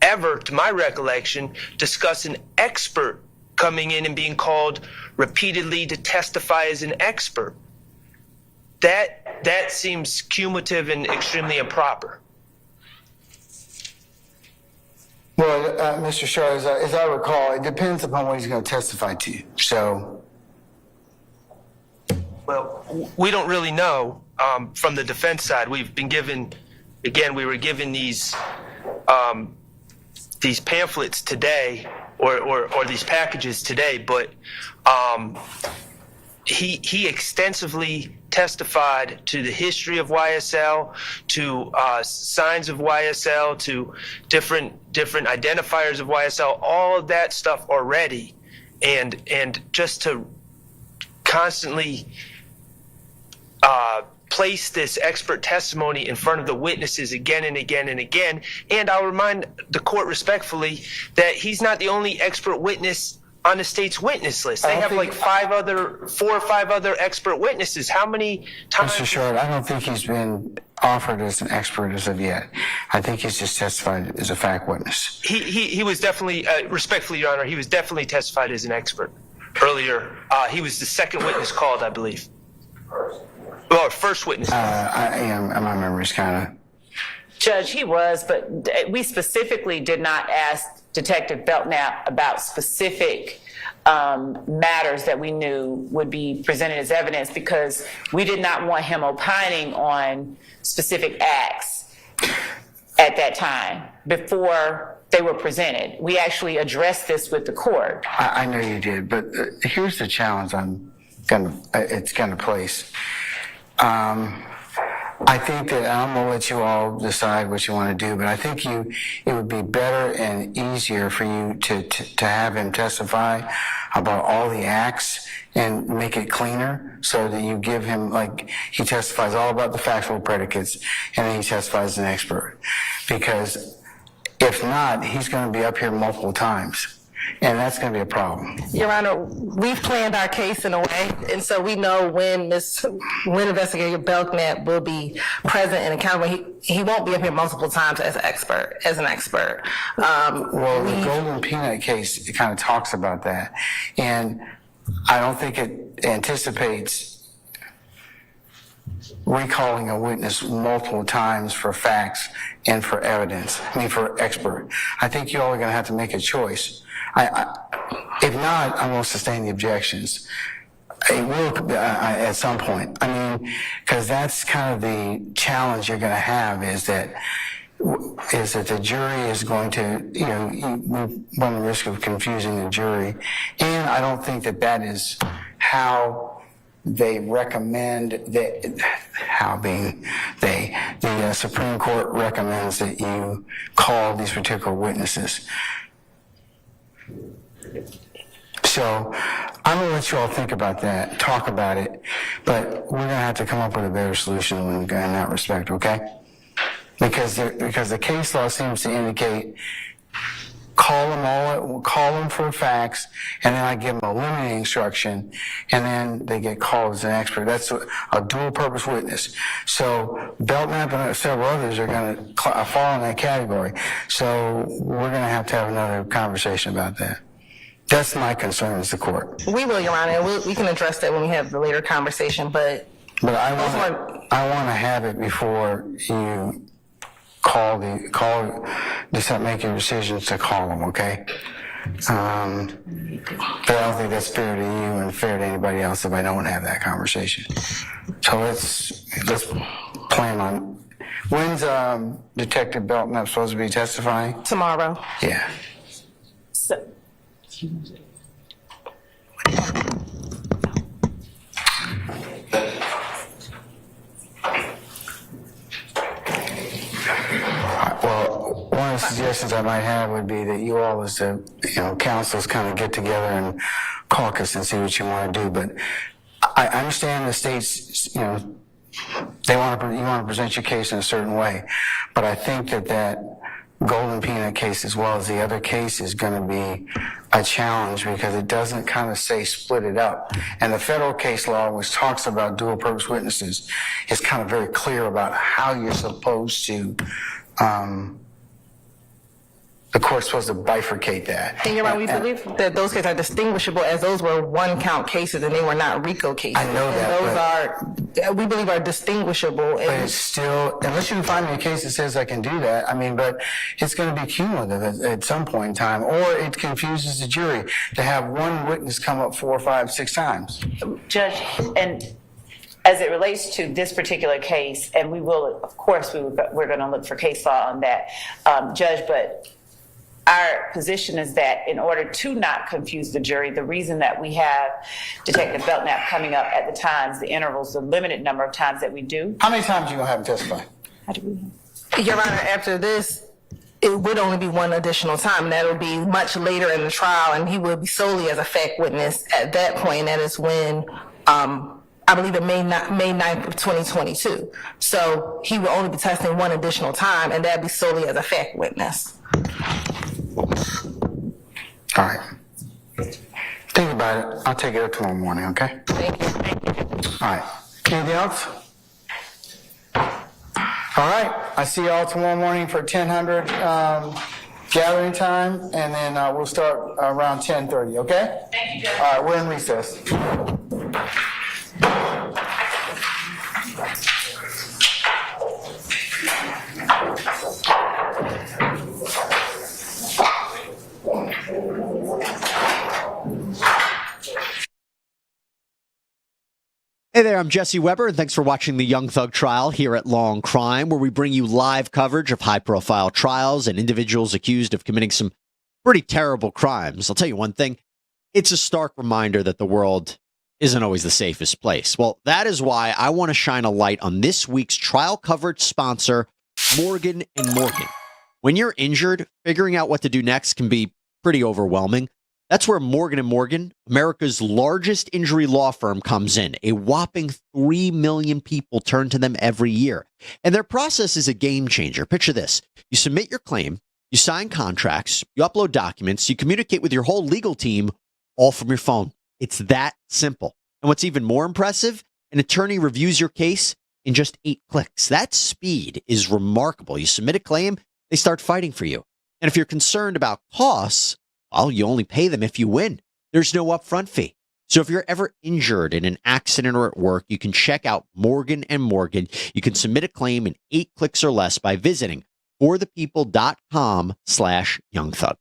ever, to my recollection, discuss an expert coming in and being called repeatedly to testify as an expert. That seems cumulative and extremely improper. Well, Mr. Shaw, as I recall, it depends upon what he's going to testify to. So. Well, we don't really know from the defense side. We've been given, again, we were given these pamphlets today or these packages today, but he extensively testified to the history of YSL, to signs of YSL, to different identifiers of YSL, all of that stuff already, and just to constantly place this expert testimony in front of the witnesses again and again and again. And I'll remind the court respectfully that he's not the only expert witness on the state's witness list. They have like 4 or 5 other expert witnesses. How many times? Mr. Short, I don't think he's been offered as an expert as of yet. I think he's just testified as a fact witness. He was definitely, respectfully, Your Honor, he was definitely testified as an expert earlier. He was the second witness called, I believe. First witness. My memory's kind of... Judge, he was, but we specifically did not ask Detective Belknap about specific matters that we knew would be presented as evidence because we did not want him opining on specific acts at that time before they were presented. We actually addressed this with the court. I know you did, but here's the challenge it's going to place. I think that I'm going to let you all decide what you want to do, but I think it would be better and easier for you to have him testify about all the acts and make it cleaner so that you give him, like, he testifies all about the factual predicates and then he testifies as an expert. Because if not, he's going to be up here multiple times. And that's going to be a problem. Your Honor, we've planned our case in a way, and so we know when Investigator Belknap will be present and accountable. He won't be up here multiple times as an expert. Well, the Golden Peanut case, it kind of talks about that. And I don't think it anticipates recalling a witness multiple times for facts and for evidence, for expert. I think you all are going to have to make a choice. If not, I'm going to sustain the objections. It will at some point. Because that's kind of the challenge you're going to have is that the jury is going to, you run the risk of confusing the jury. And I don't think that is how they recommend the Supreme Court recommends that you call these particular witnesses. So I'm going to let you all think about that, talk about it, but we're going to have to come up with a better solution in that respect, okay? Because the case law seems to indicate call them for facts, and then I give them a limiting instruction, and then they get called as an expert. That's a dual-purpose witness. So Belknap and several others are going to fall in that category. So we're going to have another conversation about that. That's my concern as the court. We will, Your Honor. We can address that when we have the later conversation, but I want to have it before you make your decisions to call them, okay? But I don't think that's fair to you and fair to anybody else if I don't have that conversation. So let's plan on. When's Detective Belknap supposed to be testifying? Tomorrow. Yeah. Well, one of the suggestions I might have would be that you all as the councils kind of get together and caucus and see what you want to do. But I understand the states, you want to present your case in a certain way. But I think that Golden Peanut case as well as the other case is going to be a challenge because it doesn't kind of say split it up. And the federal case law, which talks about dual purpose witnesses, is kind of very clear about how you're supposed to, the court's supposed to bifurcate that. And Your Honor, we believe that those cases are distinguishable as those were one-count cases and they were not RICO cases. I know that. And those we believe are distinguishable. But it's still, unless you can find me a case that says I can do that, but it's going to be cumulative at some point in time, or it confuses the jury to have one witness come up 4, 5, 6 times. Judge, and as it relates to this particular case, and we will, of course, we're going to look for case law on that, Judge, but Our position is that in order to not confuse the jury, the reason that we have Detective Belknap coming up at the times, the intervals, the limited number of times that we do. How many times are you going to have him testify? How do we? Your Honor, after this, it would only be one additional time, and that would be much later in the trial, and he would be solely as a fact witness at that point. That is when, I believe it May 9th of 2022. So he will only be testing one additional time, and that would be solely as a fact witness. All right. Think about it. I'll take it up tomorrow morning, okay? Thank you. All right. Anything else? All right. I see y'all tomorrow morning for 1000 gathering time, and then we'll start around 10:30, okay? Thank you, Judge. All right, we're in recess. Hey there, I'm Jesse Weber, and thanks for watching the Young Thug Trial here at Law&Crime, where we bring you live coverage of high-profile trials and individuals accused of committing some pretty terrible crimes. I'll tell you one thing, it's a stark reminder that the world isn't always the safest place. Well, that is why I want to shine a light on this week's trial coverage sponsor, Morgan & Morgan. When you're injured, figuring out what to do next can be pretty overwhelming. That's where Morgan & Morgan, America's largest injury law firm, comes in. A whopping 3 million people turn to them every year. And their process is a game changer. Picture this. You submit your claim, you sign contracts, you upload documents, you communicate with your whole legal team, all from your phone. It's that simple. And what's even more impressive, an attorney reviews your case in just 8 clicks. That speed is remarkable. You submit a claim, they start fighting for you. And if you're concerned about costs, well, you only pay them if you win. There's no upfront fee. So if you're ever injured in an accident or at work, you can check out Morgan & Morgan. You can submit a claim in 8 clicks or less by visiting forthepeople.com/youngthug.